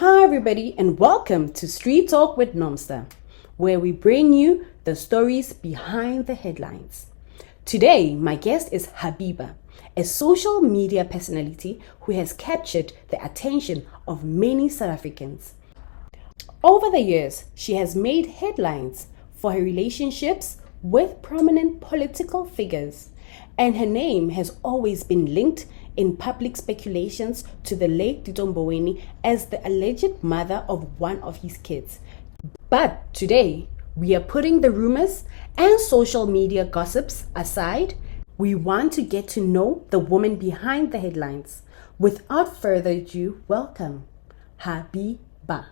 Hi everybody and welcome to Street Talk with Nomstar, where we bring you the stories behind the headlines. Today, my guest is Habiba, a social media personality who has captured the attention of many South Africans. Over the years, she has made headlines for her relationships with prominent political figures, and her name has always been linked in public speculations to the late Tito Mboweni as the alleged mother of one of his kids. But today, we are putting the rumors and social media gossips aside. We want to get to know the woman behind the headlines. Without further ado, welcome Habiba.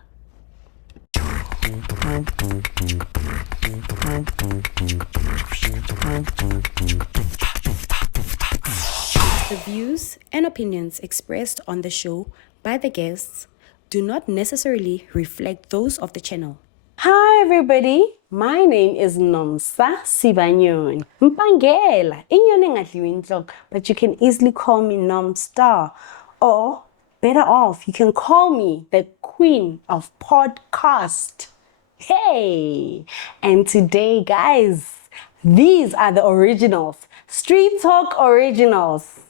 The views and opinions expressed on the show by the guests do not necessarily reflect those of the channel. Hi everybody, my name is Nomstar S1 Ep100 but you can easily call me Nomstar, or better off, you can call me the Queen of Podcast. Hey! And today, guys, these are the originals, Street Talk originals.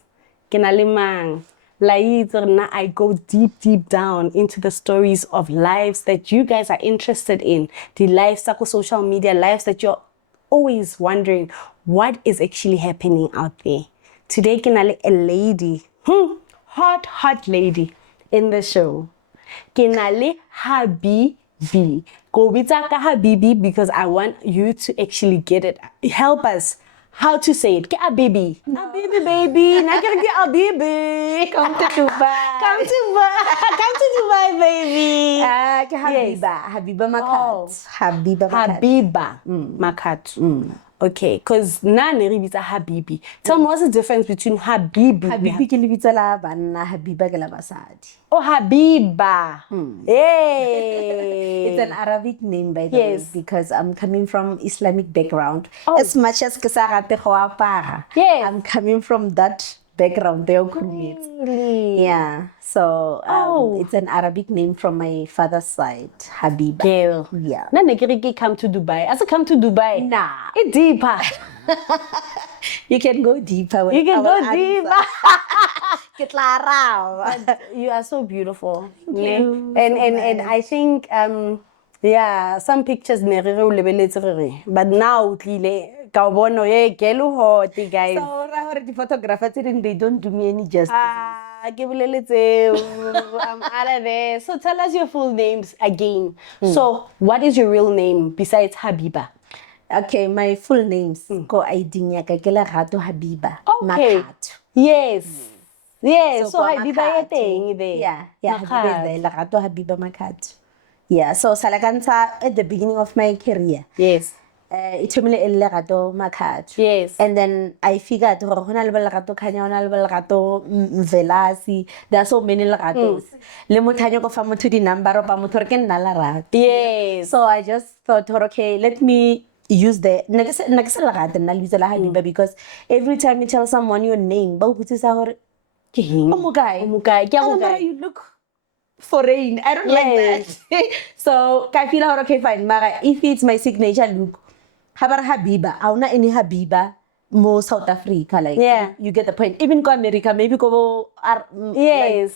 Kenalimang. I go deep down into the stories of lives that you guys are interested in. The lives of social media, lives that you're always wondering what is actually happening out there. Today, Kenale, a lady, hot lady in the show. Kenale Habibi. Go bitaka Habibi because I want you to actually get it. Help us. How to say it? Ke Habibi. Habibi, baby. Nakira ke Habibi. Come to Dubai. Come to Dubai, baby. Ke Habiba. Yes. Habiba Makat. Habiba Makat. Habiba Makat. Okay, because nane ribita Habibi. Tell me, what's the difference between Habibi? Habibi ke lebitso la banna, Habiba ke la basadi. Oh, Habiba. Hey. It's an Arabic name, by the way, because I'm coming from Islamic background. Oh. As much as ke sa rate go apara, I'm coming from that background. Really? Yeah. So it's an Arabic name from my father's side, Habiba. Girl. Yeah. Na nekiriki come to Dubai. As I come to Dubai. Nah. It's deeper. You can go deeper. You can go deeper. But You are so beautiful. Thank you. And I think some pictures but now guys. So the photographers they don't do me any justice. I'm out of there. So tell us your full names again. So what is your real name besides Habiba? Okay, my full names. Ko ID niya ka ke Lerato Habiba. Okay. Makat. Yes. Yes. So kwa Habiba Makat. thing there. Yeah, Makat. Habiba is there. Lerato Habiba Makat. Yeah, so Salakanta at the beginning of my career. Yes. It took me Lerato Makat. Yes. And then I figured Lerato Kanya, Lerato Velasi. There are so many Leratos. Le mutanyo ko famu to the number of amutorken nalarat. Yes. So I just thought, okay, let me use the Habiba, because every time you tell someone your name, you look foreign. I don't like that. So I feel okay, fine. Mara, if it's my signature look, Habar Habiba, I don't any Habiba. More South Africa, like you get the point. Even go America, maybe go like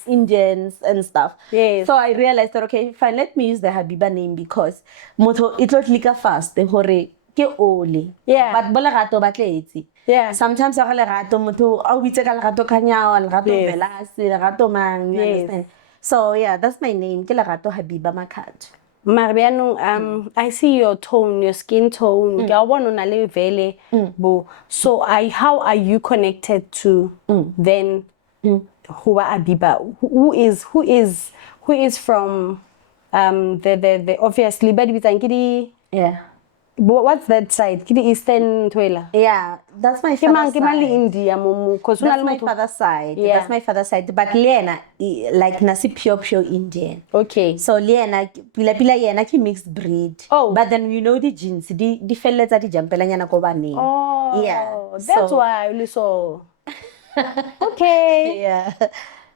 Indians and stuff. Yes. So I realized that okay, fine, let me use the Habiba name because moto it not like fast. The hore ke oli. But bola gato batletse. Sometimes I le gato moto au bitse ka le gato kanya le gato velasi le gato mang. You understand? So that's my name. Ke le gato Habiba Makat. Mariano, I see your tone, your skin tone. So how are you connected to then Huwa Habiba? Who is from the obviously but what's that side? Kidi Eastern Twela. Yeah, that's my father's side. India, That's my father's side. That's my father's side. But Liena, like nasi pure Indian. Okay. So Liena, pila yena ki mixed breed. Oh. But then you know the genes. The fellas are the jampela nyana ko ba name. Oh. Yeah. That's why I only saw. Okay. Yeah.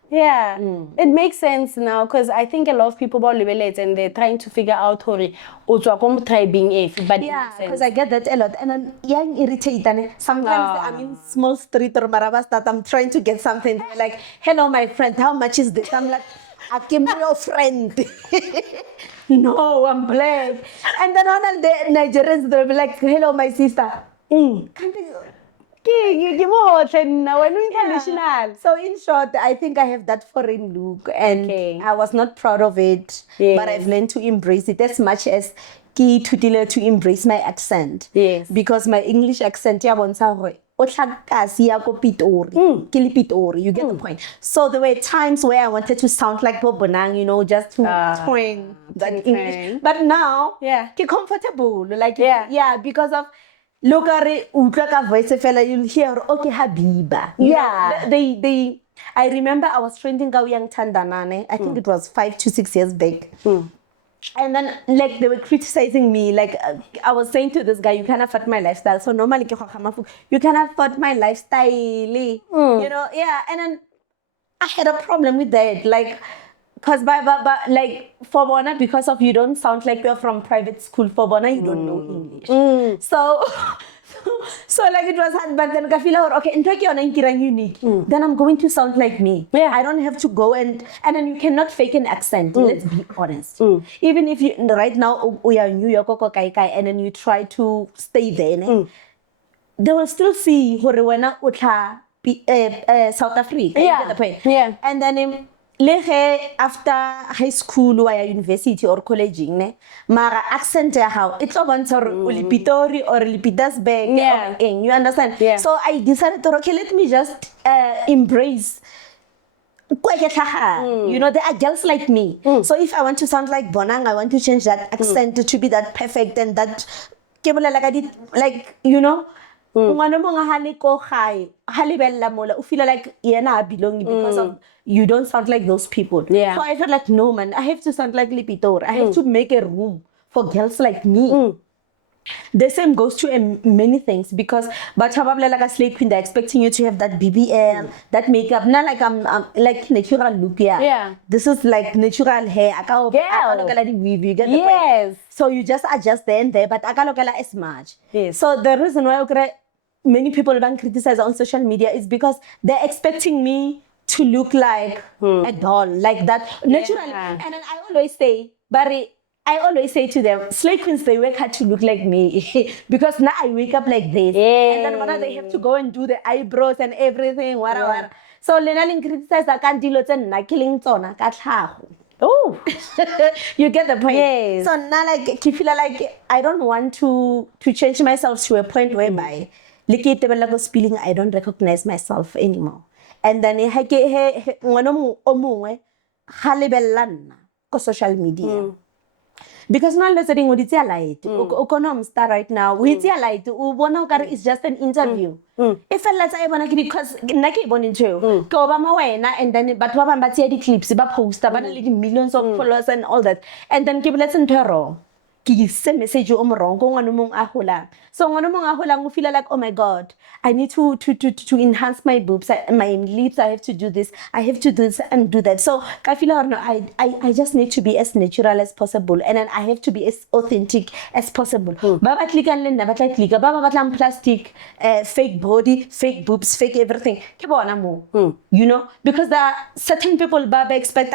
Yeah, it makes sense now because I think a lot of people about libelate and they're trying to figure out how to try being if, but Yeah, because I get that a lot, and then young irritated. Sometimes I'm in small street or marabas that I'm trying to get something. They're like, "Hello, my friend, how much is this?" I'm like, "I came to your friend." No, I'm black. And then all the Nigerians they'll be like, "Hello, my sister." Can't they- international. So in short, I think I have that foreign look, and I was not proud of it, but I've learned to embrace it as much as ke ithutile to embrace my accent. Yes. Because my English accent, ya bontsha hore o tlhakasi ya ko Pitori, ke le Pitori, you get the point. So there were times where I wanted to sound like Bob Bonang, you know, just to twang that English. But now, ke comfortable, like because of look at it, voice fella, you'll hear, okay, Habiba. You know, they I remember I was trending Young Tandanane. I think it was 5 to 6 years back. And then, like, they were criticizing me. Like, I was saying to this guy, you can't afford my lifestyle. So normally, you can't afford my lifestyle. You know, and then I had a problem with that. Like, because like for Bona, because of you don't sound like you're from private school. For Bona, you don't know English. So like it was hard, but then I feel okay, unique. Then I'm going to sound like me. I don't have to go and then you cannot fake an accent. Let's be honest. Even if you right now we are in New York and then you try to stay there, they will still see hore wena o tla South Africa. You get the point? And then after high school or university or college, mara accent ya how it's not Pitori or Pitasberg. You understand? So I decided to okay, let me just embrace. You know, there are girls like me. So if I want to sound like Bonang, I want to change that accent to be that perfect and that like I did, like, you know. You feel like I belong because of you don't sound like those people. So I felt like no man, I have to sound like Lipitor. I have to make a room for girls like me. The same goes to many things because but probably like a slave queen, they're expecting you to have that BBL, that makeup. Not like I'm like natural look. This is like natural hair. I can't weave. You get the point? So you just adjust there and there, but I can't look as much. So the reason why many people don't criticize on social media is because they're expecting me to look like a doll, like that naturally. And then I always say to them, slave queens, they work hard to look like me because now I wake up like this. And then when they have to go and do the eyebrows and everything, whatever. So Lena criticize I can't deal with killing tona. Oh, you get the point. So now, like, I feel like I don't want to change myself to a point whereby, spilling, I don't recognize myself anymore. And then social media. Because now let's say it's a light. Nomstar right now. We see a light. It's just an interview. If let's say because and then but the clips, post millions of followers and all that. And then keep letting her message so I feel like, oh my god, I need to enhance my boobs, my lips. I have to do this, I have to do this and do that. So I feel like I just need to be as natural as possible, and then I have to be as authentic as possible. Baba click and never click. Baba plastic, fake body, fake boobs, fake everything. You know, because there are certain people Baba expect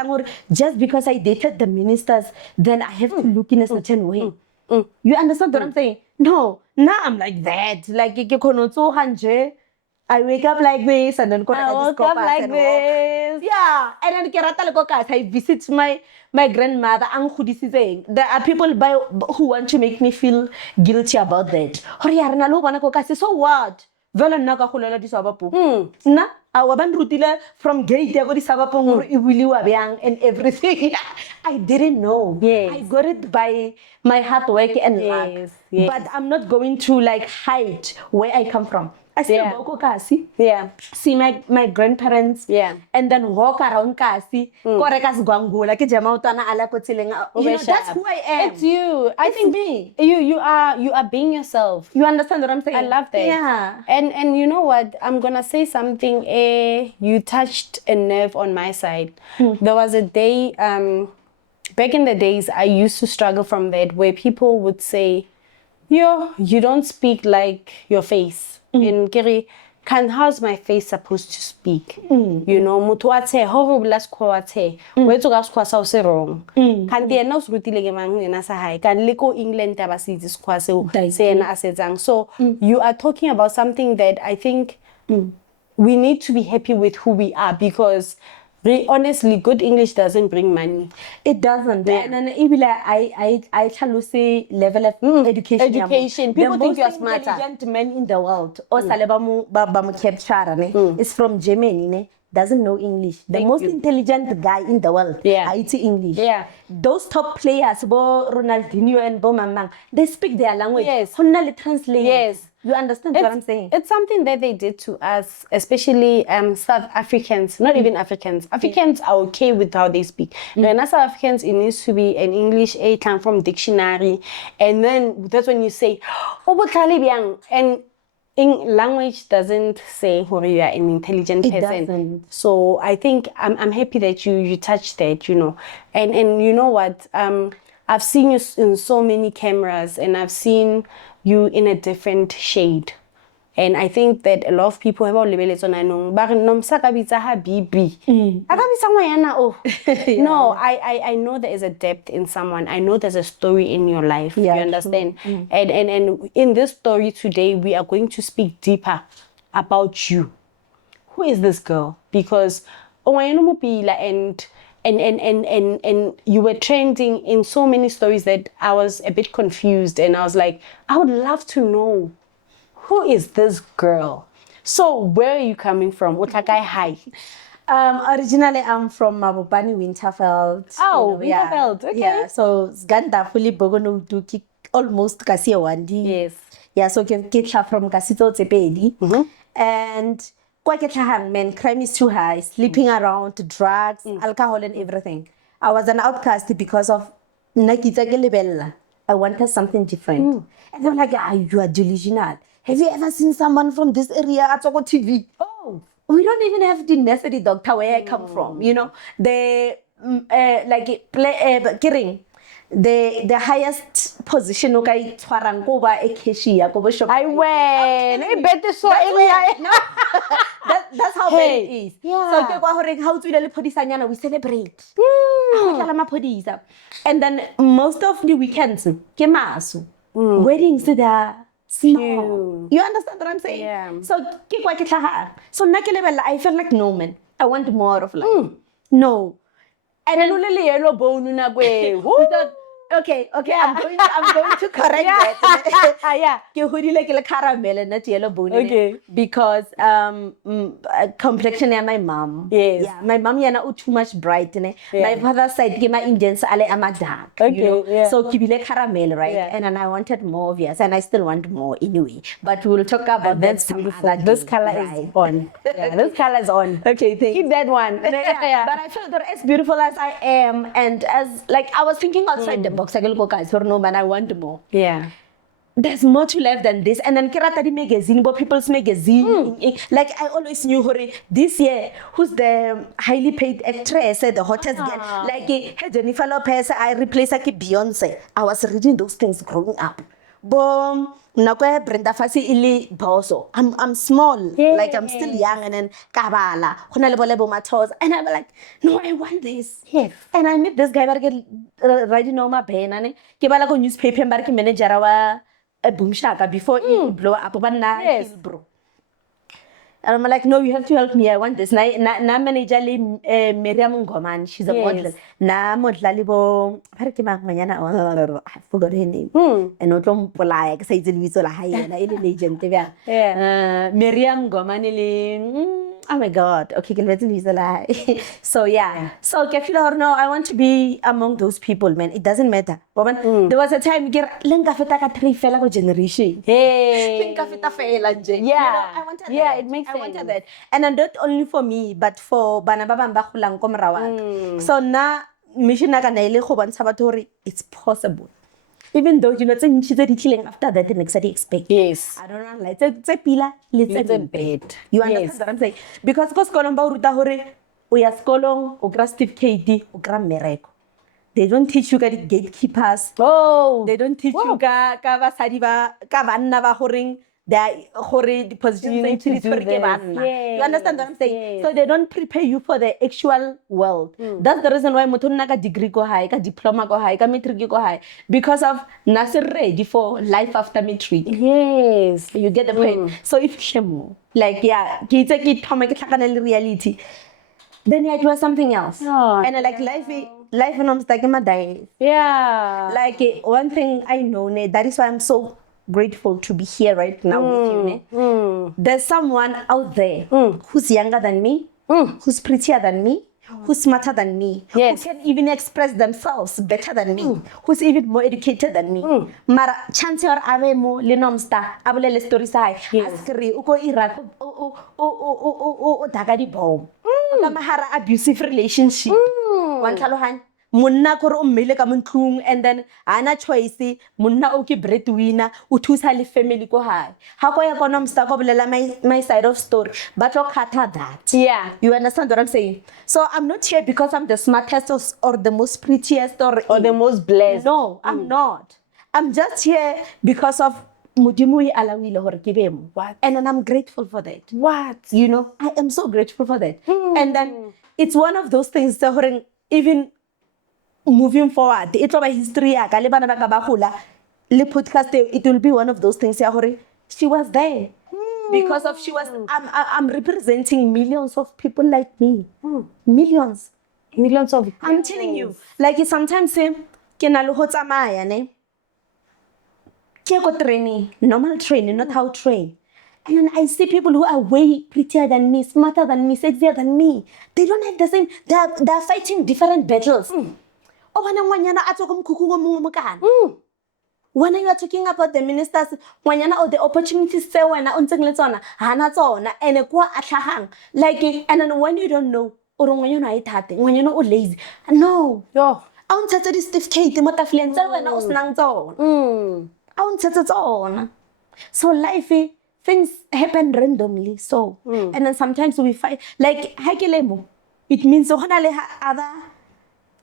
just because I dated the ministers, then I have to look in a certain way. You understand what I'm saying? No, now I'm like that. Like I wake up like this and then I woke up like this. Yeah, and then I visit my grandmother. There are people who want to make me feel guilty about that. So what? Na from gate and everything. I didn't know. I got it by my hard work and luck. But I'm not going to like hide where I come from. I still Yeah. go ko kasi. Yeah. See my grandparents. Yeah. And then walk around kasi. Kore kasi gwangula ke jama utana ala ko tsileng. You know, that's who I am. It's you. I It's think me. You are being yourself. You understand what I'm saying? I love that. Yeah. And you know what? I'm gonna say something. You touched a nerve on my side. There was a day, back in the days, I used to struggle from that, where people would say, "Yo, you don't speak like your face." In Kiri, how's my face supposed to speak? You know, mutu wa the, horrible skwa wa the. We tsoka skwa sa o se wrong. Kanti yena o se rutile ke mang yena sa hae. Kan le ko England taba se itse skwa se yena a se etsang. So you are talking about something that I think we need to be happy with who we are, because honestly, good English doesn't bring money. It doesn't. Yeah. And then even I say level of education. Education. People think you are smarter. The most intelligent man in the world, is from Germany. Ne? Doesn't know English. The most intelligent guy in the world. Yeah. It's English. Yeah. Those top players, Bo Ronaldinho and Bo Mamang, they speak their language. Yes. Translate. Yes. You understand what I'm saying? It's something that they did to us, especially South Africans, not even Africans. Africans are okay with how they speak. When as South Africans, it needs to be an English A come from dictionary. And then that's when you say, oh, and in language doesn't say who you are an intelligent person. Doesn't. So I think I'm happy that you touched that, you know. And you know what? I've seen you in so many cameras, and I've seen you in a different shade. And I think that a lot of people have already Nomstar Habibi. No, I know there is a depth in someone. I know there's a story in your life. Yeah, you understand? And in this story today, we are going to speak deeper about you. Who is this girl? Because and you were trending in so many stories that I was a bit confused, and I was like, I would love to know, who is this girl? So where are you coming from? Hi. Originally, I'm from Mboweni, Winterveld. Oh, Winterveld. Okay. Yeah, so Ganda fully bogono to kick almost kasi wandi. Yes. Yeah, so get from Kasito Tepedi. And man, crime is too high, sleeping around, drugs, alcohol, and everything. I was an outcast because of Nakita Gelibella. I wanted something different. And they were like, you are delusional. Have you ever seen someone from this area at Soko TV? Oh, we don't even have the necessary doctor where I come from. You know, the kidding. The highest position okay tshwarang ko ba e cashier ko bo shop. I went. I bet so that's how bad it is. Yeah. So ke kwa hore ha o tswile le phodisanyana we celebrate. And then most of the weekends ke maso. Weddings there small. You understand what I'm saying? Yeah. So ke kwa ke tlhaga. So nna ke lebella I felt like no man. I want more of life. No. And then only yellow bone na kwe. Okay, I'm going to correct that. Yeah. Ke hodile ke le caramel not yellow bone. Okay. Because complexion ya my mom. Yes. Yeah, my mom yana too much bright ne. My father's side ke my Indians ale ama dark. Okay, You know? yeah. So ke bile caramel, right? Yeah. And then I wanted more of yours, and I still want more anyway. But we'll talk about That's that beautiful. other This day, color right? is on. Yeah, this color is on. Okay, thanks. Keep that one. Yeah. But I feel that as beautiful as I am, and as like I was thinking outside the box, I go guys, no man, I want more. Yeah. There's more to life than this. And then Kirata the magazine, but people's magazine. Like I always knew her this year, who's the highly paid actress, the hottest girl. Like Jennifer Lopez, I replaced like Beyonce. I was reading those things growing up. Boom. Nakwe Brenda Fassi ili boso. I'm small, like I'm still young, and then kabala. And I'm like, no, I want this. Yes. And I met this guy writing on my pen, and kibala ko newspaper barki manager wa boom shaka before he blow up. But now Yes. bro. And I'm like, no, you have to help me. I want this. Na manager Miriam Ngoman. She's a model. Na model libo. I forgot her name. And otom polaya. Kasi it's Luiso la haya na ili legend. Yeah. Miriam Ngoman ili. Oh my God. Okay, let's use a lie. So yeah. So no, I want to be among those people, man. It doesn't matter. There was a time lenka feta ka three fela go generation. Hey. Lenka feta fela nje. Yeah. I wanted that. Yeah, it makes I wanted sense. that. And not only for me, but for bana ba bang ba golang ko mora wa ka. So na mission na ka na ile go bontsha batho hore it's possible. Even though tse ntshi tse di tlileng after that the next I expect. Yes. I don't know like tse pila le tse bad. You understand what I'm saying? Because ko sekolong ba o ruta hore o ya sekolong o kra certificate o kra mmereko. They don't teach you the gatekeepers. Oh. They don't teach you ka basadi ba ka banna ba horeng the positions You need to do this. Yes. You understand what I'm saying? Yes. So they don't prepare you for the actual world. That's the reason why motho nna ka degree go high, ka diploma go high, ka matric go high, because of nasir ready for life after matric. Yes. You get the point. So if shemo like yeah, ke itse ke thoma ke tlhakana le reality. Then yeah, it was something else. Oh, and like life in Nomstar my day. Yeah. Like one thing I know, that is why I'm so grateful to be here right now with you. There's someone out there who's younger than me, who's prettier than me, who's smarter than me, Yes. who can even express themselves better than me, who's even more educated than me. Mara chance or ave mo le Nomstar abule le story sai askri uko Iraq o daga di bomb. Ka mahara abusive relationship. One tlhalohanya monna kore o mmele ka montlung and then ana choice monna o ke breadwinner o thusa le family ko hae ha ko ya ko Nomstar ko bolela my side of story but lo khatha that. Yeah. You understand what I'm saying? So I'm not here because I'm the smartest or the most prettiest or the most blessed. No, I'm not. I'm just here because of Mudimu alawile hore ke be mo. What? And then I'm grateful for that. What? You know, I am so grateful for that. And then it's one of those things that even moving forward, it's about history. Le podcast, it will be one of those things. She was there because of I'm representing millions of people like me. Millions of. I'm telling you, like sometimes say, training, normal training, not how train. And then I see people who are way prettier than me, smarter than me, sexier than me. They don't have the same. They're fighting different battles. When you are talking about the ministers, when you know the opportunities, say when I like and then when you don't know, or when you're not when you're not lazy, no, Yo. I want to this certificate, so life, things happen randomly. So and then sometimes we fight like it means other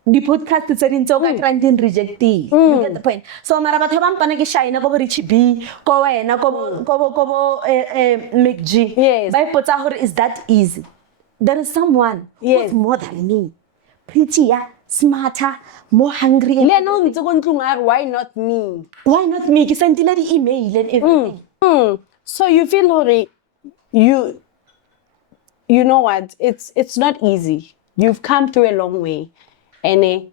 the podcast is in so rejecting. You get the point. So mara batho ba mpana ke shine go reach B go wena go make G. Yes. By potsa hore is that easy? There is someone who's more than me, prettier, smarter, more hungry. Why not me? Why not me? Ke sendile di email and everything. So you feel hore you know what? It's not easy. You've come through a long way. And you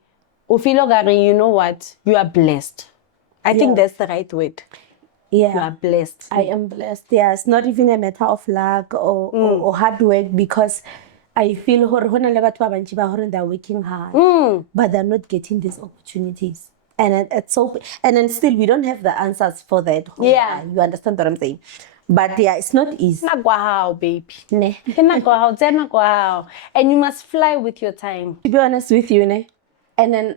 know what? You are blessed. I think that's the right word. Yeah. You are blessed. I am blessed. Yeah, it's not even a matter of luck or hard work, because I feel they're working hard, but they're not getting these opportunities. And it's so, and then still we don't have the answers for that. Yeah. You understand what I'm saying? But yeah, it's not easy. Baby. And you must fly with your time. To be honest with you, and then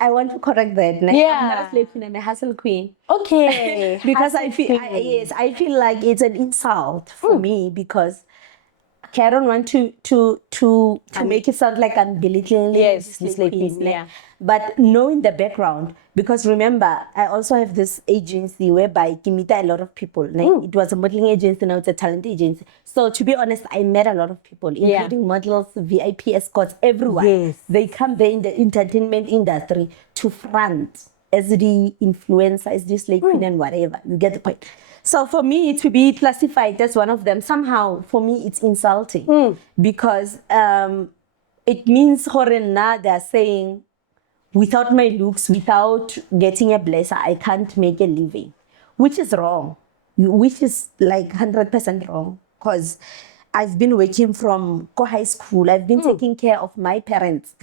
I want to correct that. Yeah. I'm not a slave queen, I'm a hustle queen. Okay. Because I feel like it's an insult for me, because I don't want to make it sound like I'm belittling slave queens. Yeah. But knowing the background, because remember, I also have this agency whereby I meet a lot of people. It was a modeling agency, now it's a talent agency. So to be honest, I met a lot of people, including models, VIP escorts, everyone. Yes. They come there in the entertainment industry to front as the influencer, as the slave queen and whatever. You get the point. So for me to be classified as one of them, somehow for me it's insulting, because it means they're saying, without my looks, without getting a blesser, I can't make a living, which is wrong, which is like 100% wrong. Because I've been working from high school. I've been taking care of my parents.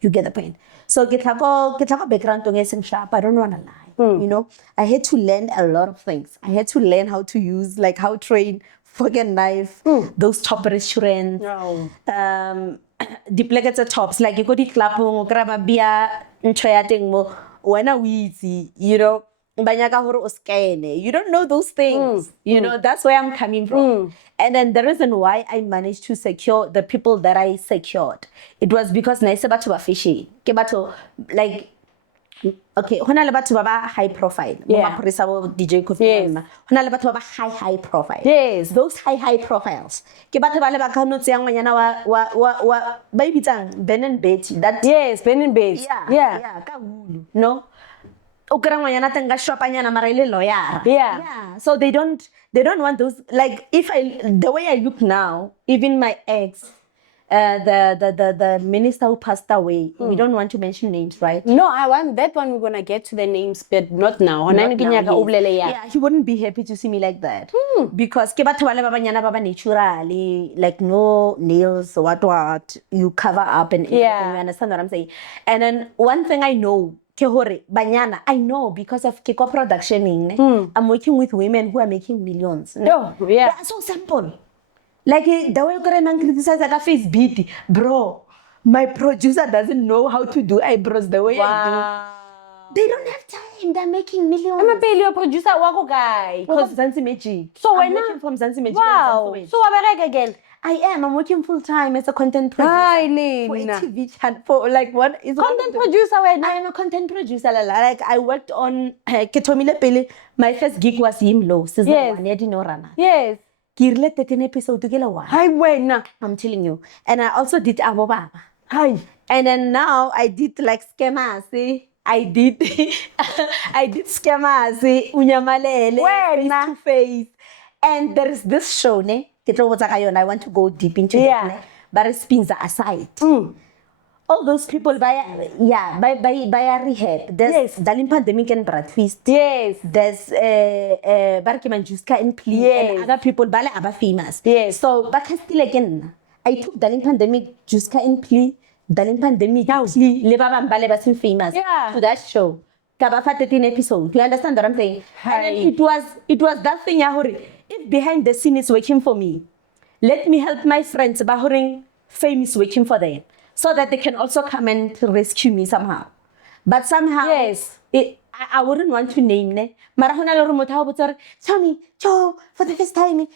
You get the point. So get background to sharp. I don't want to lie. You know, I had to learn a lot of things. I had to learn how to use, like how train, fork and knife, those top restaurants. The places at tops, like you go to club, grab a beer, when are we, you know. You don't know those things. You know, that's where I'm coming from. And then the reason why I managed to secure the people that I secured, it was because naise batho ba fishy. Ke batho like okay, hona le batho ba ba high profile. Yeah. DJ Kofi. Yes. Hona le batho ba ba high profile. Yes. Those high profiles. Ke batho ba le ba ka no tseya ngwanyana wa ba ibitsang Ben and Betty. That Yes, Ben and Bates. yeah, ka hulu. No. Yeah. So they don't want those, like the way I look now, even my ex, the minister who passed away, we don't want to mention names, right? No, I want that one. We're gonna get to the names, but not now. Yeah, he wouldn't be happy to see me like that. Because ke batho ba le ba banyana ba ba naturally, like no nails, what you cover up and everything. Yeah. You understand what I'm saying? And then one thing I know, banyana, I know because of Kiko production. I'm working with women who are making millions. Oh, yeah. They are so simple. Like the way you criticize like a face beat, bro. My producer doesn't know how to do eyebrows the way I do. They don't have time. They're making millions. I'm a paleo producer, wako guy. Because Zanzi Magic. So I'm when working from Zanzi Magic. Wow. So what again? I am. I'm working full time as a content producer for a TV channel. For like what is content producer? When I am a content producer. Like I worked on Ketomile Pele. My first gig was Himlo season 1. I didn't know. Yes. Kirle 13 episode together. Hi, when I'm telling you. And I also did Abo Baba. Hi. And then now I did like scammers. I did scammers. Unyamalele. Face to face. And there is this show, ne? I want to go deep into it, but it spins aside. All those people by rehab. There's Dalim Pandemic and Brad Twist. Yes. There's Barkiman Juska and Plea and other people bala aba famous. Yes. So but still again, I took Dalim Pandemic Juska and Plea, Dalim Pandemic Plea, Lebaba Bale Basim famous to that show. Kabafa 13 episodes. You understand what I'm saying? And then it was that thing Yahori. If behind the scene is working for me, let me help my friends Bahuring fame is working for them. So that they can also come and rescue me somehow. But somehow I wouldn't want to name ne. Marahona Lorumota Butter, Tommy, Cho, for the first time, the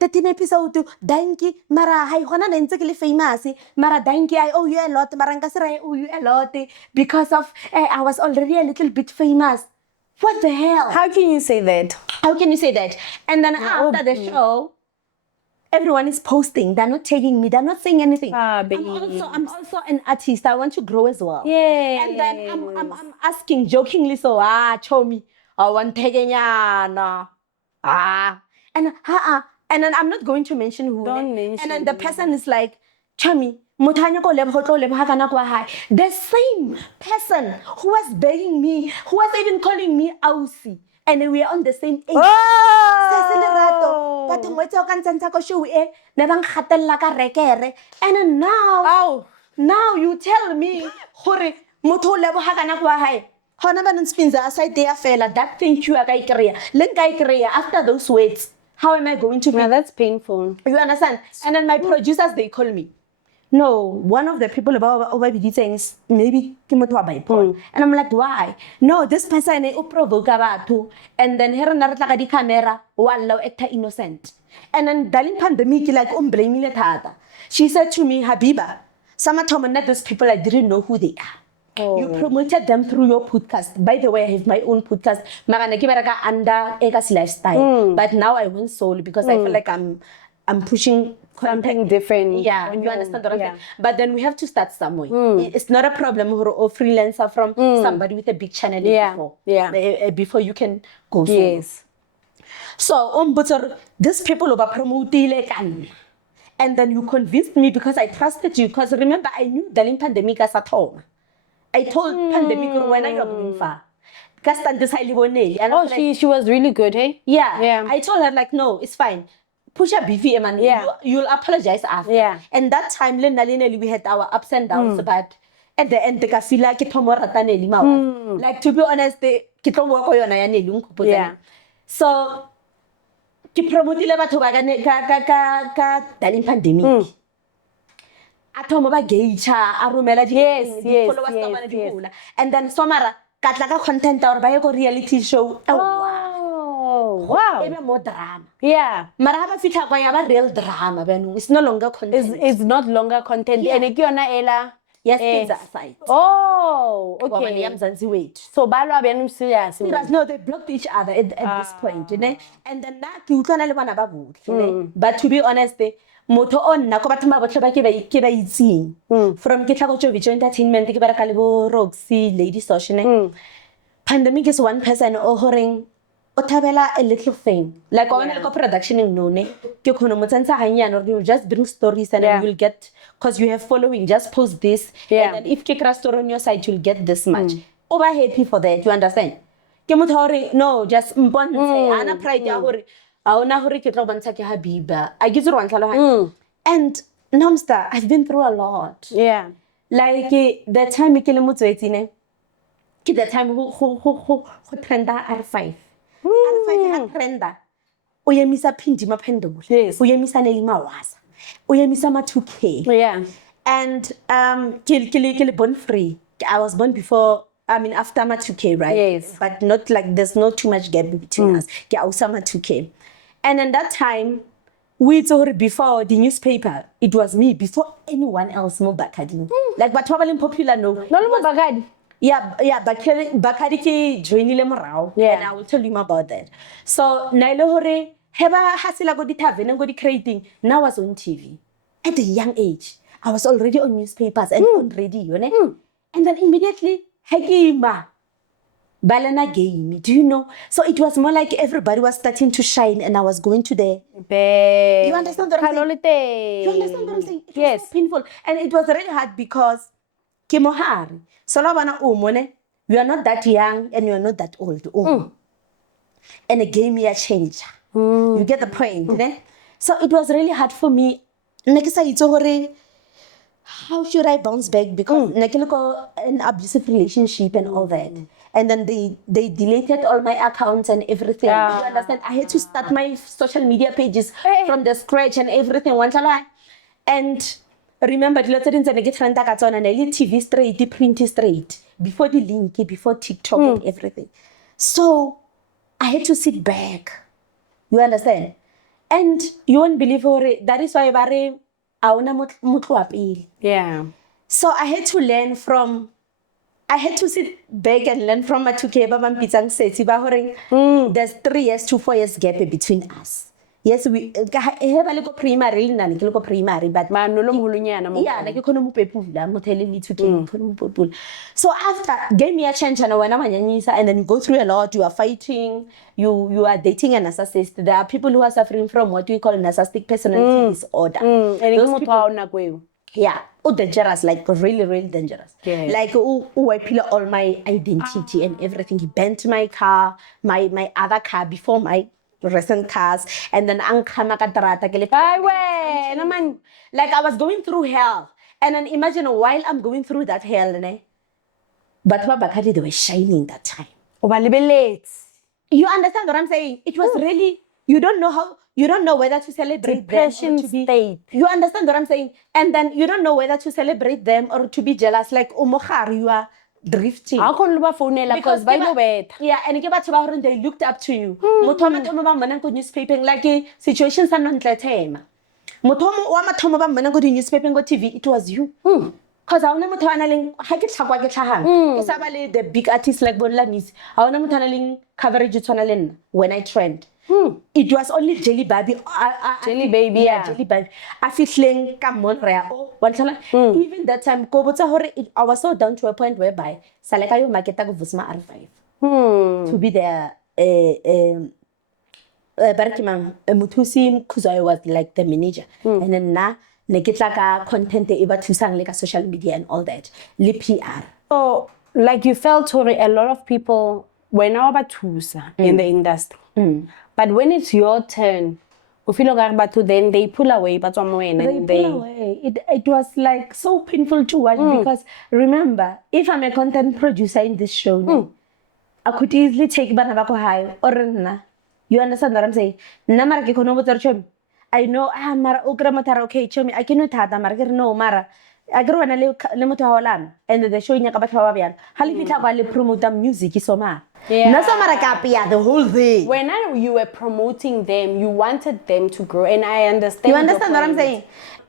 13 episode, Danki, Mara, I Hona and Zekili famous, Mara Danki, I owe you a lot, Marankasara, I owe you a lot because of I was already a little bit famous. What the hell? How can you say that? How can you say that? And then after the show, everyone is posting. They're not tagging me. They're not saying anything. I'm also an artist. I want to grow as well. Yeah. And then I'm asking jokingly, so show me. I want tagging and then I'm not going to mention who. Don't mention. And then the person is like, Chami, the same person who was begging me, who was even calling me Ausi, and we are on the same age. Oh! And then now you tell me, that thing you are after those words. How am I going to be? Now that's painful. You understand? And then my producers, they call me. No, one of the people about saying is maybe and I'm like, why? No, this person is provoke too. And then here another the camera, wallow actor innocent. And then Dalim Pandemic like blame me. She said to me, Habiba, some of those people I didn't know who they are. Oh. You promoted them through your podcast. By the way, I have my own podcast. Under Ega's lifestyle. But now I went solo because I feel like I'm pushing something different. Yeah, you understand what I'm saying? But then we have to start somewhere. It's not a problem or freelancer from somebody with a big channel before you can go solo. Yes. So, these people over promoting and then you convinced me because I trusted you. Because remember, I knew Dalim Pandemic as at home. I told Pandemic when I was far. Oh, she was really good, hey? Yeah. I told her like, no, it's fine. push a beefy man. Yeah. You'll apologize after. Yeah. And that time, we had our ups and downs, but at the end, I feel like like, to be honest, Yeah. so ke promotile batho ba ka during pandemic. Atomo ba gauge a romela followers tsa bana di gola. And then somara ka tla ka content or ba ye go reality show. Oh, wow. Ebe more drama. Yeah. Mara ha ba fitla kwa ya ba real drama benong. It's no longer content. It's not longer content. Yeah. And ke yona ela. Yes, things aside. Oh, okay. So balwa benong serious. No, they blocked each other at this point, you know. And then na ke utlwana le bana ba botle. But to be honest, motho o nna ko batho ba botle ba ke ba itseng. From ke tla go Jovicho Entertainment ke bereka le bo Roxy Lady Social. Pandemic is one person o horeng o thabela a little thing. Like when I go production in none, ke khono mo tsantsa hanyana or you just bring stories and then you'll get, because you have following, just post this. And then if ke kra story on your site, you'll get this much. Over happy for that, you understand? Ke motho hore no, just mbontshe ana pride ya hore a ona hore ke tlo bontsha ke Habiba. I give you one tlhalo. And Nomstar, I've been through a lot. Yeah. Like the time ke le motswetsi ne, ke the time go trenda R5. R5 ha trenda. O yemisa phindi maphendolo. Yes. O yemisa neli mawasa. O yemisa ma 2K. Yeah. And ke born free. I was born before, I mean after my 2K, right? Yes. But not like there's no too much gap between us. Ke also my 2K. And in that time, we told before the newspaper, it was me before anyone else mo Bakadi. Like but probably popular no. No mo Bakadi. Yeah, Bakadi ke joinile morao. Yeah. And I will tell you more about that. So nailo hore heba hasila go di tavern go di creating. Now I was on TV at a young age. I was already on newspapers and on radio, ne? And then immediately hekima balana game. Do you know? So it was more like everybody was starting to shine, and I was going to the. You understand what I'm saying? You understand what I'm saying? It was so painful, and it was really hard because kemohari. So we are not that young and we are not that old. And a game year change. You get the point, ne? So it was really hard for me. How should I bounce back? Because an abusive relationship and all that. And then they deleted all my accounts and everything. Yeah. You understand? I had to start my social media pages from the scratch and everything. And remember, TV straight, print straight. Before the link, before TikTok and everything. So I had to sit back. You understand? And you won't believe that is why Yeah. so I had to learn from, I had to sit back and learn from my 2K. There's 3 years to 4 years gap between us. Yes, we have a little primary, but Ma no lo mohulunyana mo. yeah, like so after game year change and then you go through a lot, you are fighting, you are dating an narcissist. There are people who are suffering from what we call narcissistic personality disorder. And those people, yeah, dangerous, like really, really dangerous. Yes. Like I peel all my identity and everything. He bent my car, my other car before my recent cars, and then like I was going through hell. And then imagine while I'm going through that hell, but Bakadi, they were shining that time. You understand what I'm saying? It was really, you don't know whether to celebrate depression them or to be state. You understand what I'm saying? And then you don't know whether to celebrate them or to be jealous. Like you are drifting. How can you phone because by the way? Yeah, and they looked up to you. Newspaper like situations are not let him. Newspaper go TV, it was you. Because I want to the big artists like Bonlanis. I want to coverage when I trend. It was only Jelly Baby. Jelly Baby, yeah. Jelly Baby. I feel even that time, I was so down to a point whereby Salakayo Maketa Vusma R5 to be there. Mutusi Kuzoy was like the manager. And then na Nekitlaka content able to sang like a social media and all that. PR. So like you felt sorry, a lot of people were now about in the industry. But when it's your turn, O feel batho then they pull away, but They pull away. It was like so painful to watch because remember, if I'm a content producer in this show, I could easily take bana bako high or na. You understand what I'm saying? Namara ke kono botsara chomi. I know mara o kra motara okay chomi. I cannot thata mara ke no mara. I go na le motho wa holana and the show nya ka batho ba bjana. Ha le fitla ba le promote music so ma. Yeah. Na so mara ka apea the whole thing. When you were promoting them, you wanted them to grow, and I understand. You understand what I'm saying?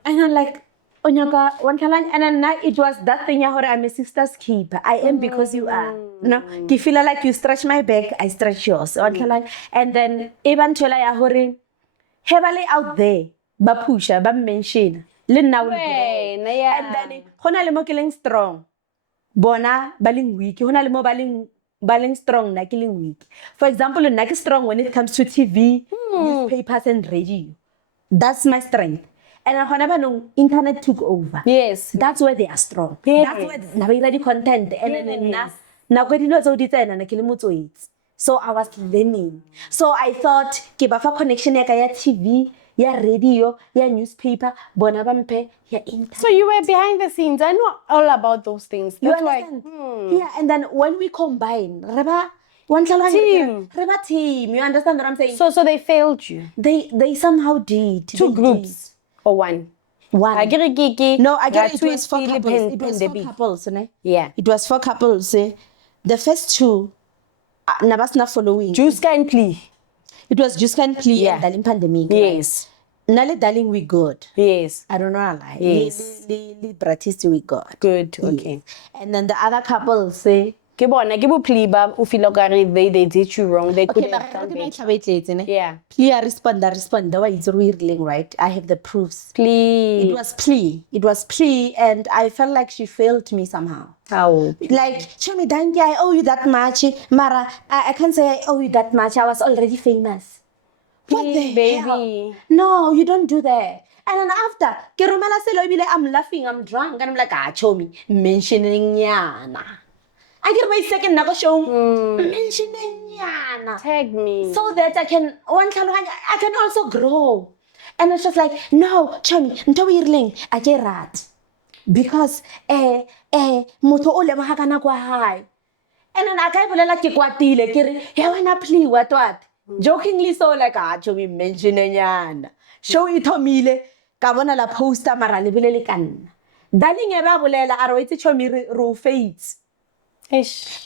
And I'm like, Onyaka, one kalan, and then it was that thing. I'm a sister's keeper. I am because you are. No, you feel like you stretch my back, I stretch yours. One kalan, and then eventually I heard heavily out there, bapusha, bam mention, now. And then hona le mo killing strong, bona baling weak, hona le mo baling strong na killing weak. For example, na strong when it comes to TV, newspapers and radio. That's my strength. And whenever no internet took over, yes, that's where they are strong. Yes. That's where they ready content. And then so I was learning. So I thought, kibafa connection ya TV, ya radio, ya newspaper, bona bampe, ya internet. So you were behind the scenes. I know all about those things. You That's understand? like, Yeah, and then when we combine, team. Team. You understand what I'm saying? So they failed you. They somehow did. Two groups or one. One. I get a gigi. No, I get it. It was 4 couples. It was 4 couples, ne? Yeah. It was 4 couples. The first 2, nabasna following. Juska and Plea. It was Juska and Plea, Yeah. and Darling Pandemic. Yes. Nale Darling we good. Yes. I don't know how like. Yes. Li Bratisti we good. Good. Okay. And then the other couple say. Ke Plea ba o feel like they did you wrong. They could have done better. Yeah. Plea respond. Why is it right? I have the proofs. Plea. It was Plea, and I felt like she failed me somehow. How? Like, show me, Danke, I owe you that much. Mara, I can't say I owe you that much. I was already famous. What the baby? Hell? No, you don't do that. And then after, I'm laughing, I'm drunk, and I'm like, show me, mentioning yana. I get my second nago show, mentioning yana. Tag me. So that I can also grow. And it's just like, no, Chomi, ntowirling, I get rat. Because, moto ole mahakana kwa hai. And then I can't ke kwatile, kiri, ya wena Plea, what? Jokingly so like, Chomi, mentioning yana. Show it homile, kabona la poster mara lebelele kan. Darling eba bolela arwetse Chomi ro fates.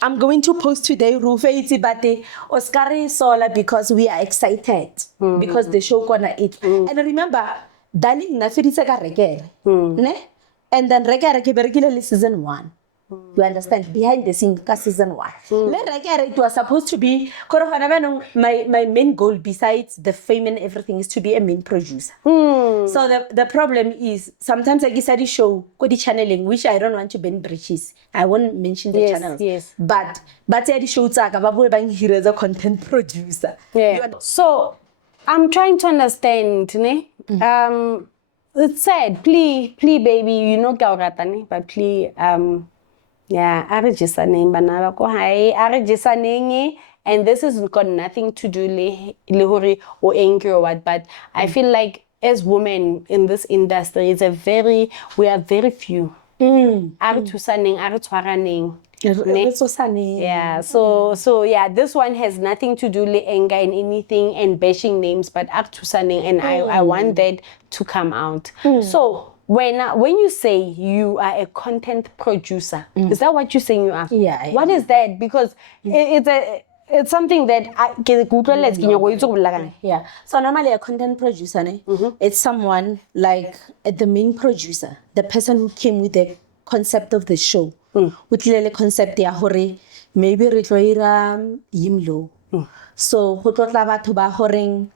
I'm going to post today Rufaiti Bate Oscar Sola because we are excited because the show gonna eat. And remember, darling na firisa ka regere. Ne? And then regere ke berekile season 1. You understand? Behind the scene ka season 1. Le regere it was supposed to be my main goal besides the fame and everything is to be a main producer. So the problem is sometimes I get show kodi channeling which I don't want to bend bridges. I won't mention the channels. Yes. But the show tsaka ba boe bang hire as a content producer. Yeah. So I'm trying to understand, ne? It's sad. Plea baby, you know Gaurata, ne? But Plea yeah, arejisa name bana ko hai arejisa nenge, and this has got nothing to do le hore or angry or what, but I feel like as women in this industry we are very few. Are tusaneng, are twaraneng. Yeah, so yeah, this one has nothing to do with anger and anything and bashing names, but are tusaneng, and I want that to come out. So when you say you are a content producer, is that what you're saying you are? Yeah. What is that? Because it's something that yeah. So normally a content producer, it's someone like the main producer, the person who came with the concept of the show. With the concept ya hore maybe re tloira yimlo. So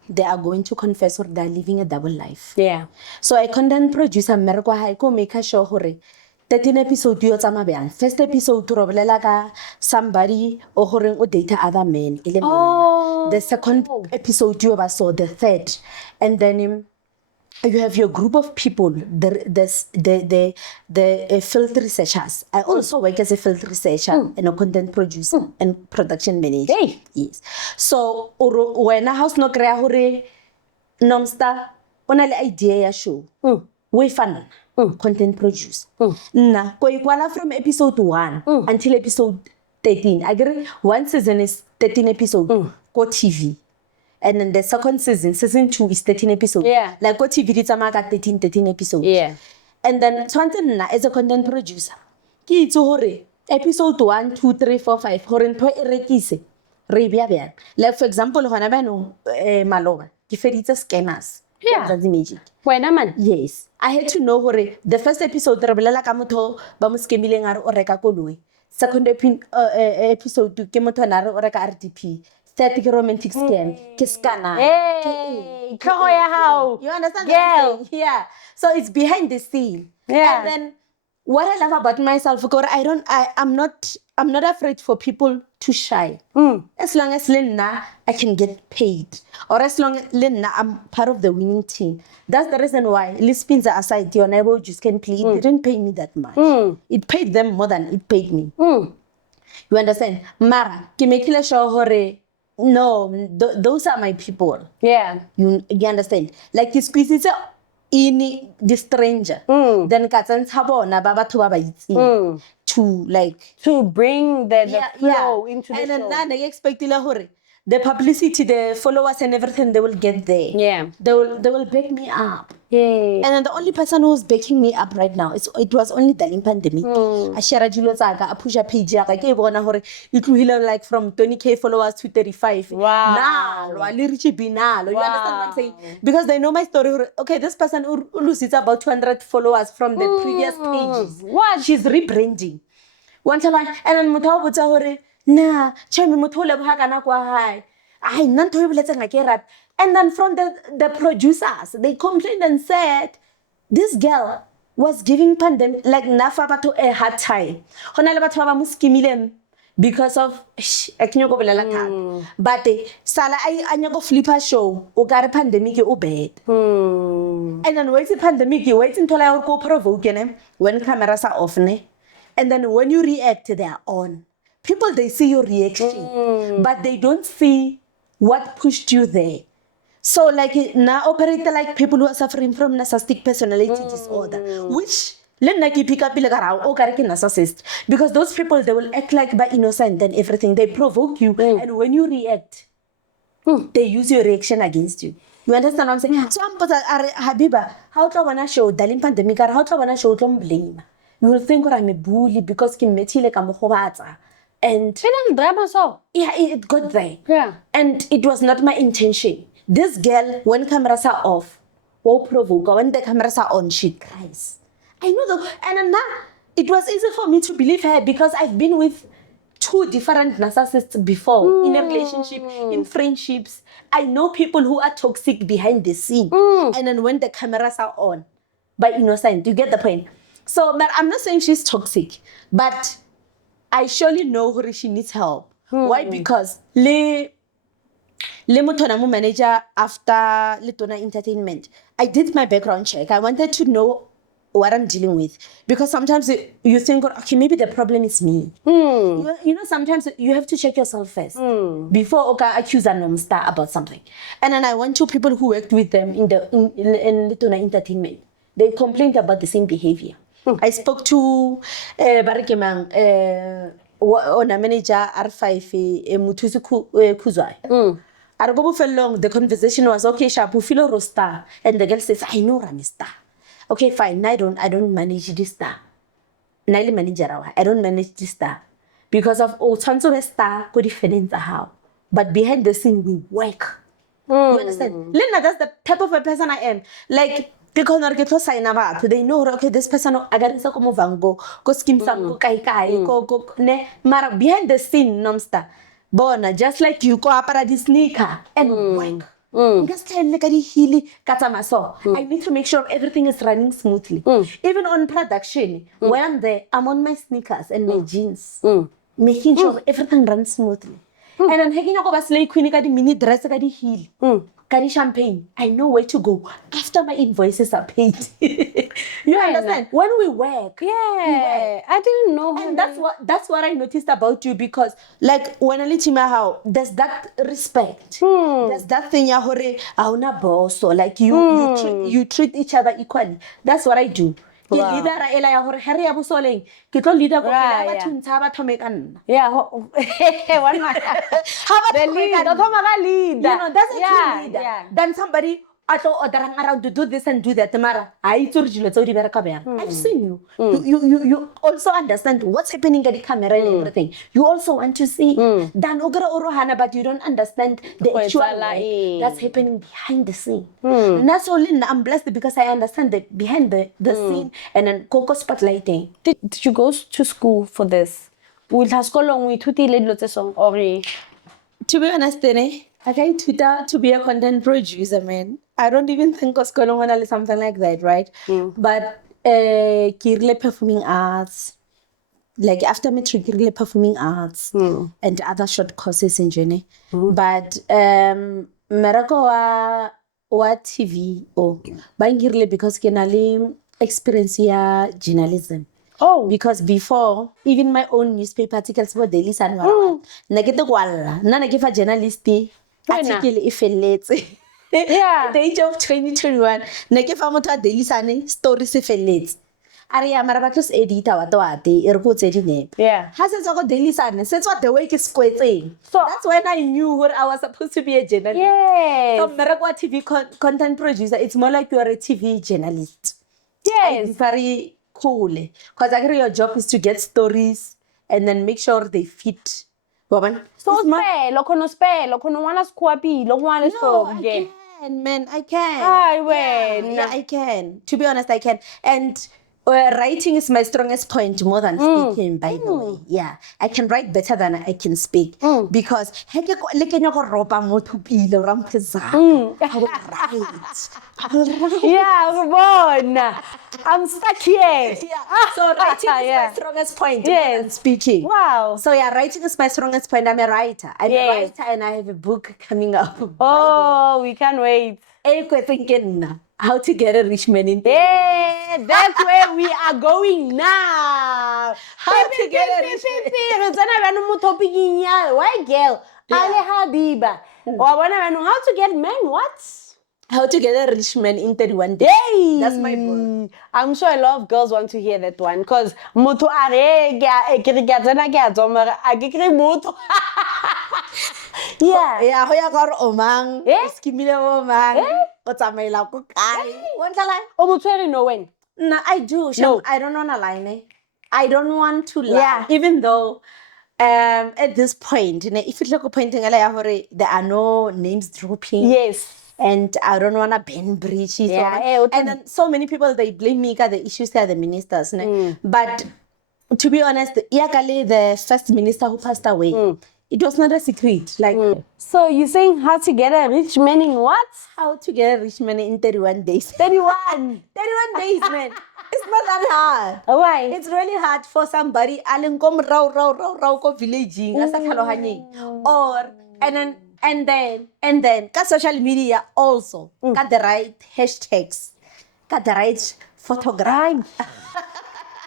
they are going to confess or they are living a double life. Yeah. So a content producer merko ha ko make sure hore 13 episode yo tsama bjang. First episode to robelela ka somebody o horeng o date other men. The second episode you ever saw, the third, and then you have your group of people, the field researchers. I also work as a field researcher and a content producer and production manager. Hey. Yes. So when a house no crea hore Nomstar, ona le idea ya show. We fun. Content producer. Nah, ko ikwala from episode 1 until episode 13. I agree. One season is 13 episodes. Go TV. And then the second season 2 is 13 episodes. Yeah. Like go TV, it's a 13 episodes. Yeah. And then Swanton as a content producer. Ki itse hore episode 1, 2, 3, 4, 5. Hore ntho e rekise. Re bia bia. Like for example, hona ba no maloba. Ki feditse scanners. Yeah. That's magic. Wena man. Yes. I had to know hore the first episode re bolela ka motho ba mo skemileng are o reka koloi. Second episode ke motho na re o reka RDP. Third ke romantic scam. Ke scanner. Hey, tlhogo ya hao. You understand what I'm saying? Yeah. So it's behind the scene. Yeah. And then what I love about myself, because I'm not afraid for people to shine. As long as Lena, I can get paid. Or as long as Lena, I'm part of the winning team. That's the reason why, Lispins aside, your neighbor just can play. It didn't pay me that much. It paid them more than it paid me. You understand? Mara, ki make a show hore. No, those are my people. Yeah. You understand? Like this squeezes in the stranger. Then katsan sabona baba to baba to like To bring the flow into the and show. then I expect the publicity, the followers and everything, they will get there. Yeah. They will back me up. Yeah. And then the only person who's backing me up right now, it was only the pandemic. I share a jilo zaga, I push a page, I gave one it will like from 20K followers to 35. Wow. Now, you understand what I'm saying? Because they know my story. Okay, this person loses about 200 followers from the previous pages. What? She's rebranding. One time, and then motho botsa hore na chemi motho le bha kana kwa hai ai nna ntho e boletse nga ke rap. And then from the producers, they complained and said this girl was giving pandemic like nafa batho a hard time hona le batho ba ba muskimileng because of akinyo bolela thata but sala I nyako flipper show o ka re pandemic o bad. And then wait pandemic wait until I go provoke when cameras are off ne. And then when you react, they are on. People, they see your reaction, but they don't see what pushed you there. So like now operate like people who are suffering from narcissistic personality disorder, which pick up narcissist. Because those people, they will act like by innocent and everything. They provoke you, and when you react, they use your reaction against you. You understand what I'm saying? So I'm Habiba, how to wanna show Dalim pandemic, how to wanna show them blame. You will think I'm a bully because kimetile kamohobatsa. And drama so. Yeah, it got there. Yeah. And it was not my intention. This girl, when cameras are off, will provoke. When the cameras are on, she cries. I know that. And now it was easy for me to believe her because I've been with 2 different narcissists before in a relationship, in friendships. I know people who are toxic behind the scene. And then when the cameras are on, by innocent, you get the point. So, but I'm not saying she's toxic, but I surely know her she needs help. Why? Because le motona mo manager after Letona Entertainment, I did my background check. I wanted to know what I'm dealing with because sometimes you think, okay, maybe the problem is me. You know, sometimes you have to check yourself first before accuse a Nomstar about something. And then I went to people who worked with them in Letona Entertainment. They complained about the same behavior. I spoke to Barikemang on a manager R5 Mutusu Kuzai. The conversation was okay, Shapu filo roster. And the girl says, I know Ramista. Okay, fine. I don't manage this star. Naili manager, I don't manage this star. Because of Tanso star could difference how. But behind the scene we work. You understand? Lena, that's the type of a person I am. Like they know, okay, this person agarisa como vango, ko skim sango kai ko ne mara behind the scene Nomstar. Bona, just like you go para the sneaker and work. I need to make sure everything is running smoothly. Even on production, when I'm there, I'm on my sneakers and my jeans, making sure everything runs smoothly. And then hanging up a slay queen, the mini dress, the heel, carry champagne. I know where to go after my invoices are paid. You understand? When we work, I didn't know. and that's what I noticed about you, because like when I let how there's that respect, there's that thing ya hore auna boss, or like you treat each other equally. That's what I do. Ke leader ra ela ya hore here ya bosoleng ke tlo leader go pela ba thuntsa ba thome ka nna. One man. The leader. You know, that's a true leader. Then somebody orderang around to do this and do that. Mara, I've seen you. You also understand what's happening at the camera and everything. You also want to see Dan Ogara Orohana, but you don't understand the actual work that's happening behind the scene. And that's all I'm blessed because I understand that behind the scene and then Coco spotlighting. Did you go to school for this? To be honest, I came to be a content producer, man. I don't even think of school or something like that, right? But kirle performing arts, like after matric, kirle performing arts and other short courses in journey. But merako wa TV bangirle because kenali experience ya journalism. Because before, even my own newspaper articles for Daily Sun were negative wala. Nana give a journalist article if at the age of 2021, neke fa motho a Daily Sun stories if Aria Marabatus editor what airports editing. Has it got Daily Sun? That's what the week is squating. So that's when I knew what I was supposed to be a journalist. So Maragua TV content producer, it's more like you are a TV journalist. It's very cool. Because I agree your job is to get stories and then make sure they fit. So spell, man, I can. I can. To be honest, I can. And writing is my strongest point more than speaking, by the way. Yeah, I can write better than I can speak. Because I will write. I'm stuck here. So writing is my strongest point more than speaking. Wow. So writing is my strongest point. I'm a writer. I'm a writer and I have a book coming up. Oh, we can't wait. How to get a rich man in that's where we are going now. How to get a rich man. Why girl? Habiba. How to get men? What? How to get a rich man in 31 days. That's my book. I'm sure a lot of girls want to hear that one because moto Yeah, hoya kar omang. Skimile omang. Otsamaila ko kai. Won't lie? Omutweri no when? No, I do. No. I don't want to lie. I don't want to lie. Even though at this point, if you look at pointing there are no names dropping. Yes. And I don't want to bend bridges. And then so many people, they blame me because the issues are the ministers. But to be honest, Yakale, the first minister who passed away, it was not a secret. Like, so you're saying how to get a rich man in what? How to get a rich man in 31 days. 31 days, man. It's not that hard. Why? It's really hard for somebody alenkom raw ko villaging asa tlhalohanyeng. Or and then ka social media also got the right hashtags, got the right photograph.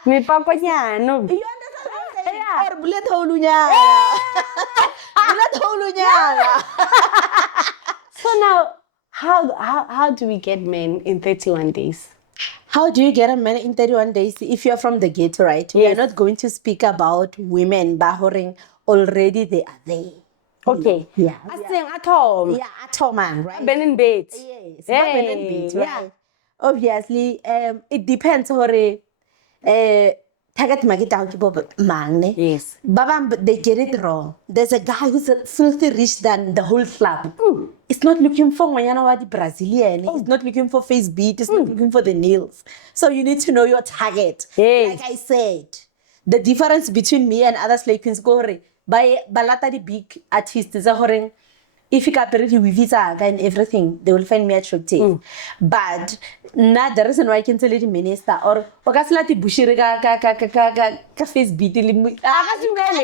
Me papanyano. You understand what I'm saying? Or bullet holunya. So now how do we get men in 31 days? How do you get a man in 31 days if you're from the ghetto, right? We are not going to speak about women bahoring. Already they are there. Okay. Yeah. At home. Yeah, at home, man, right? Ben in bed. Yes. Ben in bed, right? Obviously, it depends on target market man. Yes. Babam, they get it wrong. There's a guy who's filthy rich than the whole club. It's not looking for the Brazilian. It's not looking for face beat. It's not looking for the nails. So you need to know your target. Yes. Like I said, the difference between me and others like Queen's Gore, by balata the big artists, if you capture with visa and everything, they will find me attractive. But not the reason why I can tell it minister or okaslati bushiri ka face beat. No, it doesn't work.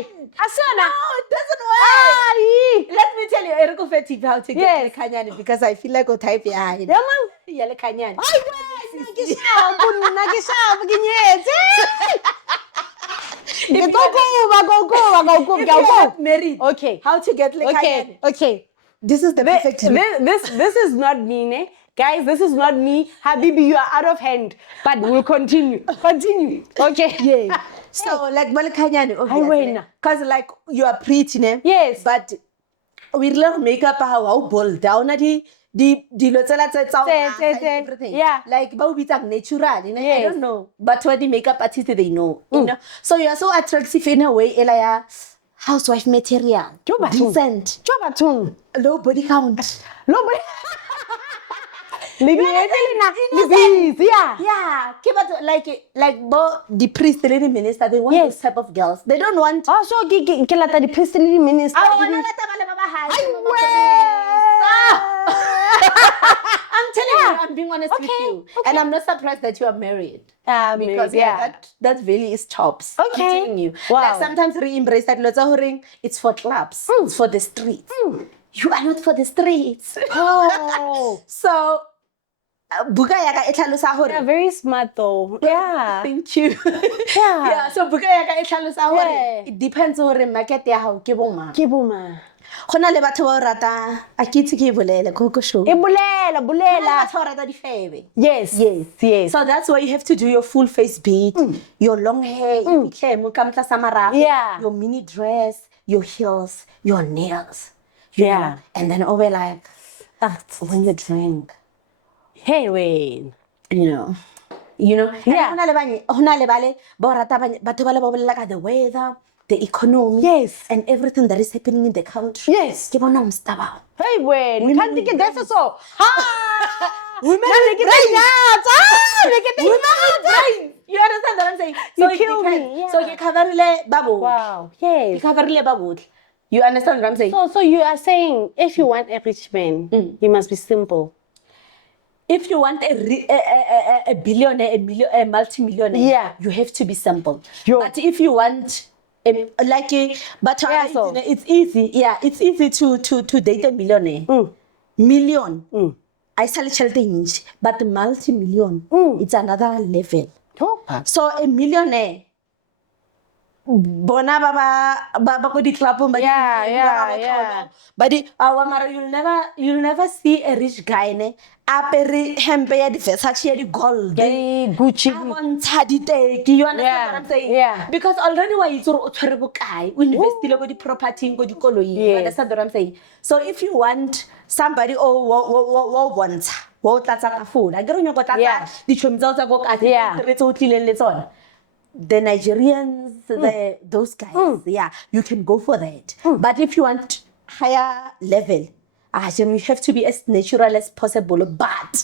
Let me tell you, Eriko Fetivi how to get Kanyani because I feel like I'll type Yale Kanyani. Married. Okay. How to get like Okay. This is the perfect This is not me, ne? Guys, this is not me. Habibi, you are out of hand. But we'll continue. Continue. Okay. Yeah. So like Malakanyani, obviously. Because like you are pretty, ne? Yes. But we love makeup how bold down at the everything. Yeah. Like natural, you know? Yes. I don't know. But what the makeup artist they know. You know? So you are so attractive in a way, Elia. Housewife material. Decent. Low body count. Nobody. Yeah. Keep it like the priest, the lady minister, they want this type of girls. They don't want. Oh, so the priest, the lady minister. I'm telling you, I'm being honest with you. And I'm not surprised that you are married. Because that really is tops. Okay. I'm telling you. Wow. Like sometimes we embrace that it's for clubs. It's for the streets. You are not for the streets. Oh. So buka yaka etlhalosa hore. Yeah, very smart though. Yeah. Thank you. Yeah. So buka yaka etlhalosa hore. It depends hore market ya hao ke bomang. Ke bomang. Gona le batho ba rata a kitse ke bolele go show. Bulela. Batho ba rata difebe. Yes. So that's why you have to do your full face beat, your long hair, your mini dress, your heels, your nails. Yeah. And then over like when you drink. Hey, wait. You know. Yeah. The weather, the economy, yes, and everything that is happening in the country. Yes. Hey, wait. You can't think that's so. Women you understand what I'm saying? So you kill me. Yeah. So you coverile babu. Wow. Yes. You understand what I'm saying? So you are saying if you want a rich man, he must be simple. If you want a billionaire, a multi-millionaire, you have to be simple. But if you want it's easy. Yeah, it's easy to date a millionaire. Million. I sell change, but multi-million, it's another level. So a millionaire. Bona baba ko di club but you'll never see a rich guy ne apere hempe ya di Versace ya di gold Gucci you understand what I'm saying? Yeah. Because already why it's o tshwere bokae o invest go di property go di koloi. You understand what I'm saying? So if you want somebody bontsha wo tlatsa ka food a ke re nyo go tlatsa di chomtsa tsa go ka tse o tlileng le tsona. The Nigerians, those guys, you can go for that. But if you want higher level, you have to be as natural as possible. But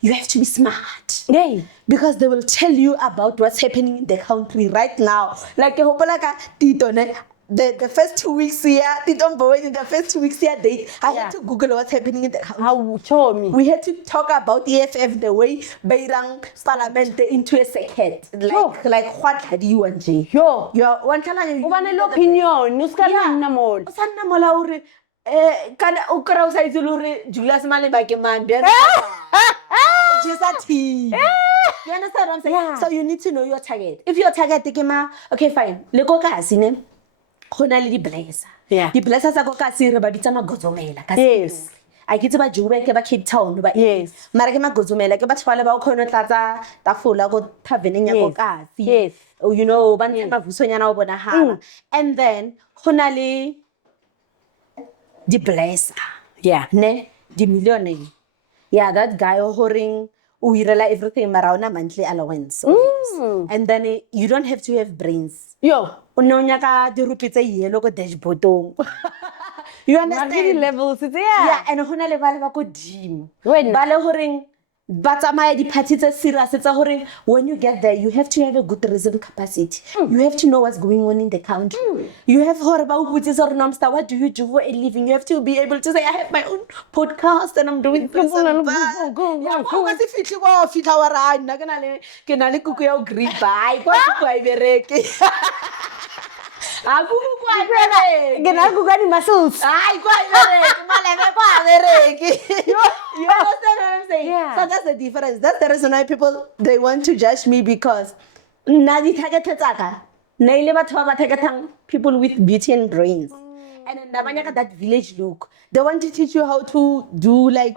you have to be smart. Because they will tell you about what's happening in the country right now. Like Tito, the first 2 weeks here, Tito Mboweni, the first 2 weeks here, I had to Google what's happening in the country. We had to talk about EFF, the way Beirang Parliament into a second. Like what had you and Jay? You're one time opinion. Can ukra usa izulure Julius Male man. Just a tea. You understand what I'm saying? So you need to know your target. If your target okay, fine. Leko ka sine. Khona le di blazer. Di blazer tsa go ka sire ba bitsa magozomela ka. Yes. I get ba Joburg ke ba Cape Town ba. Yes. Mara ke magozomela ke batho ba le ba o khona tlatsa tafola go taverneng ya go ka. Yes. You know, ba ntse mavusonyana o bona ha. And then khona le di blazer. Ne di millionaire. That guy horing we rely everything around a monthly allowance. And then you don't have to have brains. Unonyaka di rupitse yellow go dashboard. You understand? Levels, and hona le ba go gym. Ba le horing ba tsamaya di party tse serious tsa horing when you get there you have to have a good reason capacity. You have to know what's going on in the country. You have heard about Nomstar, what do you do for a living? You have to be able to say I have my own podcast and I'm doing this and that. Ke na go ka di-muscles. You understand what I'm saying? Yeah. So that's the difference. That's the reason why people, they want to judge me, because na di-target tsaka, na ile batho ba ba targetang people with beauty and brains. And then nabanya ka that village look. They want to teach you how to do like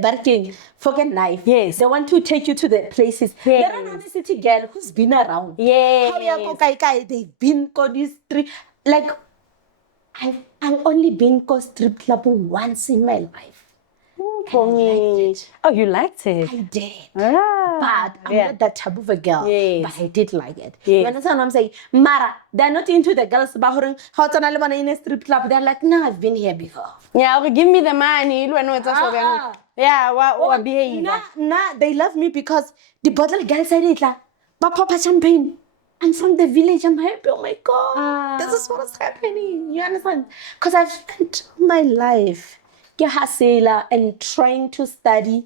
barking, fork and knife. Yes. They want to take you to the places. Yes. They're an city girl who's been around. Yes. How ya go kai, they've been to this street. Like, I've only been to strip club once in my life. For me. Oh, you liked it? I did. Ah, But I'm not that type of a girl. Yes. But I did like it. Yes. You understand what I'm saying? Mara, they're not into the girls how to in a strip club. They're like, no, I've been here before. Yeah, okay, give me the money. You know it's also Ah. Yeah, what behave? Nah, they love me because the bottle girls said it like, Papa champagne. I'm from the village. I'm happy. Oh my God. This is what's happening. You understand? Because I've spent my life and trying to study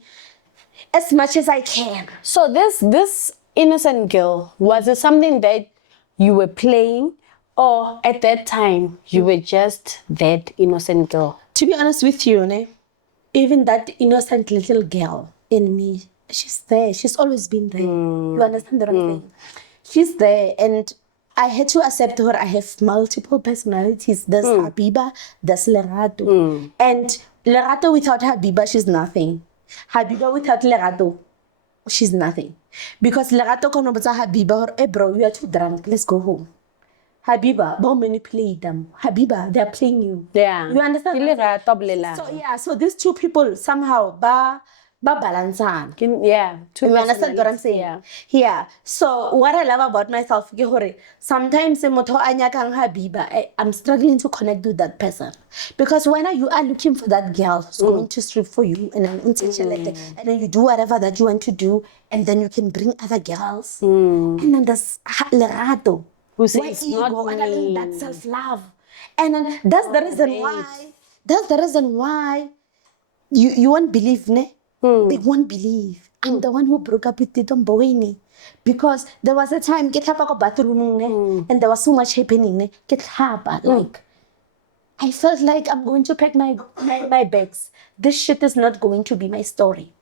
as much as I can. So this innocent girl, was it something that you were playing, or at that time you were just that innocent girl? To be honest with you, even that innocent little girl in me, she's there. She's always been there. You understand what I'm saying? She's there, and I had to accept her. I have multiple personalities. There's Habiba, there's Lerato. And Lerato without Habiba, she's nothing. Habiba without Lerato, she's nothing. Because Lerato can observe Habiba, or, hey bro, you are too drunk, let's go home. Habiba, don't manipulate them. Habiba, they're playing you. Yeah. You understand? So these two people somehow ba balance. Yeah. You understand what I'm saying? Yeah. So what I love about myself, sometimes I'm struggling to connect with that person. Because when you are looking for that girl who's going to strip for you, and then you do whatever that you want to do, and then you can bring other girls. And then there's Lerato. Who says not me. That self-love. And then that's the reason why you won't believe, ne? They won't believe. I'm the one who broke up with Tito Mboweni. Because there was a time, bathroom, and there was so much happening. Like, I felt like I'm going to pack my bags. This shit is not going to be my story.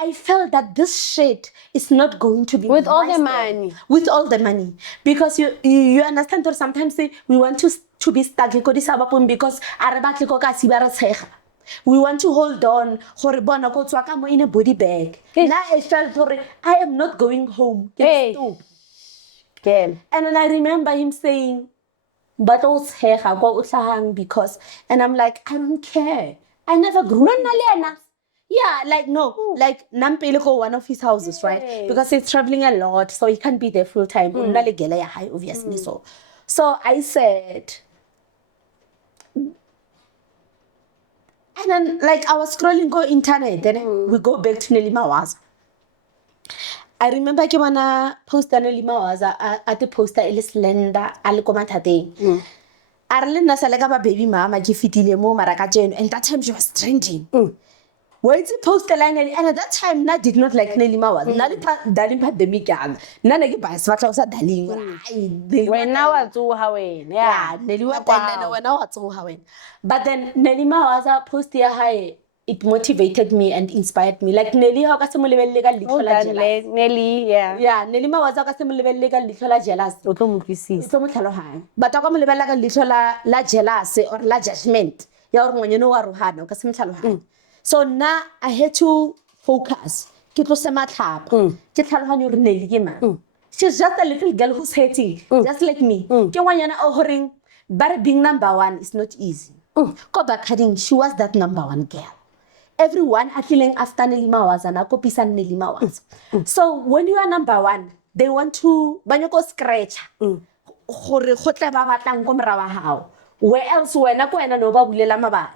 I felt that this shit is not going to be with all the story. money. With all the money. Because you understand that sometimes we want to be stuck because we want to hold on in a body bag. Now I felt I am not going home. Hey. And then I remember him saying, but because, and I'm like, I don't care. I never grew up. Yeah, like no, like Nampele go one of his houses, right? Because he's traveling a lot, so he can't be there full time. Obviously, so I said, and then like I was scrolling go internet, then we go back to Nelima Waza. I remember I wanna post Nelima Waza at the poster Slender Alicomatate. Arlen Nasalagaba baby mama gifitile mo marakajen, and that time she was trending. When she posted the line, and at that time, I did not like Nelima was. Dalim pandemic, none of by Swatch was a Dalim. When now I do how Nelima when I was so how. But then Nelima was a post here high. It motivated me and inspired me. Like Nelly, how can someone legal Nelly, yeah. Yeah, Nelima was a legal little jealous. So much high. But I come like a little la jealous or la judgment. When you know what Ruhano, because so now I had to focus. She's just a little girl who's hating, just like me. But being number one is not easy. She was that number one girl. Everyone are killing after Nelima was and Akopis and Nelima was. So when you are number one, they want to scratch. Where else when I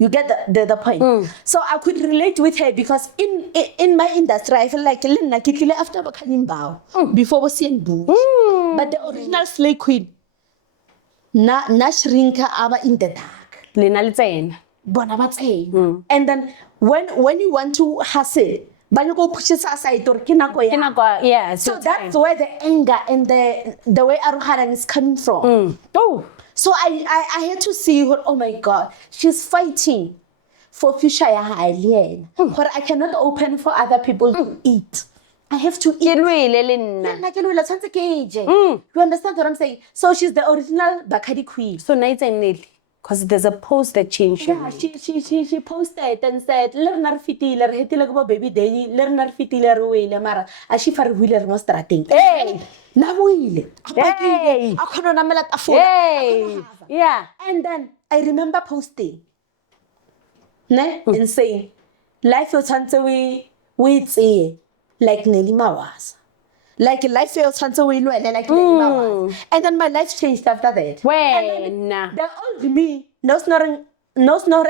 you get the point. So I could relate with her because in my industry, I feel like after before was seeing boom. But the original slay queen, na shrinka aba in the dark. And then when you want to hustle, ba go push it aside or ke nako ya. Yeah. So that's where the anger and the way Aruharan is coming from. Oh. So I had to see her, oh my God, she's fighting for future ya hae. But I cannot open for other people to eat. I have to eat. You understand what I'm saying? So she's the original Bakadi queen. So nights and nearly. Because there's a post that changed. Yeah, she posted and said, "Learner fitiler, hetilago baby day, learner fitiler wile mara, ashi far wheeler mostrating." Hey, na wheel. Hey, hey, yeah. And then I remember posting, and saying, "Life was we like Nelly Mawas." Like life feels like and then my life changed after that. When the old me, no snoring,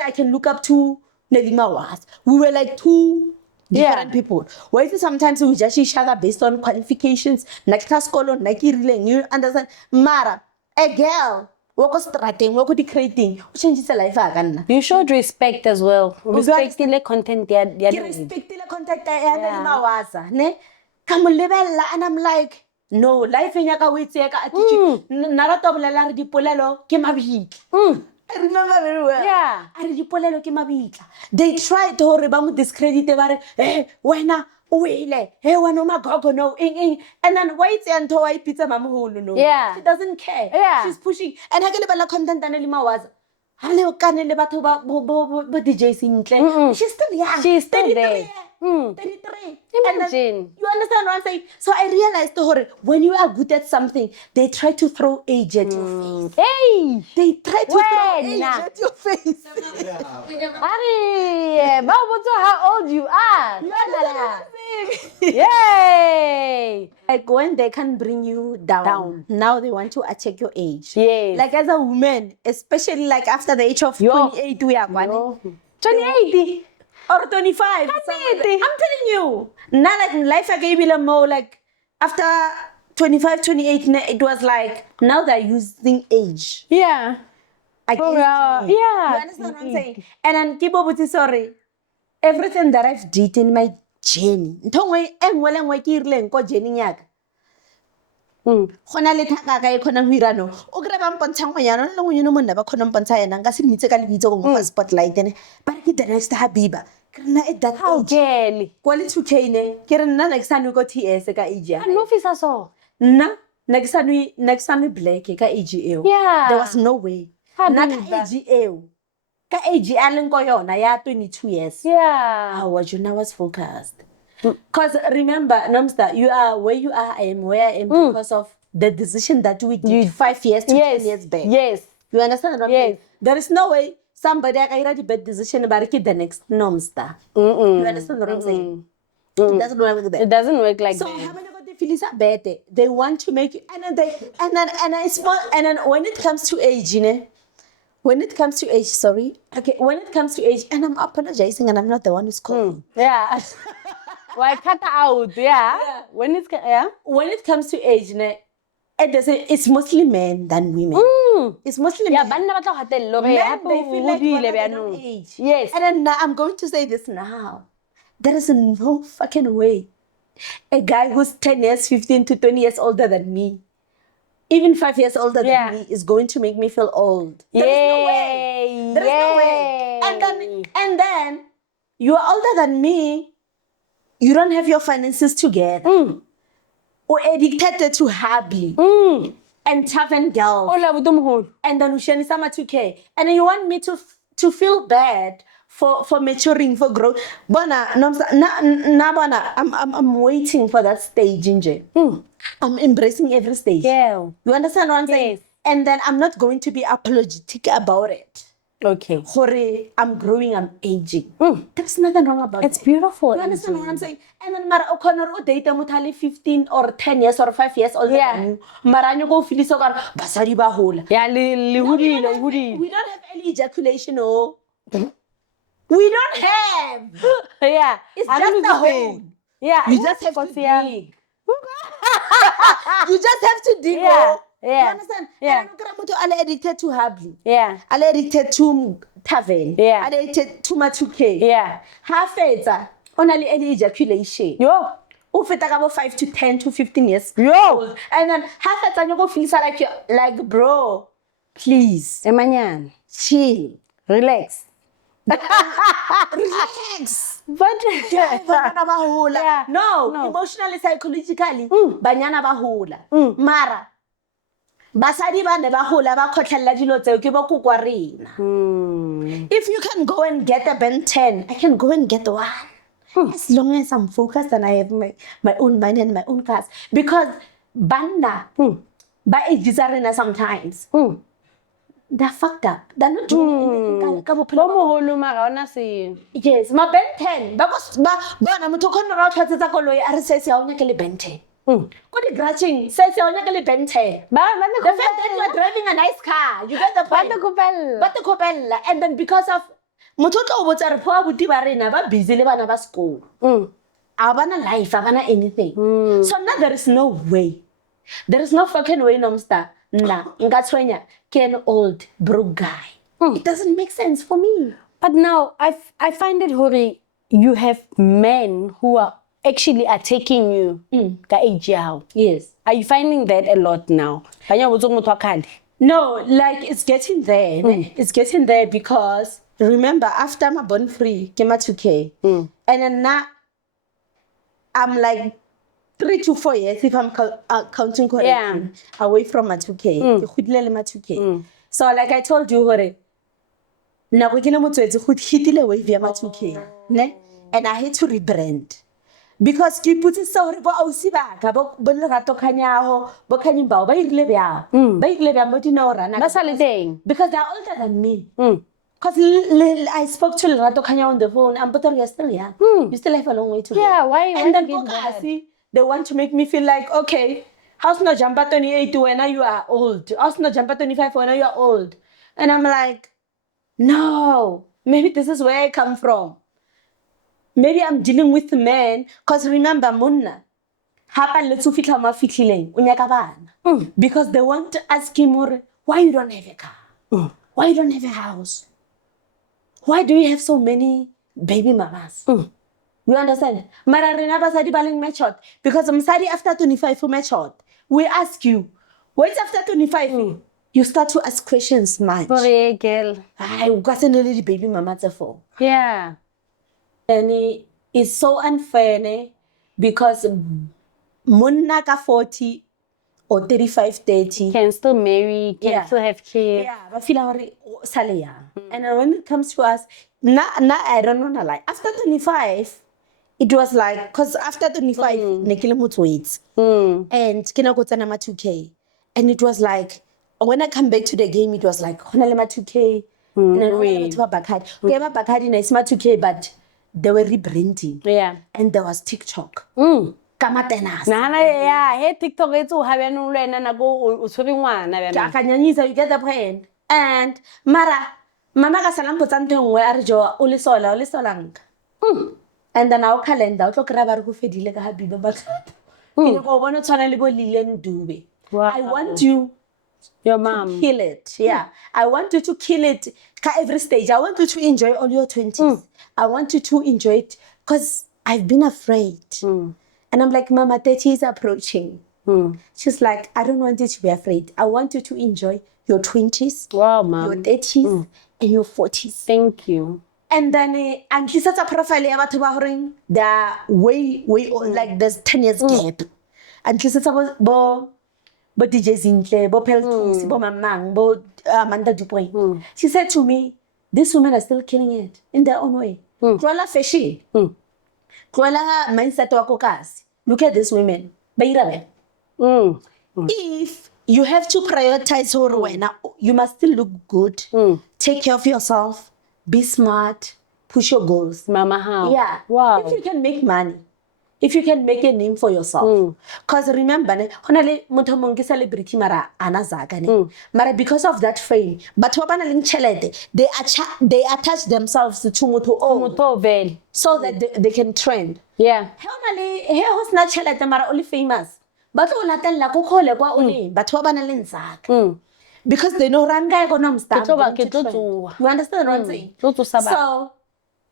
I can look up to Nelima was. We were like two different people. Why is it sometimes we judge each other based on qualifications? You understand? Mara, a girl, what was starting, what could creating, changes the life again. You showed respect as well. Respecting the content respecting the content Nelima was, ne? Come level and I'm like, no, life in yaka wait attitude. Naratola di polelo ke mabit. I remember very well. Yeah. I di polelo ke mabit. They tried to rebam discredit bare, wena uile, wano magogo no and then wait until I pizza mamuhulu no. Yeah. She doesn't care. Yeah. She's pushing. And I get a content and Lima was. Hello, Canele Batuba, DJ Sintle. She's still young. She's still there. 33. Imagine. You understand what I'm saying? So I realized when you are good at something, they try to throw age at your face. Hey! They try to throw age at your face. Ari, how old you are? Yay! Like when they can bring you down, now they want to attack your age. Yes. Like as a woman, especially like after the age of 28, we are 28. Or 25. I'm telling you. Now like life I gave you more like after 25, 28, it was like now they're using age. Yeah. Yeah. You understand what I'm saying? And then keep up sorry. Everything that I've did in my journey. Khona le thaka ka e khona ho irano o kre ba mpontshang go yana le ngwe no monna ba khona mpontsha yana nka se mitse ka lebitso go mo spotlight ene ba ke the next Habiba ke rena at that age quality 2K ne ke re nna next time go TS ka age ya no officer so nna next time black ka age eo there was no way na ka age eo ka age a leng ko yona ya 22 years how I was focused. Because remember, Nomstar, you are where you are, I am where I am because of the decision that we did 5 years to 10 years back. Yes. You understand what I'm saying? There is no way somebody can already bad decision about the next Nomstar. You understand what I'm saying? It doesn't work like that. It doesn't work like that. So how many they feel is better? They want to make you and then when it comes to age, you know. When it comes to age, sorry. Okay, when it comes to age, and I'm apologizing and I'm not the one who's calling. Yeah. Why cut out? Yeah. When it comes to age, it's mostly men than women. It's mostly men. Men, they feel like their age. Yes. And then I'm going to say this now. There is no fucking way a guy who's 10 years, 15 to 20 years older than me, even 5 years older than me, is going to make me feel old. There is no way. There is no way. And then you are older than me. You don't have your finances together. Or addicted to hobby. And toughen girls. And then Ushani Sama 2K. And then you want me to feel bad for maturing, for growth. Bona, I'm waiting for that stage, Inje. I'm embracing every stage. Yeah. You understand what I'm saying? And then I'm not going to be apologetic about it. Okay. Hore, I'm growing, I'm aging. There's nothing wrong about it. It's beautiful. You understand what I'm saying? And then Mara O'Connor or data mutali 15 or 10 years or 5 years older than you. Maranyo go feel so basari bahula. Yeah, we don't have any ejaculation, oh. We don't have. Yeah. It's just a hole. Yeah. You just have to dig. You just have to dig. Yeah. You understand? And I'm addicted to Habli. Yeah. I'm addicted to Tavern. Yeah. I'm addicted to Matuke. Yeah. Half only any ejaculation. Yo. O feta ka bo 5 to 10 to 15 years. Yo. And then half the time you go feel like you're like, bro, please. Emanyan. Chill. Relax. Relax. But Banyana ba hola. Yeah. No, No. emotionally, psychologically, banyana ba hola. Mara, basadi ba ne ba hola ba khotlhella dilo tseo ke bo kokwa rena. If you can go and get a Ben 10, I can go and get one. As long as I'm focused and I have my own mind and my own cars. Because banda, ba ejisarena sometimes. They're fucked up. They're not doing anything. Yes, my Ben 10. Ba bona motho khona ra tlhatsetsa koloi a re se se a ona ke le Ben 10. Go di grudging, se se a ona ke le Ben 10. The fact that you are driving a nice car, you get the point. Ba te kopella. And then because of motho tlo botsa re phoa buti ba rena ba busy le bana ba school. A bana life, a bana anything. So now there is no way. There is no fucking way, Nomstar. Nah, ngatshwenya ke an old broke guy. It doesn't make sense for me. But now I find it Hori, you have men who are actually attacking you ka age yao. Yes. Are you finding that a lot now? No, like it's getting there. It's getting there because remember after I'm born free, came at 2K. And then now I'm like 3 to 4 years if I'm counting correctly. Away from my 2K. My 2K. So like I told you, Hore, na go kene motho etse go hitile wave ya ma 2K. Ne? And I had to rebrand. Because ke putse so bo ausi ba ka bo lerato khanyaho bo khanyimba ba irile bya mo dino rana ba sa le teng because they're older than me. Because I spoke to Lerato Kanya on the phone. I'm but you're still young. You still have a long way to go. Yeah, why? And then they want to make me feel like, okay, how's no jumper 28 when you are old? How's no jumper 25 when you are old? And I'm like, no, maybe this is where I come from. Maybe I'm dealing with men. Because remember, Munna, because they want to ask him more, why you don't have a car? Why you don't have a house? Why do you have so many baby mamas? You understand? Mara rena basadi baling matured because msadi after 25 for matured. We ask you, wait after 25, you start to ask questions, man. Poor girl. I got a little baby mama for. Yeah. And it's so unfair because munna ka 40 or 35, 30 can still marry, can still have kids. Yeah, I feel like and when it comes to us, I don't know, like after 25, it was like, because after 25, nekile motho waits. And kena go tsena ma 2K. And it was like, when I come back to the game, it was like, honale ma 2K. And then we to Bakadi. We have a Bakadi na ma 2K, but they were rebranding. Yeah. And there was TikTok. Kamatenas. Hey TikTok it's o habyanong le na go o tshwere ngwana bana. Kanyanyisa, you get the point. And mara mama ka salang potsante ngwe a re jo o le solang. And then our calendar o tlo kra ba re go fedile ka Habiba ba. Ke go bona tshwana le bo Lillian Dube. I want you your mom kill it. Yeah. I want you to kill it ka every stage. I want you to enjoy all your 20s. I want you to enjoy it because I've been afraid. And I'm like, Mama, 30 is approaching. She's like, I don't want you to be afraid. I want you to enjoy your 20s, wow, Mom. your 30s, and your 40s. Thank you. And then, and she sets a profile about they're way old, like there's 10 years gap. And she sets a bo DJ Zintle, bo Peltus, bo Mamang, bo Amanda Dupoint. She said to me, these women are still killing it in their own way. Krola Feshi. Krola mindset wakokas. Look at these women. If you have to prioritize her, you must still look good. Take care of yourself. Be smart. Push your goals. Mama, how? Yeah. Wow. If you can make money. If you can make a name for yourself. Because remember, celebrity mara mara because of that fame, but they attach themselves to Tumuto so that they can trend. Yeah. Who's not mara only famous. But because they know Ranga Nomstar. You understand what I'm saying? So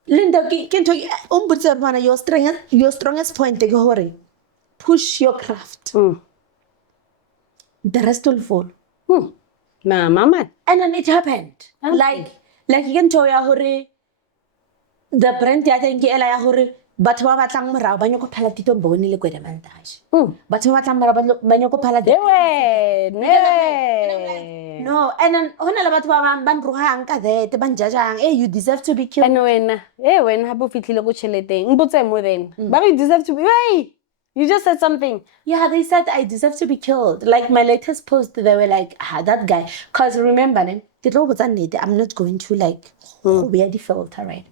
Linda, your strongest point ke hore push your craft. The rest will fall. Nah, mama. And then it happened. Like you can tell ya hore the brand ya teng ke ela ya hore batho ba batlang morao ba nyoko phala Tito Mboweni le Kwede Montage. Batho ba batlang morao ba nyoko phala no, and then hona le batho ba bang ba nrohang ka that ba njajang, hey, you deserve to be killed. And when hapo fitlile go cheleteng mbotse mo then ba you deserve to be, hey, you just said something. Yeah, they said I deserve to be killed. Like my latest post, they were like, that guy. Because remember, I'm not going to like wear the filter, right?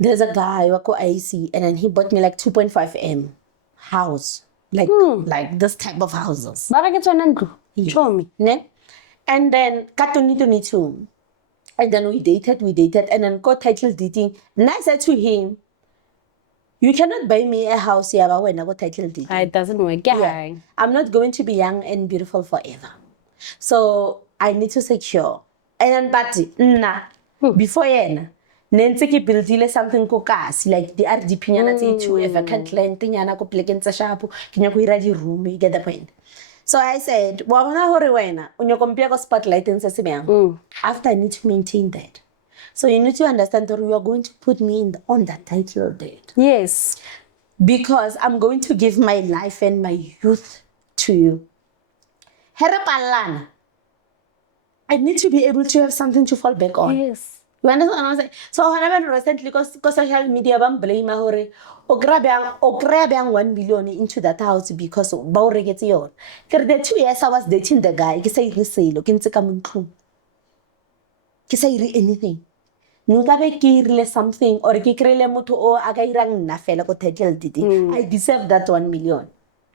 There's a guy wako IC, and then he bought me like 2.5 M house, like this type of houses. Ba get one show me, ne? And then got 2022, and then we dated, and then got title dating. And I said to him, you cannot buy me a house here when I got title deed. It doesn't work. Yeah. I'm not going to be young and beautiful forever. So I need to secure. And then but before yen, nense ke buildile something ko kasi like the RDP nyana tse two a vacant land nyana ko plekeng tsa shapo ke nya go ira di room, you get the point. So I said, wa bona hore wena o nyo kompia go spotlight se se bang. After I need to maintain that. So you need to understand that you are going to put me on that title deed. Yes. Because I'm going to give my life and my youth to you. Herapalana. I need to be able to have something to fall back on. Yes. You understand what I'm saying? So whenever recently, because social media bam blame hore, o grab 1 million into that house because ba re get yon. The 2 years I was dating the guy, ke sa resale, ke ntse ka montlo. Ke sa ire anything. Nkabe ke irile something or ke krele motho o a ka irang nna fela go title deed. I deserve that 1 million.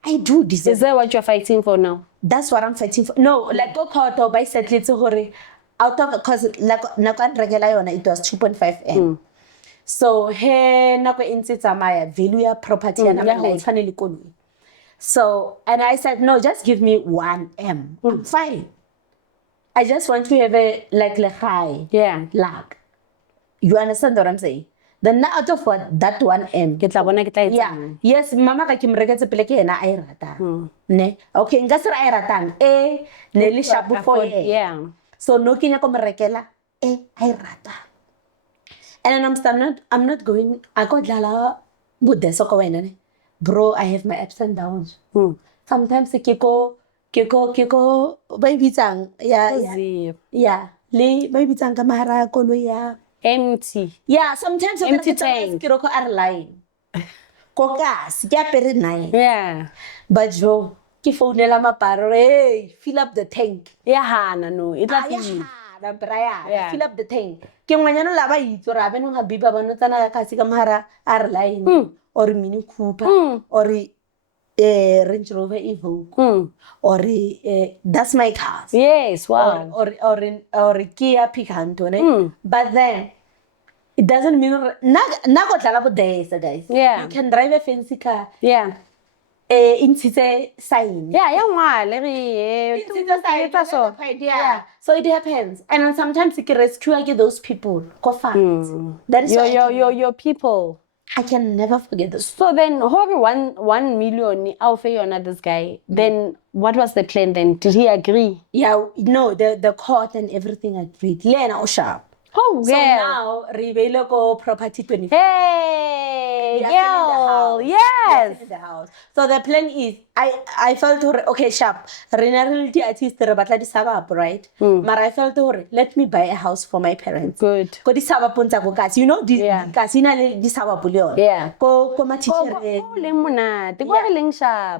I do deserve. Is that what you're fighting for now? That's what I'm fighting for. No, like go court or by settle to hore out of because like nakwan regela yona it was 2.5 M. So he nako intse tsamaya value ya property ya na like tshwanele koloi. So and I said no, just give me 1 M. I'm fine. I just want to have a like high. Yeah. Like. You understand what I'm saying? Then out of what that 1 M. Yeah. Yes, mama ka kimreketse pele ke ena a irata. Ne? Okay, nka sera a iratang. Ne le shapo for yeah. So no kinya ko mrekela a irata. And then I'm not going I got dlala budde so ko wena ne. Bro, I have my ups and downs. Sometimes ke go ba bitsang yeah. Le ba bitsang ka mahara kolo ya empty. Yeah, sometimes empty tank. Kiroko are lying. Kokas, very nice. Yeah. But Joe, ki phone la maparo, hey, fill up the tank. Yeah, hana no. It was fill up the tank. Ke ngwanyana la ba itso ra beno Habiba ba no tsana ka kasi ka mahara are lying or Mini Cooper or Range Rover Evoque or that's my car. Yes, wow. Or Kia Picanto, but then it doesn't mean guys. Yeah. You can drive a fancy car. Yeah. Inside sign. Yeah, yeah. So it happens. And then sometimes you can rescue those people. That is your people. I can never forget this. So then, 1 million out of this guy. Then, what was the plan then? Did he agree? Yeah, no, the court and everything agreed. Lena sharp. Oh, so now, Rivelo go property 25. Hey, girl, yes. In the house. So the plan is, I felt, okay, sharp. Reality artist, right? But I felt, let me buy a house for my parents. Good. You know, yeah.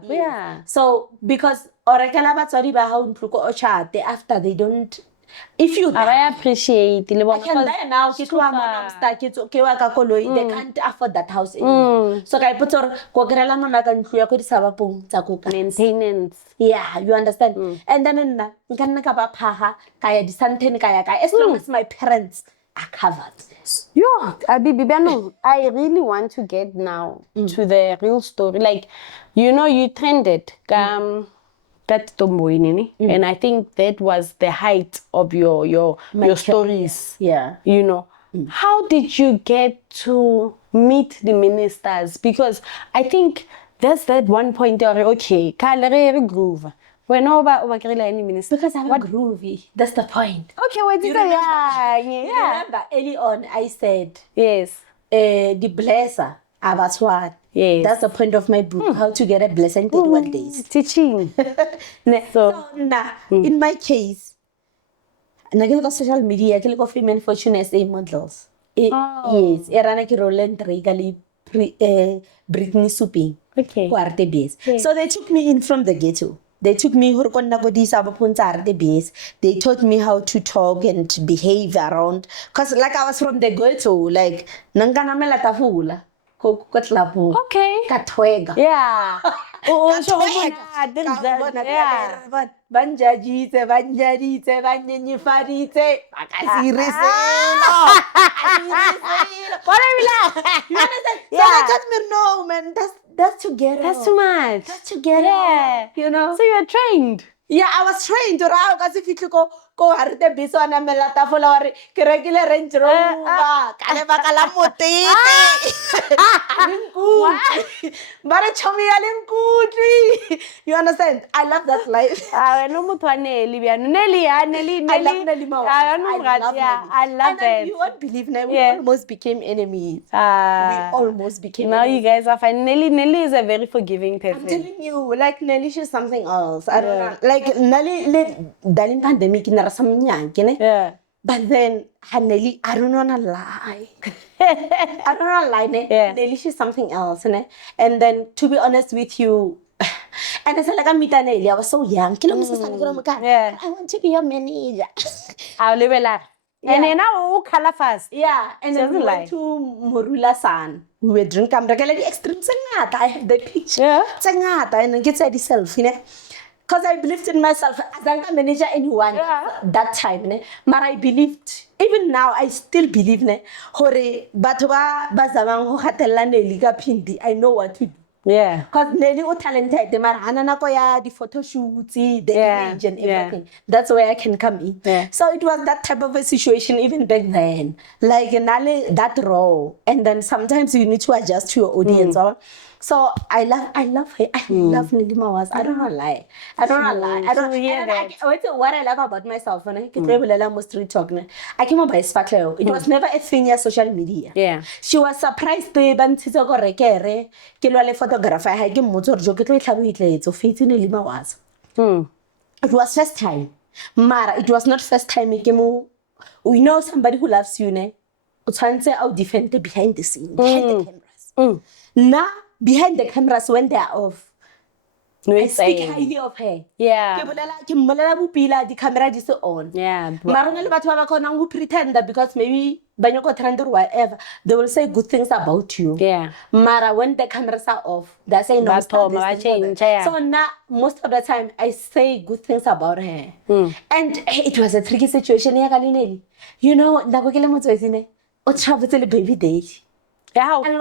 Yeah. So, because, after they don't, if you I appreciate I can die now, they can't afford that house anymore. So I put maintenance. Yeah, you understand? And then as long as my parents are covered. Yo, Habiba, I really want to get now to the real story. Like, you know, you trended. Tito Mboweni, and I think that was the height of your stories. Yeah. You know, how did you get to meet the ministers? Because I think there's that one point where, okay, Kalere groove. When over any minister. Because I'm groovy. That's the point. Okay, what did You you remember? yeah. Remember, early on, I said, Yes. the blesser, Abattoir. Yes. That's the point of my book, How to Get a Blessing in 31 Days. Teaching. So, in my case, on social media, I go female fortune SA models. Yes, Erana Kirolen regally Britney Souping. Okay. So they took me in from the ghetto. They took me the base. They taught me how to talk and behave around. Because like I was from the ghetto, like nangana mela tafula. Okay. Katwega. Yeah. Banjajite, banyenyifaritse, akasiriselo. What are we like? You understand? Yeah. So I got me, no, man, that's too ghetto. That's too much. That's too ghetto. Yeah. You know? So you're trained. Yeah, I was trained to ride because if you go harite biso ana melata fola wari ke rekile Range Rover kale baka la motete bare chomi ya lenkutli. You understand? I love that life. No motho wa Nelly bjano. Nelly. I love Nelly Mawasa. I love and it. You won't believe now, we almost became enemies. We almost became now enemies. you guys are fine. Nelly is a very forgiving person. I'm telling you, like Nelly, she's something else. I don't know. Like Nelly, during pandemic, yeah. But then Nelly, I don't wanna lie. I don't wanna lie. Yeah. Nelly, she's something else. And then to be honest with you, and I said like Nelly, I was so young. Yeah. I want to be your manager. I'll live a lot. And then now color fast. Yeah, and then we went to Morula San. We were drinking. I'm like extreme. I have the picture. Yeah. And I get the selfie. Because I believed in myself. As a manager, anyone that time. But I believed. Even now, I still believe. Hore batoba bazamang ho hatella Nelly ka pindi. I know what to do. Yeah. Because Nelly was talented. The photo shoots, the image and everything. Yeah. That's where I can come in. Yeah. So it was that type of a situation even back then. Like that raw. And then sometimes you need to adjust to your audience. So I love her. I love Nelly Mawasa. I don't want to lie. I don't want to lie. I don't hear that. What I love about myself, I street talk. I came up by Sparkle. It was never a thing as social media. Yeah. She was surprised to photographer. I get motor joke so fit in Nelly Mawasa. It was first time. Mara, it was not first time. We know somebody who loves you, ne? I'll defend the behind the scene, behind the cameras. Now, behind the cameras when they are off, I speak highly of her. Yeah. The camera is on. Yeah. Who pretend that because maybe banyoko trend or whatever, they will say good things about you. Yeah. Mara, when the cameras are off, they say no. So now, most of the time, I say good things about her. And it was a tricky situation. You know, o travel to the baby day. Yeah. A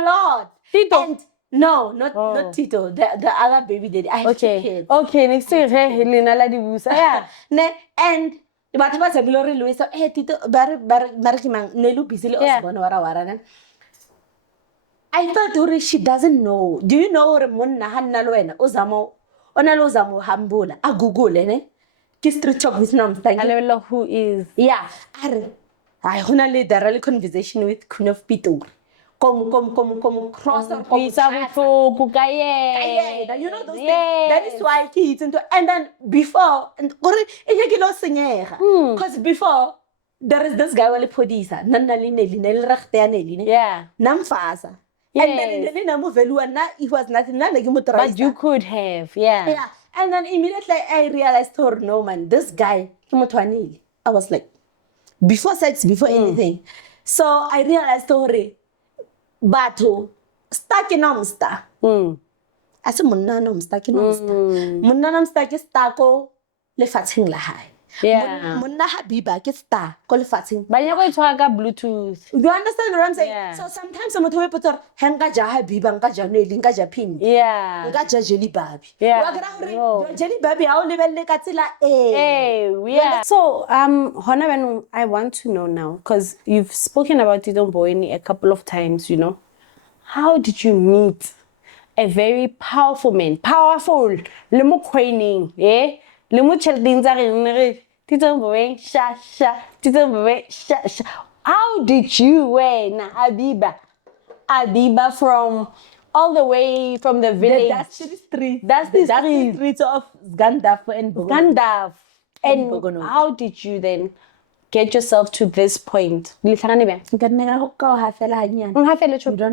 lot. Tito. And no, not Tito. The other baby daddy. I have 2 kids. Okay, next year, Helena la dibusa. Yeah. And but was a glory Louis. So Tito Barakimang Nelu Bisili Wara. I thought she doesn't know. Do you know Munna Hanaloena Ozamo Onalozamo Hambula? A Google, Street talk with Nomstar. I don't know who is. Yeah. I only the real conversation with Queen of Tito. Come, cross or come. You know those things. That is why kids into. And then before, because before, there is this guy who podisa. Yeah. Namfasa. And then it was nothing. But you could have, yeah. And then immediately I realized, oh no man, this guy, I was like, before sex, before anything. So I realized, but stuck in Nomstar. I said, Munna Nomstar ki Nomstar. Munna Nomstar ki stako le fatsing la hai. Yeah. Monna Habiba ke star ko lefatsheng. Ba nya go itshwara ka Bluetooth. You understand what I'm saying? Yeah. So sometimes motho o ipotsa hanga ja Habiba nka ja Noel nka ja Pin. Yeah. Nka ja Jelly Baby. Yeah. Wa kra hore Jelly Baby ha o lebelle ka tsela Yeah. So hona ben I want to know now because you've spoken about Tito Mboweni a couple of times, you know. How did you meet a very powerful man? Powerful. Le mo queening, eh? Le mo chelding tsa reng Tito Mboweni sha sha. Tito Mboweni sha sha. How did you wena Habiba from all the way from the village? The dusty street. That's the street. Streets of Gandalf and Gandalf. And Mboweni. how did you then get yourself to this point? You don't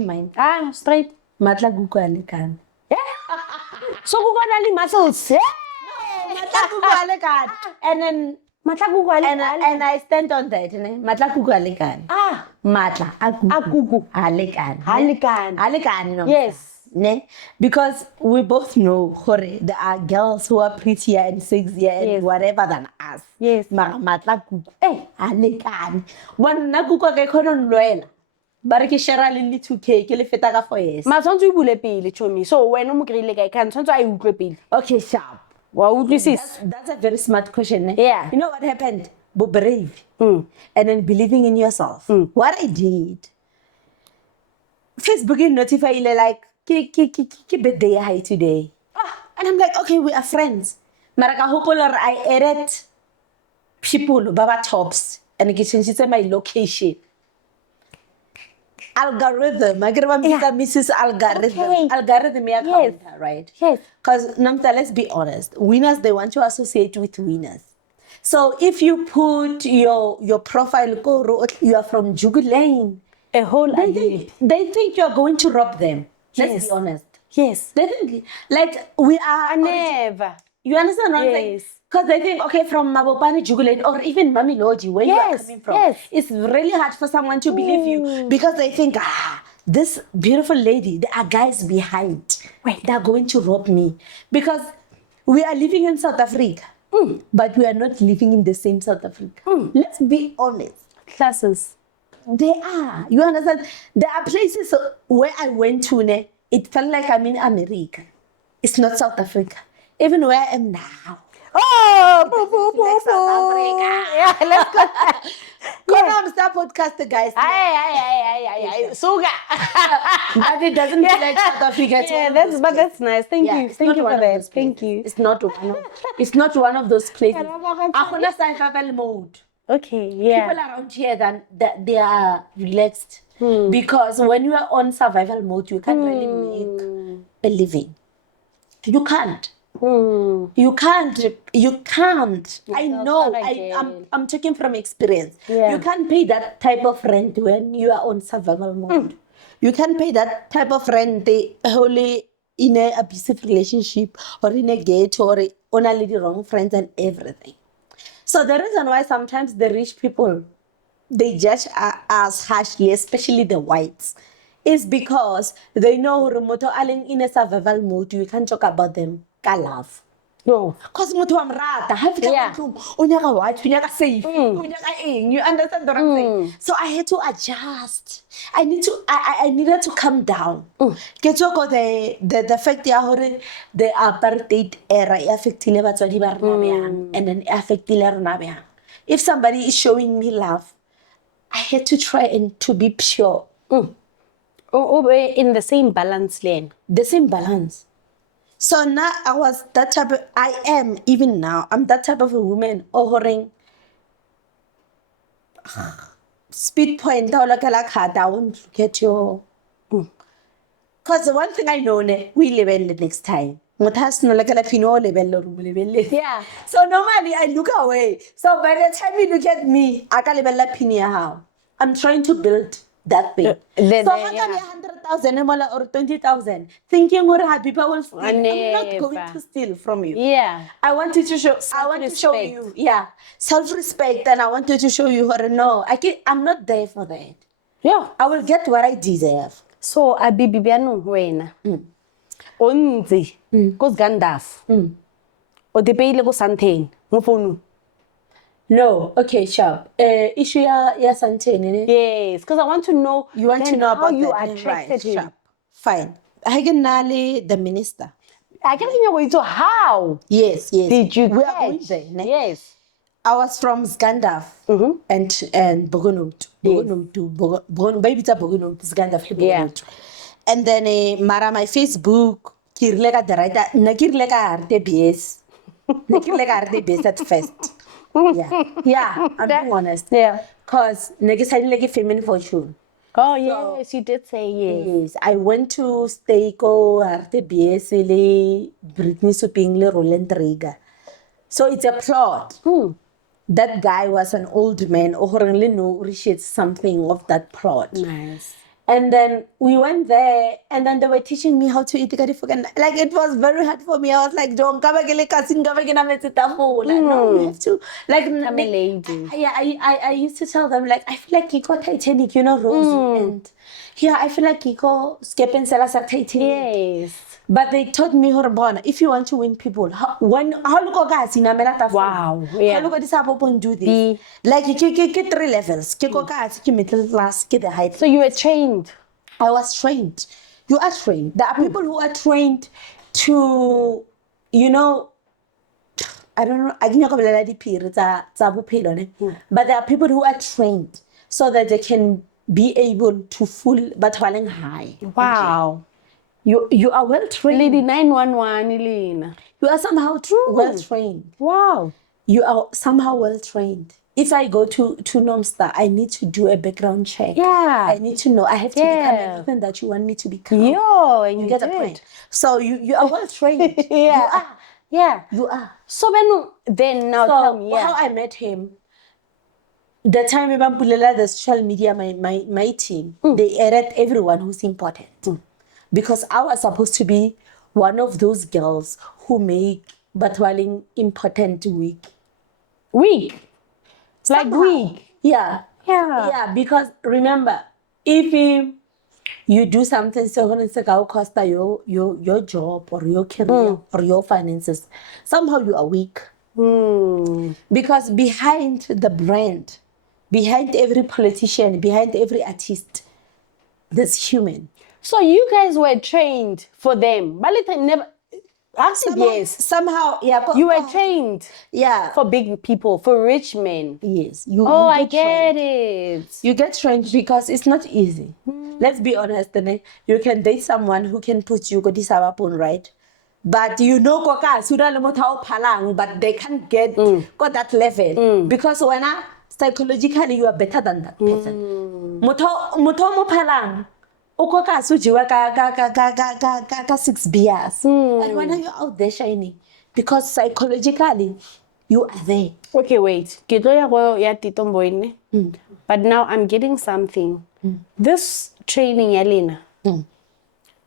mind. Straight. Matla gugu alekan. Yeah. So go got muscles. Yeah. No, matla gugu alekan. And then and I stand on that, ne? Matla gugu alekan. Matla agugu alekan. Alekan, no. Yes. Ne? Because we both know there are girls who are prettier and sexier and whatever than us. Yes. Matla gugu. Alekan. One na gugu ke kono loela. Bare ke share le 2K ke le feta ka 4 years. Ma tshwantse o bule pele chomi. So wena mo kreile kae kan tshwantse a utlwe pele. Okay, sharp. Wa utlwisisa. That's a very smart question. Ne? Yeah. You know what happened? Be brave. And then believing in yourself. What I did. Facebook notify like ke birthday hi today. And I'm like, okay, we are friends. Maraka hopola I added people baba tops and ke changed my location. Algorithm. I get Mrs. Algorithm. Okay. Algorithm account, right? Yes. Because Nomstar, let's be honest. Winners, they want to associate with winners. So if you put your profile, you are from Jugu Lane. A whole They think you are going to rob them. Let's be honest. Yes. They think like we are Never. You understand what I'm saying? Yes. Because they think, okay, from Mabopane, Jugulan, or even Mami Lodi, where you are coming from, it's really hard for someone to believe you because they think, this beautiful lady, there are guys behind. Wait. They're going to rob me. Because we are living in South Africa, but we are not living in the same South Africa. Let's be honest. Classes. They are. You understand? There are places where I went to, it felt like I'm in America. It's not South Africa. Even where I am now. South Africa. Yeah, let's go. Nomstar podcast, guys. Suga. But it doesn't feel like South Africa. That's nice. Thank you. Thank you for that. Thank you. It's not one of those places. Akona survival mode. Okay, yeah. People around here they are relaxed. Because when you are on survival mode, you can't really make a living. You can't. You can't. I know. I'm talking from experience. Yeah. You can't pay that type of rent when you are on survival mode. You can't pay that type of rent only in an abusive relationship or in a ghetto or on only the wrong friends and everything. So the reason why sometimes the rich people, they judge us harshly, especially the whites, is because they know remoto allen in a survival mode. You can't talk about them. Love. No. Because mutu amrata, have unyaka white, unyaka safe, unyaka ing. You understand what I'm saying? So I had to adjust. I needed to calm down. Get the fact that the apartheid era affected and then affected. If somebody is showing me love, I had to try and to be pure. In the same balance lane. The same balance. So now I am, even now, I'm that type of a woman offering speed point, I won't get your... Because the one thing I know, we live in the next time. Yeah. So normally I look away. So by the time you look at me, I can't even how. I'm trying to build that thing. So how can 100,000 or 20,000 thinking Habiba will steal? I'm not going to steal from you. Yeah. I want to show you. Yeah. Self-respect, and I wanted to show you no, I'm not there for that. Yeah. I will get what I deserve. So abibibiano wena. Onzi. Cause Gandalf. O te peile go Santeng. Mo phone. No, okay, sharp. Issue ya Santene. Yes, because I want to know. You want to then know how about you that? attracted Right, him. sharp. Fine. Hagenali, the minister. I can't even wait to how Yes. did you We catch? are going there, ne? Yes. I was from Scandaf and Bogonut. Baby Bogonut, Scandaf, Yeah. Bogonut. And then Mara, my Facebook, Kirlega the writer, Nakirlega Arte BS. Nakirlega Arte BS at first. Yeah, I'm being honest. Yeah. Because Nagisani like a feminine fortune. Oh, yes, you did say yes. Yes, I went to Steiko, Arte BS, Britney Supingle, Roland Riga. So it's a plot. That guy was an old man, or only know appreciates something of that plot. Nice. And then we went there, and then they were teaching me how to eat the like it was very hard for me. I was like, "Don't come again, like no, you have to like." I'm a lady. I used to tell them like I feel like Kiko Titanic, you know, Rose, and yeah, I feel like Kiko skip and sell us a Titanic. Yes. But they taught me Horbona, if you want to win people, how look guys in America? Wow, yeah. How look at this happen do this? Like you get 3 levels. Get middle class, get the height. So you were trained. I was trained. You are trained. There are people who are trained to, you know, I don't know, I think but there are people who are trained so that they can be able to full but falling high. Wow. You are well trained. Lady 911, Elena. You are somehow well trained. Wow. You are somehow well trained. If I go to Nomstar, I need to do a background check. Yeah. I need to know. I have to become everything that you want me to become. Yo, and you get the did. point. So you are well trained. Yeah. You are. Yeah. You are. So then now tell me, how I met him. The time the social media, my team, they added everyone who's important. Because I was supposed to be one of those girls who make Batwaling important week. Week? Like Somehow. week? Yeah. Yeah, because remember, if you do something so it's going to cost your job or your career or your finances, somehow you are weak. Because behind the brand, behind every politician, behind every artist, there's human. So you guys were trained for them. Balita never. Somehow, yeah. You were trained. Yeah. For big people, for rich men. Yes. I get it. You get trained because it's not easy. Let's be honest, you can date someone who can put you go this right? But you know but they can't get got that level. Because when psychologically you are better than that person. Muto palang. Ukoka sujiwa ka 6 beers. And when are you out there shining? Because psychologically you are there. Okay, wait. Ya Tito Mboweni. But now I'm getting something. This training, Yelena,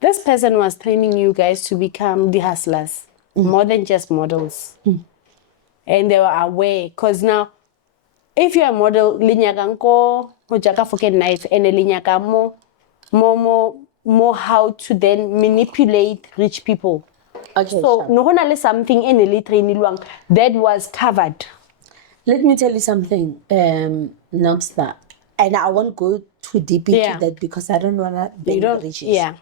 this person was training you guys to become the hustlers, more than just models. And they were aware. Because now, if you're a model, linyakanko, hojaka fucking nice, and linyaka more how to then manipulate rich people. Okay. So, no something in the training that was covered. Let me tell you something, Nomstar. And I won't go too deep into that because I don't want to bend bridges. Yeah.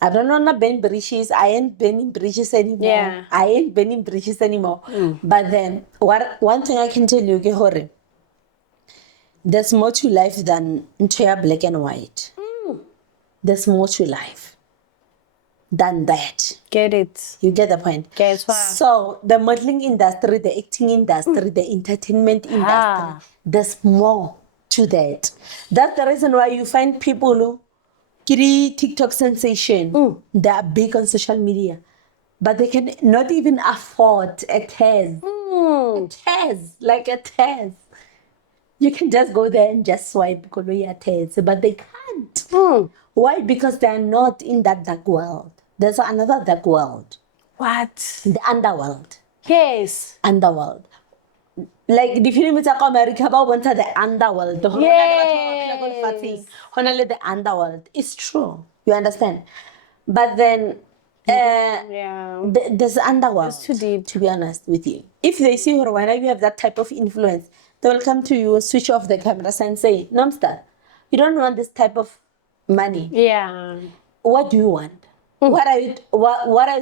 I don't want to bend bridges. I ain't bending bridges anymore. Yeah. I ain't bending bridges anymore. But then, one thing I can tell you, Gehore, there's more to life than black and white. There's more to life than that. Get it. You get the point? Guess what? So the modeling industry, the acting industry, the entertainment industry, there's more to that. That's the reason why you find people who get TikTok sensation. They are big on social media, but they can not even afford a test. A test. You can just go there and just swipe a test, but they can't. Why? Because they are not in that dark world. There's another dark world. What? The underworld. Yes. Underworld. Like the film is America, but went to the underworld. Yes. The underworld. It's true. You understand? But then there's underworld. It's too deep. To be honest with you. If they see her, whenever you have that type of influence, they will come to you, switch off the cameras and say, Nomstar, you don't want this type of money. Yeah. What do you want? What are you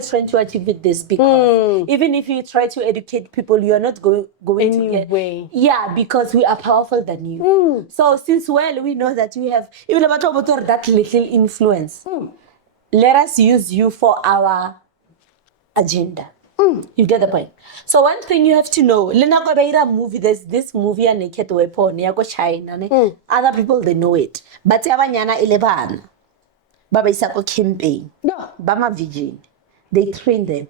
trying to achieve with this? Because even if you try to educate people, you are not going to get Anyway. Yeah, because we are powerful than you. So since we know that you have even about that little influence, let us use you for our agenda. You get the point. So one thing you have to know, Lena Kobeira movie, there's this movie a naked weapon, Yago China. Other people they know it. But Yabanyana Elevan. Baba Isako campaign. No, Bama Virgin. They train them.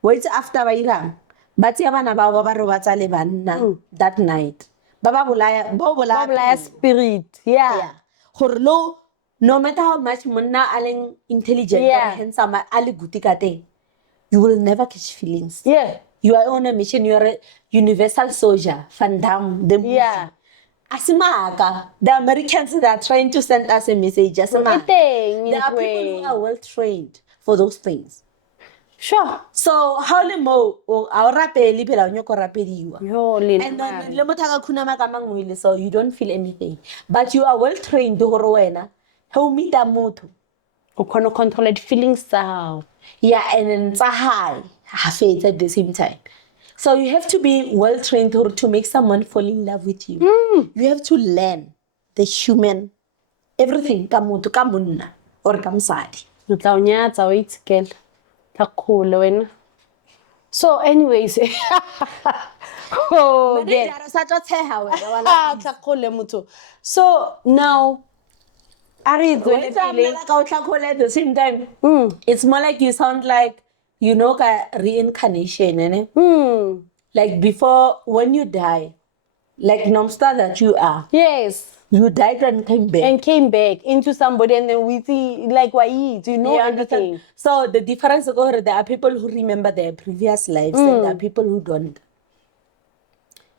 Wait after Bairang. But Yabana Baba Robata Levan that night. Baba Bulaya spirit. Yeah. Horlo, no matter how much Muna Allen intelligent or handsome Ali Gutikate, you will never catch feelings. Yeah. You are on a mission, you are a universal soldier. Van Damme, the movie. Yeah. Asimaka, the Americans that are trying to send us a message. Asimaka. There are people who are well trained for those things. Sure. So how le mo our rapeli pela nyoko rapediwa. And then le motaka kuna makamangwile, so you don't feel anything. But you are well trained to horowena. How meet a moto. O kono control the feelings sao. Yeah, and then it's a high faith at the same time. So you have to be well trained to make someone fall in love with you. You have to learn the human everything kamuntu kamunna or kamsadi. Utaunyatsa wait girl. Takule wena. So anyways, so now at the same time, it's more like you sound like reincarnation, like before when you die, like Nomstar that you are. Yes. You died and came back. Into somebody, and then we see like why you know everything. So the difference is there are people who remember their previous lives and there are people who don't.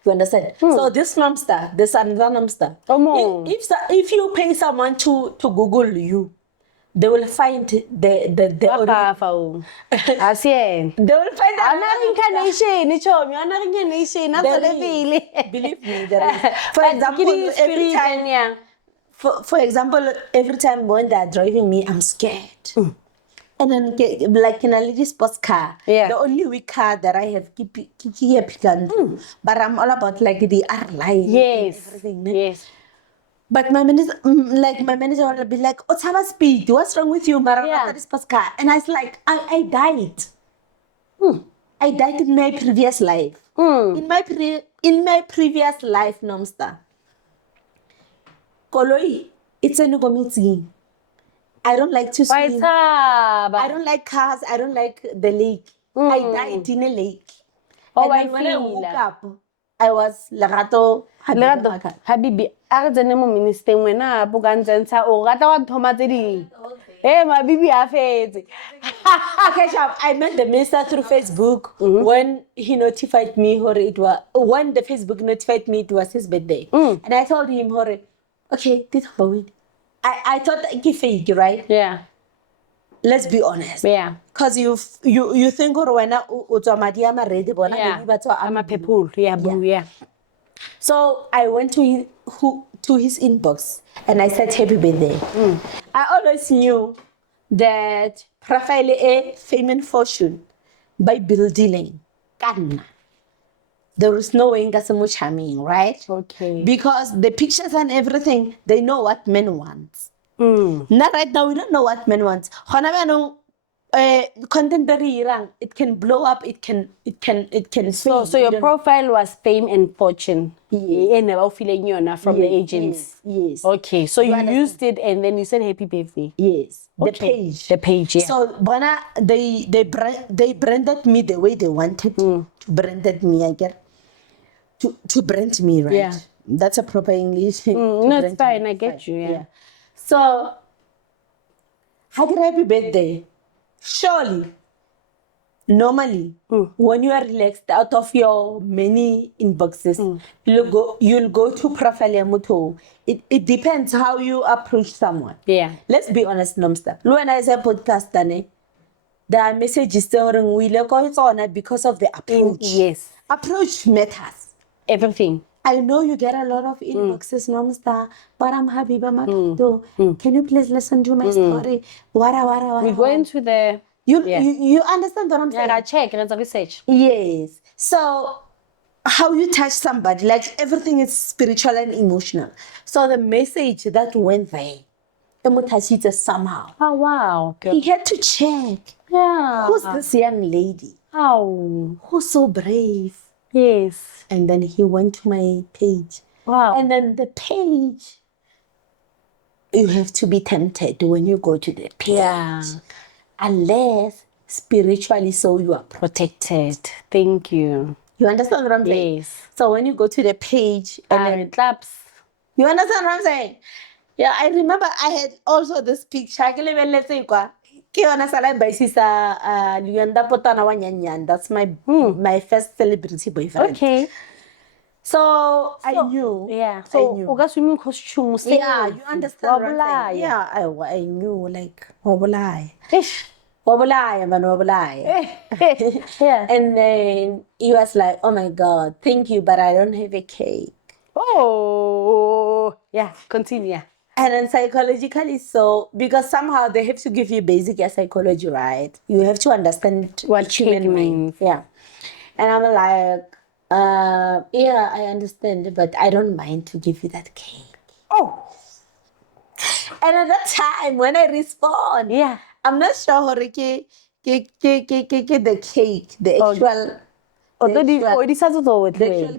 You understand? So this Nomstar, this another Nomstar. If you pay someone to Google you, they will find the they will find believe me, there is. For example, every time when they're driving me, I'm scared. And then, like in a lady sports car, the only weak car that I have, but I'm all about like the R line. Yes. And everything. Yes. But my manager will be like, "Oh, Tama speed. What's wrong with you, Mara? Sports car." And I was like, I died. I died in my previous life. In my previous life, Nomstar. Koloi, it's a nugomitsi. I don't like to swim. I don't like cars. I don't like the lake. I died in a lake. And then when I woke up, I was Lagato Habibi. Arzenemo minister wena buganzensa o gata wa thoma tse ding. Mabibi a fetse. I met the minister through Facebook when he notified me when the Facebook notified me it was his birthday. And I told him okay, Tito Mboweni. I thought it's fake, right? Yeah. Let's be honest. Yeah. Because you think when I'm ready, I'm a people. Yeah. So I went to his inbox and I said happy birthday. I always knew that profile a fame and fortune by building. There is no way in Gasamuchamin, right? Okay. Because the pictures and everything, they know what men want. Not right now, we don't know what men want. Contemporary Iran, it can blow up, it can So your profile was fame and fortune. Yes. From the agents. Yes. Okay, so you used it and then you said happy birthday. Yes. Okay. The page, yeah. So Bona, they branded me the way they wanted to branded me, I get to brand me, right? Yeah. That's a proper English. No, it's fine, I get you, yeah. So happy birthday. Surely, normally, when you are relaxed out of your many inboxes, you'll go to profile muto. It depends how you approach someone. Yeah. Let's be honest, Nomstar. When I say podcast, the message is saying we look on because of the approach. Yes. Approach matters. Everything. I know you get a lot of inboxes, Nomstar, but I'm Habiba Makato. Can you please listen to my story? Wara. We go into the You understand what I'm saying? I check research. Yes. So how you touch somebody, like everything is spiritual and emotional. So the message that went there, it somehow. Oh wow. He had to check. Yeah. Who's this young lady? Oh. Who's so brave? Yes. And then he went to my page. Wow. And then the page, you have to be tempted when you go to the page. Yeah. Unless spiritually so you are Protected. Thank you. You understand what I'm saying? Yes. So when you go to the page and then it claps. you understand what I'm saying? Yeah, I remember I had also this picture. That's my first celebrity boyfriend. Okay. So I knew. Yeah. So I knew. Swimming costume. Yeah, you understand what I'm saying? Yeah, I knew like wabulaya. Wabulaya, man, wabulaya. Yeah. And then he was like, oh my God, thank you, but I don't have a cake. Oh, yeah, continue. And then psychologically, so because somehow they have to give you basic psychology, right? You have to understand What cake means. Yeah. And I'm like, yeah, I understand, but I don't mind to give you that cake. Oh. And at that time, when I respond, Yeah. I'm not sure how the cake, the actual. The actual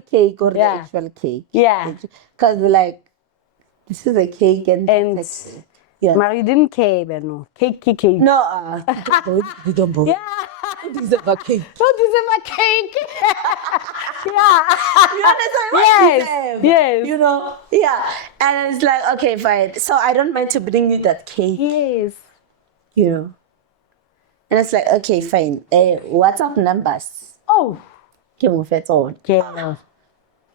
cake or the actual cake. Yeah. Because like, this is a cake and yeah. But you didn't care, but no. Cake. No, you don't both. Yeah. This is a cake. Oh, this is my cake. Yeah. You understand what Yes. Yes. You know? Yeah. And it's like, okay, fine. So I don't mind to bring you that cake. Yes. You know? And it's like, okay, fine. WhatsApp numbers. Oh. Yeah.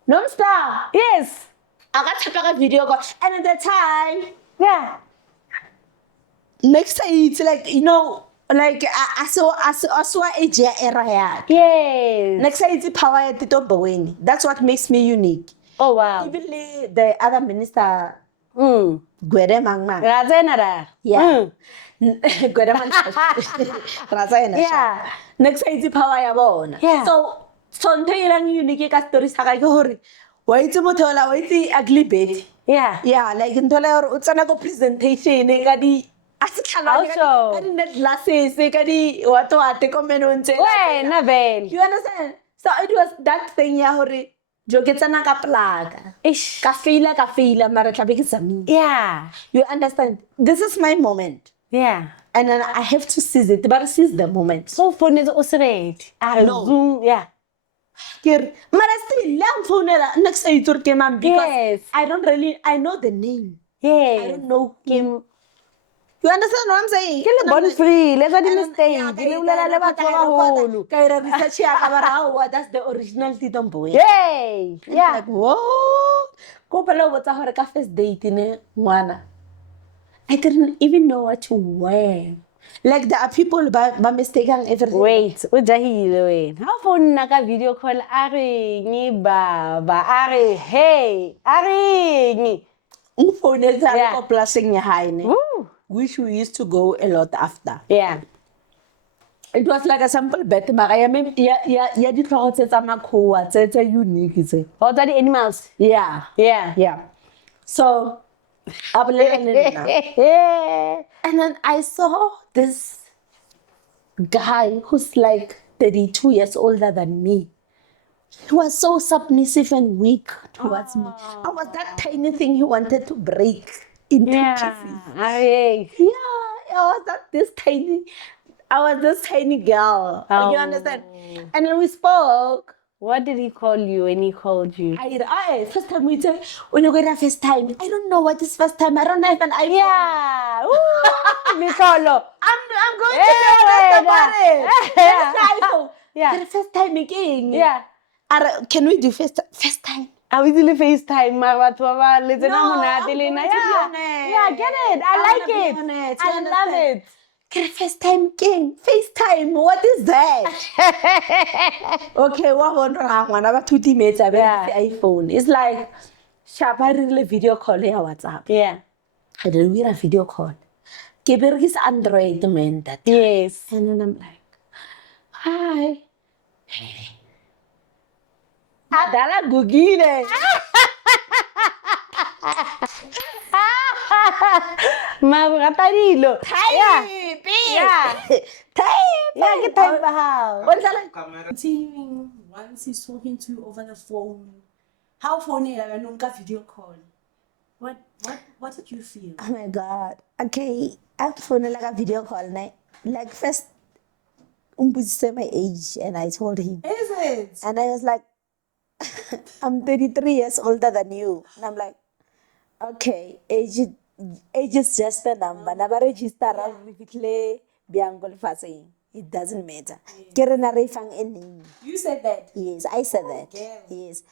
Nomstar. Yes. I got to take a video call. And at the time, yeah. Next time it's like, you know, like I saw a era. Yes. Next time it's power at Tito Mboweni. That's what makes me unique. Oh wow. Even the other minister, Gwede Mangma. Razenara. Yeah. Gwede Mangma. Yeah. Next time it's power ya bona. Yeah. So ntho e lang unique ka story sa ka ke hore wa itse motho ola wa itse ugly betty. Yeah. Yeah, like ntho la hore o tsana go presentation ka di also ka di net glasses ka di what komeno ntse. Wena vele. You understand? So it was that thing ya hore jo ke tsana ka plaga. Ka feela mara tla be ke samile. Yeah. You understand? This is my moment. Yeah. And then I have to seize it, but seize the moment. So phone is also ready. Zoom, yeah. Mara still lang phone next to your because yes. I know the name. Yes. I don't know him. You understand what I'm saying? Ke le born free, let's not mistake. That's the original Tito Mboweni. Yay! Yeah. Like, what? Ko pala botsa hore ka first date ne ngwana. I didn't even know what to wear. Like there are people by mistaking everything. Wait, wait. How phone naka video call ari ni baba ari hey ari ni. Phone is a blessing high. Which we used to go a lot after. Yeah. It was like a simple bet. Yeah, the clothes are makua, it's a unique. What are the animals? Yeah. So and then I saw this guy who's like 32 years older than me. He was so submissive and weak towards me. I was that tiny thing he wanted to break into pieces. Yeah, I was this tiny girl. You understand? And then we spoke. What did he call you when he called you? First time we say, when you go to first time, I don't know what is first time. I don't have an iPhone. Yeah. Nicolo. I'm going to be about it. iPhone. Yeah. The first time again. Yeah. Can we do first time? Are we doing FaceTime? No, I'm going to be honest. Yeah, get it. I like it. I love it. FaceTime king, FaceTime, what is that? Okay, what one ngwana ba thuti metsa be iPhone. It's like shapa really video call ya WhatsApp. Yeah. And then we a video call. Ke berekisa Android man that time. Yes. And then I'm like, hi. Adala gugile. Mabugatadilo. Yeah. Yeah. Type. Yeah, get type how. What is that? Continuing, once he's talking to you over the phone, how phone nunca video call? What did you feel? Oh my God. Okay, I phone like a video call night. Like first, said my age, and I told him, Is it? and I was like, I'm 33 years older than you, and I'm like, okay, age is just a number. Never register it doesn't matter. You said that. Yes, I said that. girl. Yes,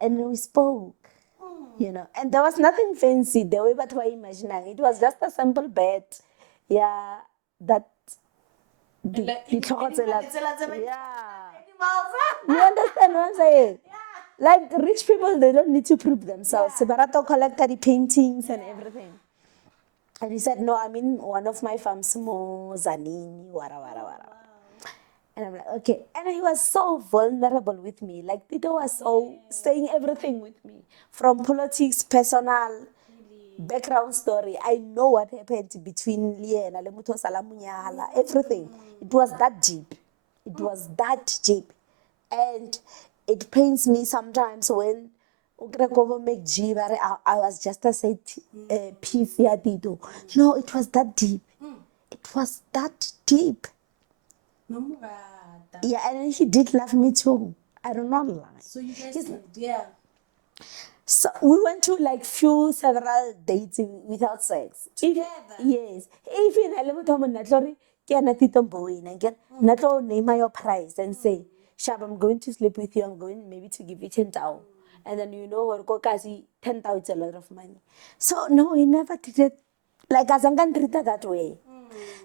and we spoke. You know, and there was nothing fancy the way but we're imagining. It was just a simple bed. Yeah, that. Yeah. You understand what I'm saying? Like rich people, they don't need to prove themselves. Separato collected the paintings and everything. And he said, no, I'm in one of my farms, Zanini, wara. And I'm like, okay. And he was so vulnerable with me. Like Tito was so saying everything with me. From politics, personal, background story. I know what happened between Lia and Alemuto Salamunyala, everything. It was that deep. It was that deep. And it pains me sometimes when I was just a said piece here, Tito. No, it was that deep. It was that deep. Yeah, and he did love me too. I don't know lie. So you guys, yeah. So we went to like several dates without sex. Together? Yes. Even I live with Tito Mboweni again. Nato name your price and say, Shab, I'm going to sleep with you. I'm going maybe to give you 10,000. And then you know what Kokasi 10,000 is a lot of money. So no, he never did it. Like Azangan treated that way.